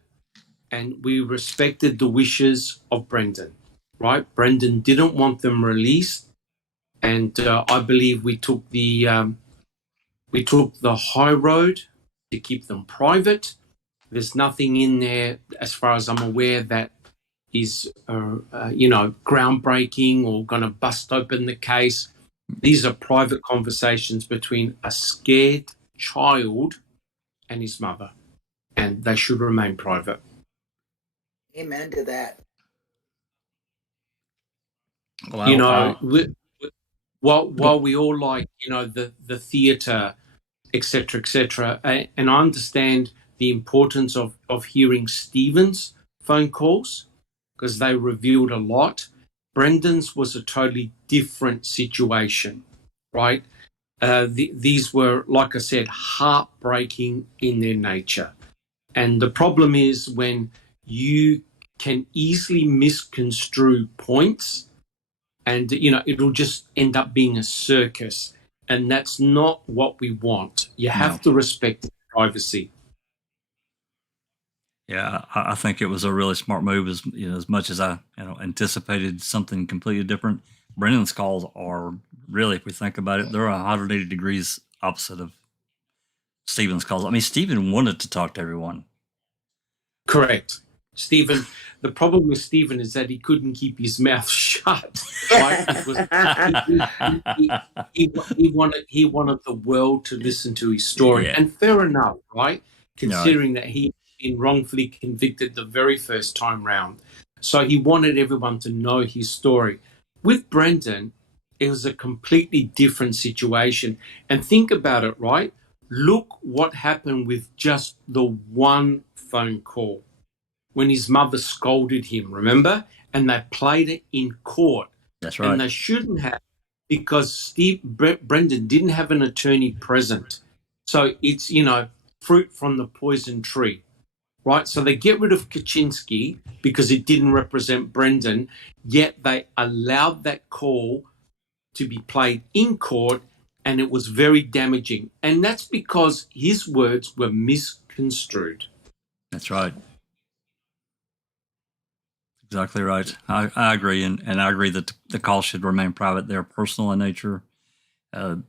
And we respected the wishes of Brendan, right? Brendan didn't want them released, and I believe we took the high road to keep them private. There's nothing in there, as far as I'm aware, that is, groundbreaking or going to bust open the case. These are private conversations between a scared child and his mother, and they should remain private. Amen to that. Well, while we all like, the theatre, etc., and I understand the importance of hearing Stephen's phone calls because they revealed a lot. Brendan's was a totally different situation, right? these were, like I said, heartbreaking in their nature. And the problem is when you can easily misconstrue points, and it'll just end up being a circus, and that's not what we want. You have to respect privacy. Yeah, I think it was a really smart move. As much as I anticipated something completely different. Brendan's calls are really, if we think about it, they're 180 degrees opposite of Stephen's calls. I mean, Stephen wanted to talk to everyone. Correct. Stephen, the problem with Stephen is that he couldn't keep his mouth shut. Right? He wanted the world to listen to his story, and fair enough, right? Considering that he been wrongfully convicted the very first time round, so he wanted everyone to know his story. With Brendan, it was a completely different situation, and think about it, right? Look what happened with just the one phone call. When his mother scolded him, remember? And they played it in court. That's right. And they shouldn't have, because Brendan didn't have an attorney present. So it's, fruit from the poison tree, right? So they get rid of Kaczynski because it didn't represent Brendan, yet they allowed that call to be played in court, and it was very damaging. And that's because his words were misconstrued. That's right. Exactly right. I agree, and I agree that the call should remain private. They're personal in nature. And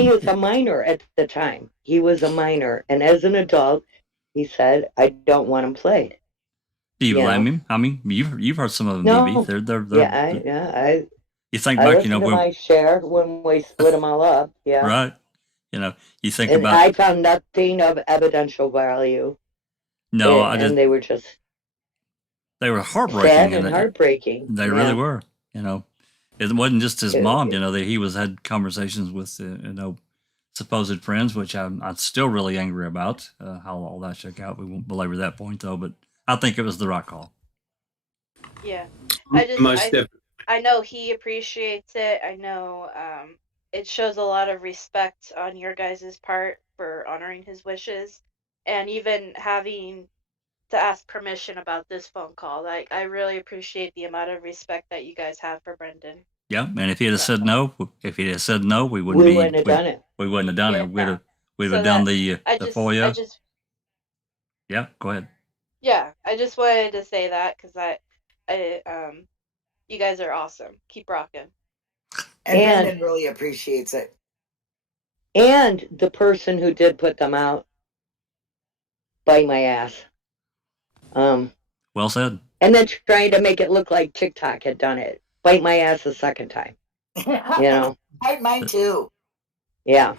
he was a minor at the time. He was a minor, and as an adult, he said, "I don't want him played." Do you blame him? I mean, you've heard some of them, no. DB. They're I you think I back, listened to my share when we split them all up. Yeah. Right. You think and about. I found nothing of evidential value. No, and they were just. They were heartbreaking. Sad and heartbreaking. They really were. It wasn't just his mom. He had conversations with supposed friends, which I'm still really angry about how all that shook out. We won't belabor that point though, but I think it was the right call. Yeah, I know he appreciates it. I know it shows a lot of respect on your guys' part for honoring his wishes, and even having to ask permission about this phone call. Like, I really appreciate the amount of respect that you guys have for Brendan. Yeah, and if he had said no, we wouldn't have done it. We wouldn't have done it. We'd have done the FOIA. Yeah, go ahead. Yeah, I just wanted to say that because you guys are awesome. Keep rocking. And Brendan really appreciates it. And the person who did put them out, bite my ass. Well said. And then trying to make it look like TikTok had done it. Bite my ass the second time. Bite mine too. Yeah.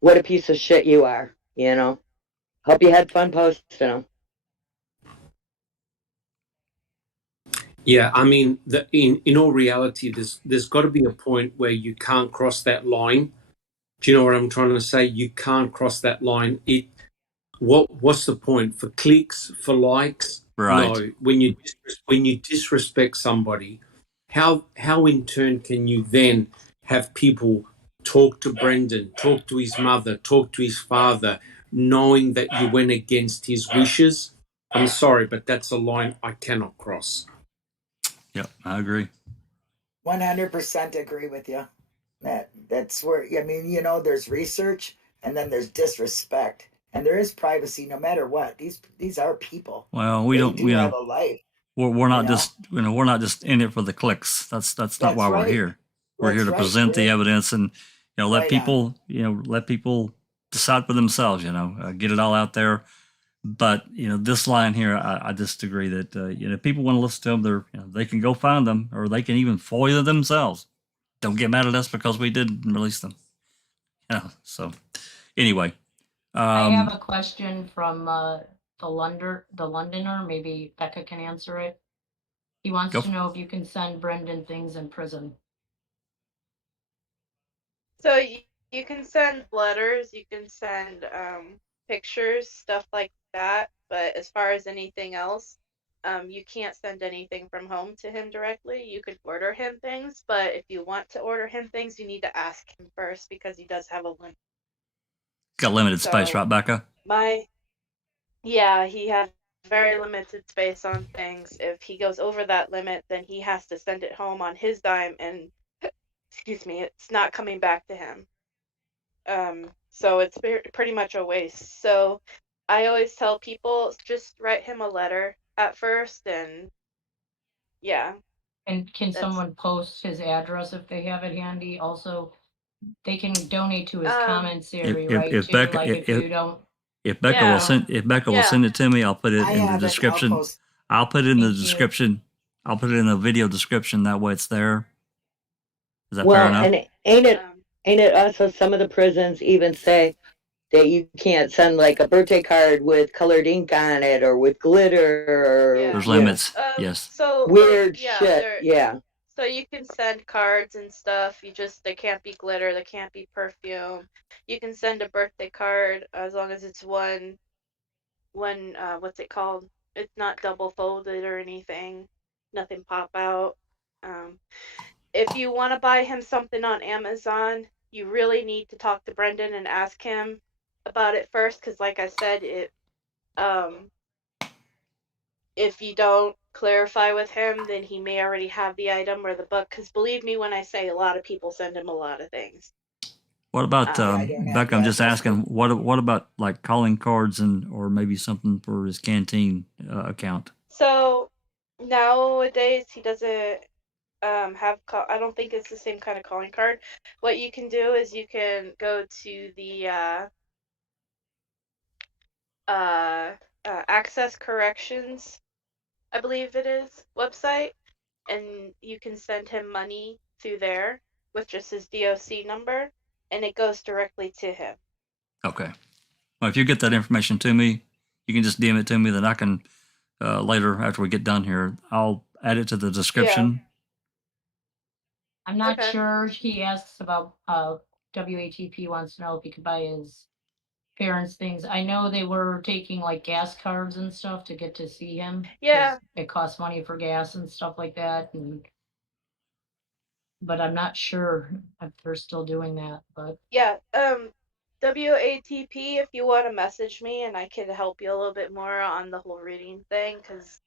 What a piece of shit you are. Hope you had fun posting them. Yeah, I mean, in all reality, there's got to be a point where you can't cross that line. Do you know what I'm trying to say? You can't cross that line. What's the point? For clicks, for likes? Right. No. When you disrespect somebody, how in turn can you then have people talk to Brendan, talk to his mother, talk to his father, knowing that you went against his wishes? I'm sorry, but that's a line I cannot cross. Yep, I agree. 100% agree with you. That's where, there's research and then there's disrespect. And there is privacy no matter what. These are people. Well, we don't have a life. We're not just we're not just in it for the clicks. That's not why we're here. We're here to present the evidence and let people decide for themselves. Get it all out there. But this line here, I just agree that people want to listen to them. They can go find them, or they can even FOIA themselves. Don't get mad at us because we didn't release them. So anyway. I have a question from the Londoner. Maybe Becca can answer it. He wants to know if you can send Brendan things in prison. So you can send letters, you can send pictures, stuff like that. But as far as anything else, You can't send anything from home to him directly. You could order him things, but if you want to order him things, you need to ask him first because he does have a limit. Got limited space, right, Becca? Yeah, he has very limited space on things. If he goes over that limit, then he has to send it home on his dime, and excuse me, it's not coming back to him. So it's pretty much a waste. So I always tell people just write him a letter at first, and yeah. And can someone post his address if they have it handy? Also, they can donate to his commissary, right? If Becca, if you don't. If Becca will send it to me, I'll put it in the description. I'll put it in the description. I'll put it in the video description. That way, it's there. Is that fair enough? And ain't it also some of the prisons even say that you can't send like a birthday card with colored ink on it or with glitter? Or, there's limits. Yes. So weird shit. Yeah. So you can send cards and stuff. They can't be glitter. They can't be perfume. You can send a birthday card as long as it's one. What's it called? It's not double folded or anything. Nothing pop out. If you want to buy him something on Amazon, you really need to talk to Brendan and ask him about it first, because like I said, if you don't clarify with him, then he may already have the item or the book, because believe me when I say a lot of people send him a lot of things. What about Becca? I'm just asking. What about like calling cards or maybe something for his canteen account? So nowadays he doesn't have. I don't think it's the same kind of calling card. What you can do is you can go to the Access Corrections, I believe it is, website, and you can send him money through there with just his DOC number, and it goes directly to him. Okay. Well, if you get that information to me, you can just DM it to me. Then I can later, after we get done here, I'll add it to the description. Yeah. I'm not sure. He asks about WATP wants to know if he could buy his parents things. I know they were taking like gas cards and stuff to get to see him. Yeah. It costs money for gas and stuff like that. But I'm not sure if they're still doing that. But yeah, WATP, if you want to message me and I can help you a little bit more on the whole reading thing, because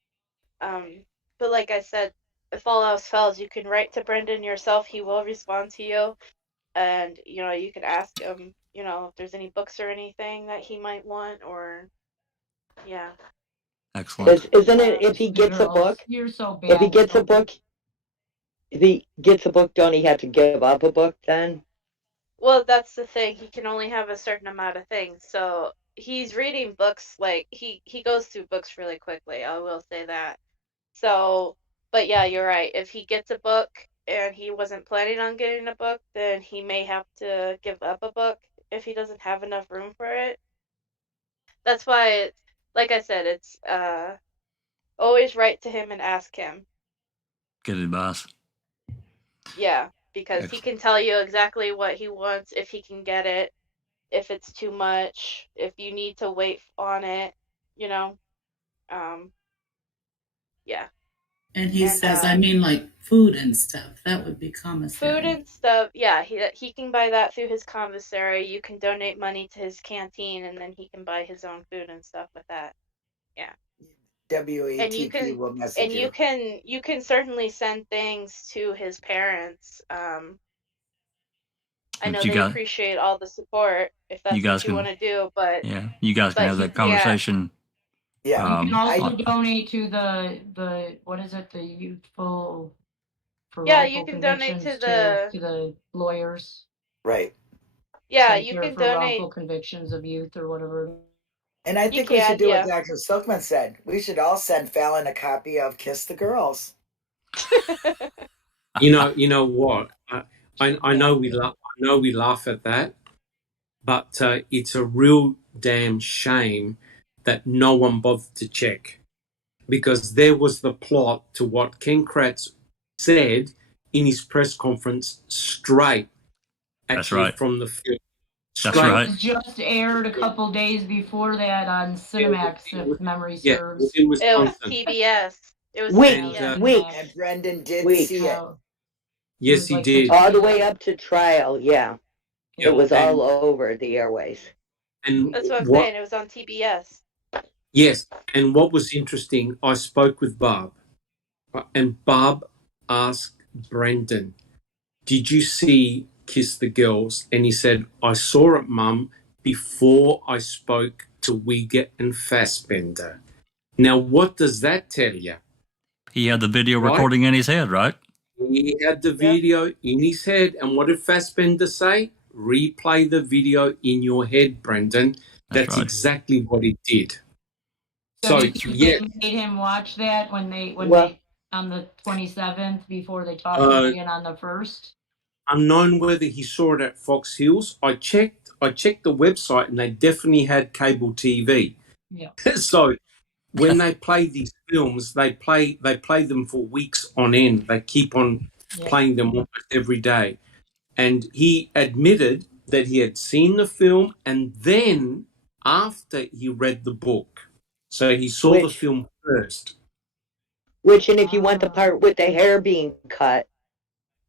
but like I said, if all else fails, you can write to Brendan yourself. He will respond to you, and you can ask him if there's any books or anything that he might want, or yeah. Excellent. Isn't it if he gets a book? You're so bad. If he gets a book, don't he have to give up a book then? Well, that's the thing. He can only have a certain amount of things. So he's reading books, like he goes through books really quickly. I will say that. So, but yeah, you're right. If he gets a book and he wasn't planning on getting a book, then he may have to give up a book if he doesn't have enough room for it. That's why, like I said, it's always write to him and ask him. Good advice. Yeah, because he can tell you exactly what he wants, if he can get it, if it's too much, if you need to wait on it, yeah. And he says, I mean, like food and stuff. That would be commissary. Food and stuff, yeah. He can buy that through his commissary. You can donate money to his canteen, and then he can buy his own food and stuff with that. Yeah. WATP will message you. And you can certainly send things to his parents. I know they appreciate all the support if that's what you want to do, but yeah, you guys can have that conversation. Yeah. You can also donate to the what is it? The youthful. Yeah, you can donate to the lawyers. Right. Yeah, you can for donate wrongful convictions of youth or whatever. And I think we should do what Dr. Silkman said. We should all send Fallon a copy of Kiss the Girls. You know what? I know we laugh at that, but it's a real damn shame that no one bothered to check, because there was the plot to what Ken Kratz said in his press conference straight from the film. That's right. It was just aired a couple days before that on Cinemax, if memory serves. in It was Wisconsin. TBS. It was Weeks, TBS. weeks. And Brendan did Weeks. see it. Yes, he did. All the way up to trial, yeah. Yeah, It was and- all over the airways. And That's what I'm saying. It was on TBS. Yes, and what was interesting, I spoke with Bob, and Bob asked Brendan, "Did you see Kiss the Girls?" And he said, "I saw it, Mum, before I spoke to Uyghur and Fassbender." Now, what does that tell you? He had the video recording in his head, right? He had the video in his head, and what did Fassbender say? Replay the video in your head, Brendan. That's right. exactly what he did. So So, they made him watch that when they on the 27th before they talked to him again on the 1st. Unknown whether he saw it at Fox Hills. I checked the website, and they definitely had cable TV. Yeah. So when they play these films, they play them for weeks on end. They keep on playing them almost every day. And he admitted that he had seen the film, and then after he read the book. So he saw the film first. And if you want the part with the hair being cut,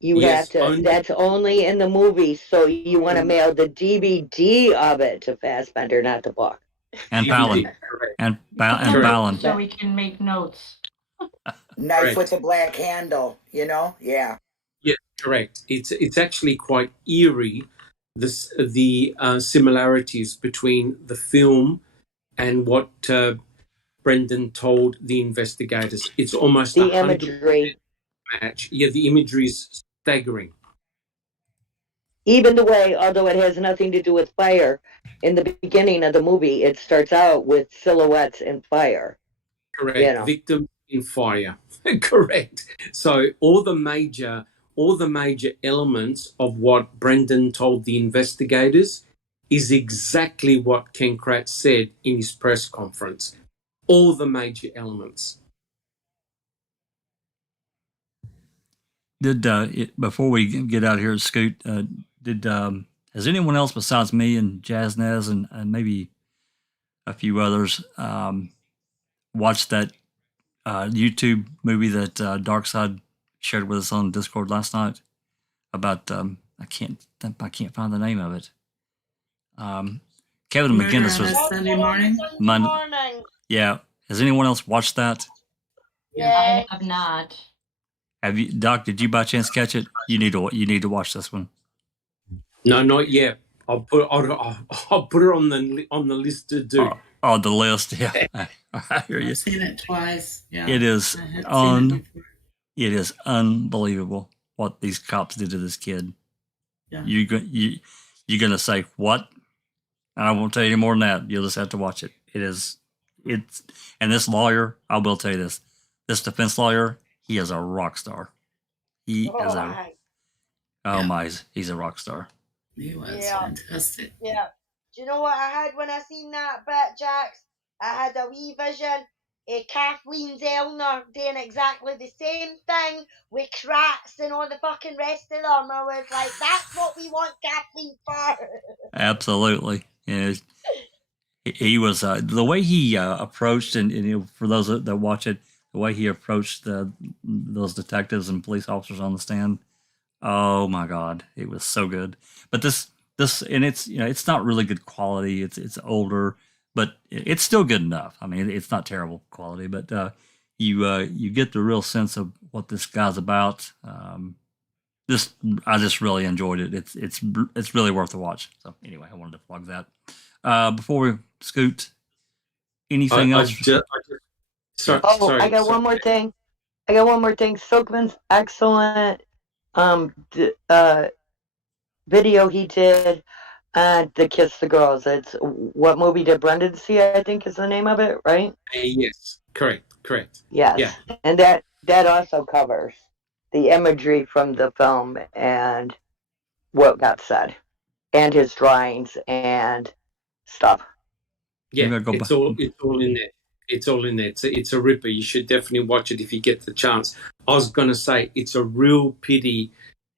you have to, that's only in the movie, so you want to mail the DVD of it to Fassbender, not the book. And Fallon. And Fallon. So we can make notes. Knife with the black handle, Yeah. Yeah, correct. It's actually quite eerie, the similarities between the film and what Brendan told the investigators. It's almost the imagery match. Yeah, the imagery is staggering. Even the way, although it has nothing to do with fire, in the beginning of the movie, it starts out with silhouettes and fire. Correct. Victims in fire. Correct. So all the major elements of what Brendan told the investigators is exactly what Ken Kratz said in his press conference. All the major elements. Did before we get out of here, Scoot, has anyone else besides me and Jaznez and maybe a few others watched that YouTube movie that Darkside shared with us on Discord last night about I can't find the name of it. Kevin McGinnis was Sunday morning. Monday. Yeah. Has anyone else watched that? Yeah, I have not. Have you, Doc? Did you by chance catch it? You need to watch this one. No, not yet. I'll put it on the list to do. On the list, yeah. I hear you. I've seen it twice. Yeah, it is it is unbelievable what these cops did to this kid. Yeah. You're gonna say what? And I won't tell you any more than that. You'll just have to watch it. And this lawyer, I will tell you this. This defense lawyer, he is a rock star. He's a rock star. He was fantastic. Yeah. Do you know what I had when I seen that bit, Jax? I had a wee vision of Kathleen Zellner doing exactly the same thing with Kratz and all the fucking rest of them. I was like, that's what we want Kathleen for. Absolutely. Yeah. He was the way he approached, and for those that watch it, the way he approached those detectives and police officers on the stand. Oh my God, it was so good. But this, and it's not really good quality. It's older, but it's still good enough. I mean, it's not terrible quality, but you get the real sense of what this guy's about. I just really enjoyed it. It's really worth a watch. So anyway, I wanted to plug that. Before we scoot, anything else? Sorry, I got one more thing. Silkman's excellent video he did to Kiss the Girls. It's what movie did Brendan see? I think is the name of it, right? Yes, correct. Yes, yeah. And that also covers the imagery from the film and what got said, and his drawings and stuff. Yeah, it's all in there. It's all in there. It's a ripper. You should definitely watch it if you get the chance. I was going to say it's a real pity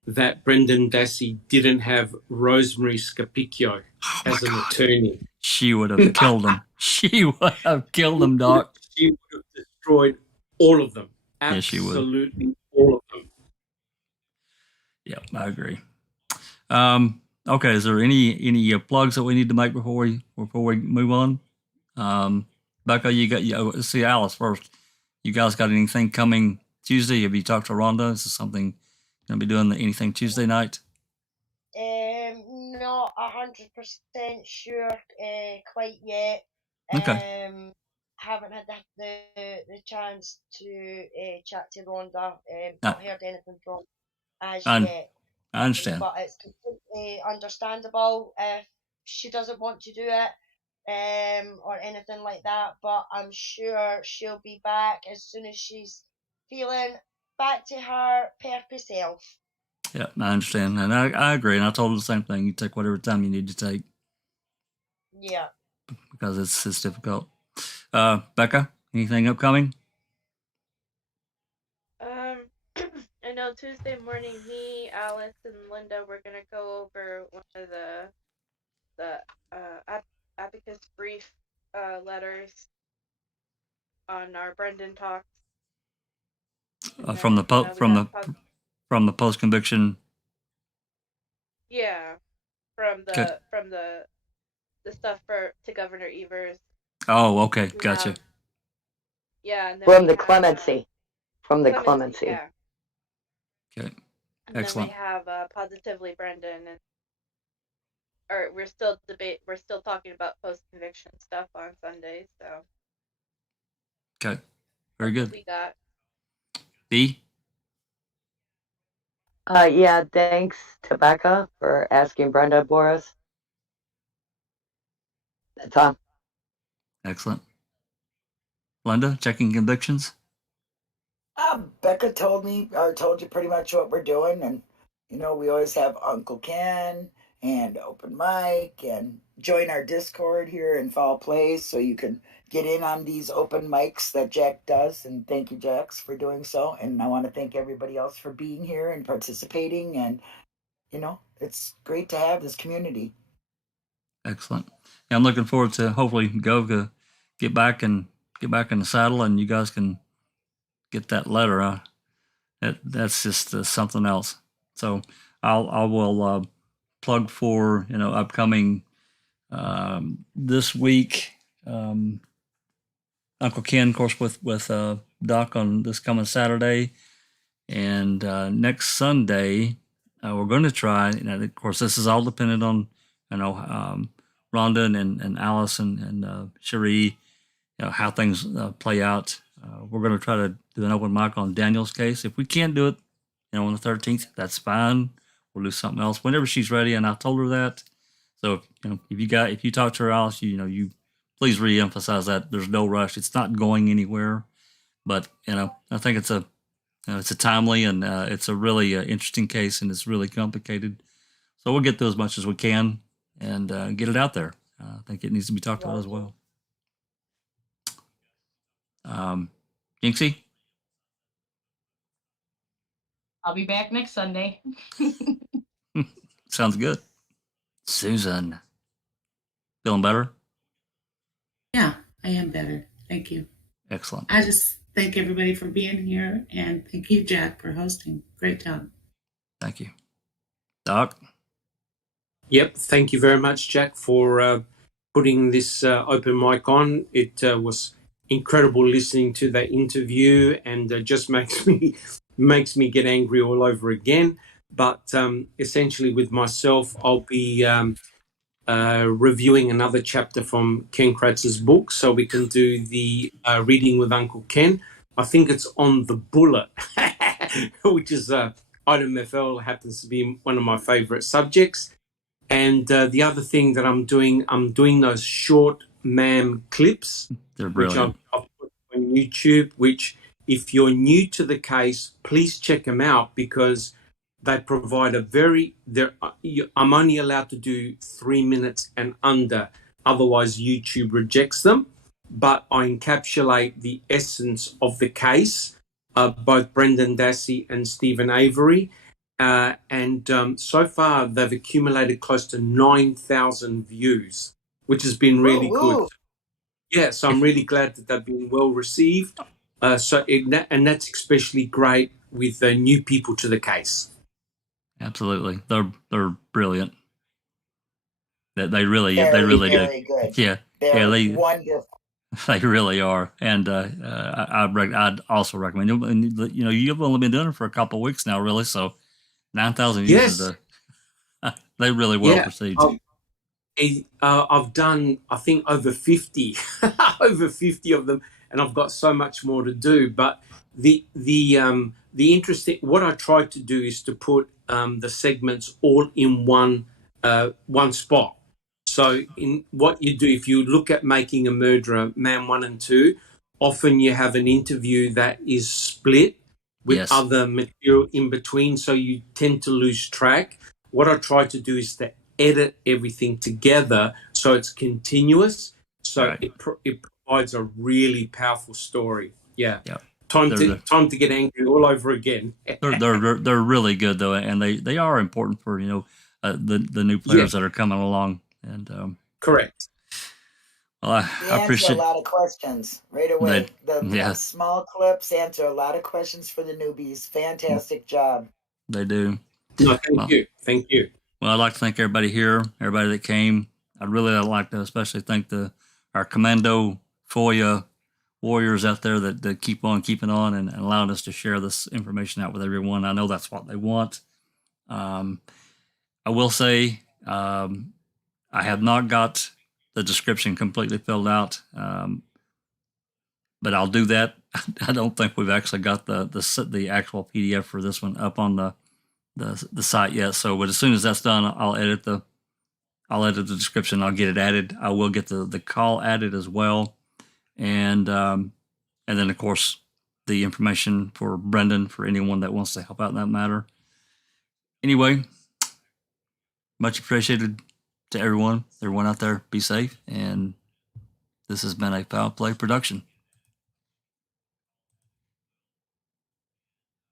that Brendan Dassey didn't have Rosemary Scapicchio as an attorney. She would have killed him. She would have killed him, Doc. She would have destroyed all of them. Yes, she would. Absolutely all of them. Yeah, I agree. Okay, is there any plugs that we need to make before we move on? Becca, let's see Alice first. You guys got anything coming Tuesday? Have you talked to Rhonda? Is this something going to be doing anything Tuesday night? Not 100% sure quite yet. Okay. Haven't had the chance to chat to Rhonda. Not heard anything from as yet. I understand. But it's completely understandable if she doesn't want to do it or anything like that. But I'm sure she'll be back as soon as she's feeling back to her purpose self. Yeah, I understand. And I agree. And I told her the same thing. You take whatever time you need to take. Yeah. Because it's difficult. Becca, anything upcoming? I know Tuesday morning, me, Alice, and Linda were gonna go over one of the abacus brief letters on our Brendan talks. From the post conviction. Yeah, from the stuff to Governor Evers. Oh, okay, gotcha. Yeah, and then from the clemency. From the clemency. Yeah. Okay. And Excellent. then we have Positively Brendan, or we're still talking about post conviction stuff on Sunday. So. Okay. Very good. We got. B. Yeah. Thanks to Becca for asking Brenda for us. That's all. Excellent. Linda, checking convictions. Becca told you pretty much what we're doing, and we always have Uncle Ken and open mic, and join our Discord here in Foul Plays so you can get in on these open mics that Jack does. And thank you, Jax, for doing so. And I want to thank everybody else for being here and participating. And it's great to have this community. Excellent. Yeah, I'm looking forward to hopefully get back in the saddle, and you guys can get that letter. That's just something else. So I will plug for upcoming this week. Uncle Ken, of course, with Doc on this coming Saturday, and next Sunday we're going to try. Of course, this is all dependent on Rhonda and Alice and Cherie, how things play out. We're going to try to do an open mic on Daniel's case. If we can't do it, on the 13th, that's fine. We'll do something else whenever she's ready. And I told her that. So, if you talk to her, Alice, you please reemphasize that there's no rush. It's not going anywhere. But, I think it's a timely and it's a really interesting case, and it's really complicated. So we'll get through as much as we can and get it out there. I think it needs to be talked about as well. Jinxie? I'll be back next Sunday. Sounds good. Susan, feeling better? Yeah, I am better. Thank you. Excellent. I just thank everybody for being here, and thank you, Jack, for hosting. Great job. Thank you. Doc? Yep, thank you very much, Jack, for putting this open mic on. It was incredible listening to that interview, and just makes me get angry all over again. But essentially, with myself, I'll be reviewing another chapter from Ken Kratz's book, so we can do the reading with Uncle Ken. I think it's on the bullet, which is item FL, happens to be one of my favorite subjects. And the other thing that I'm doing those short ma'am clips, which I've put on YouTube, which if you're new to the case, please check them out, because they provide I'm only allowed to do 3 minutes and under, otherwise YouTube rejects them. But I encapsulate the essence of the case, both Brendan Dassey and Stephen Avery. and so far they've accumulated close to 9,000 views, which has been really good. Yeah, so I'm really glad that they've been well received. And that's especially great with new people to the case. Absolutely, they're brilliant. They really very good. Yeah, They're wonderful. They really are, and I'd also recommend. You know, you've only been doing it for a couple of weeks now, really. So 9,000 views is they really well received. I've done, I think, over 50, over 50 of them, and I've got so much more to do. But the interesting, what I tried to do is to put the segments all in one spot. So in what you do, if you look at Making a Murderer, Man 1 and 2, often you have an interview that is split with other material in between, so you tend to lose track. What I try to do is to edit everything together so it's continuous, so it provides a really powerful story. Time to get angry all over again. they're really good though, and they are important for the new players that are coming along. And correct. Well, I appreciate a lot of questions right away. The small clips answer a lot of questions for the newbies. Fantastic job. They do. No, thank you. Well, I'd like to thank everybody here, everybody that came. I'd really like to especially thank our Commando FOIA warriors out there that keep on keeping on and allowing us to share this information out with everyone. I know that's what they want. I will say I have not got the description completely filled out, but I'll do that. I don't think we've actually got the actual PDF for this one up on the site yet. So, but as soon as that's done, I'll edit the description. I'll get it added. I will get the call added as well, and then of course the information for Brendan for anyone that wants to help out in that matter. Anyway, much appreciated to everyone out there. Be safe, and this has been a Foul Play production.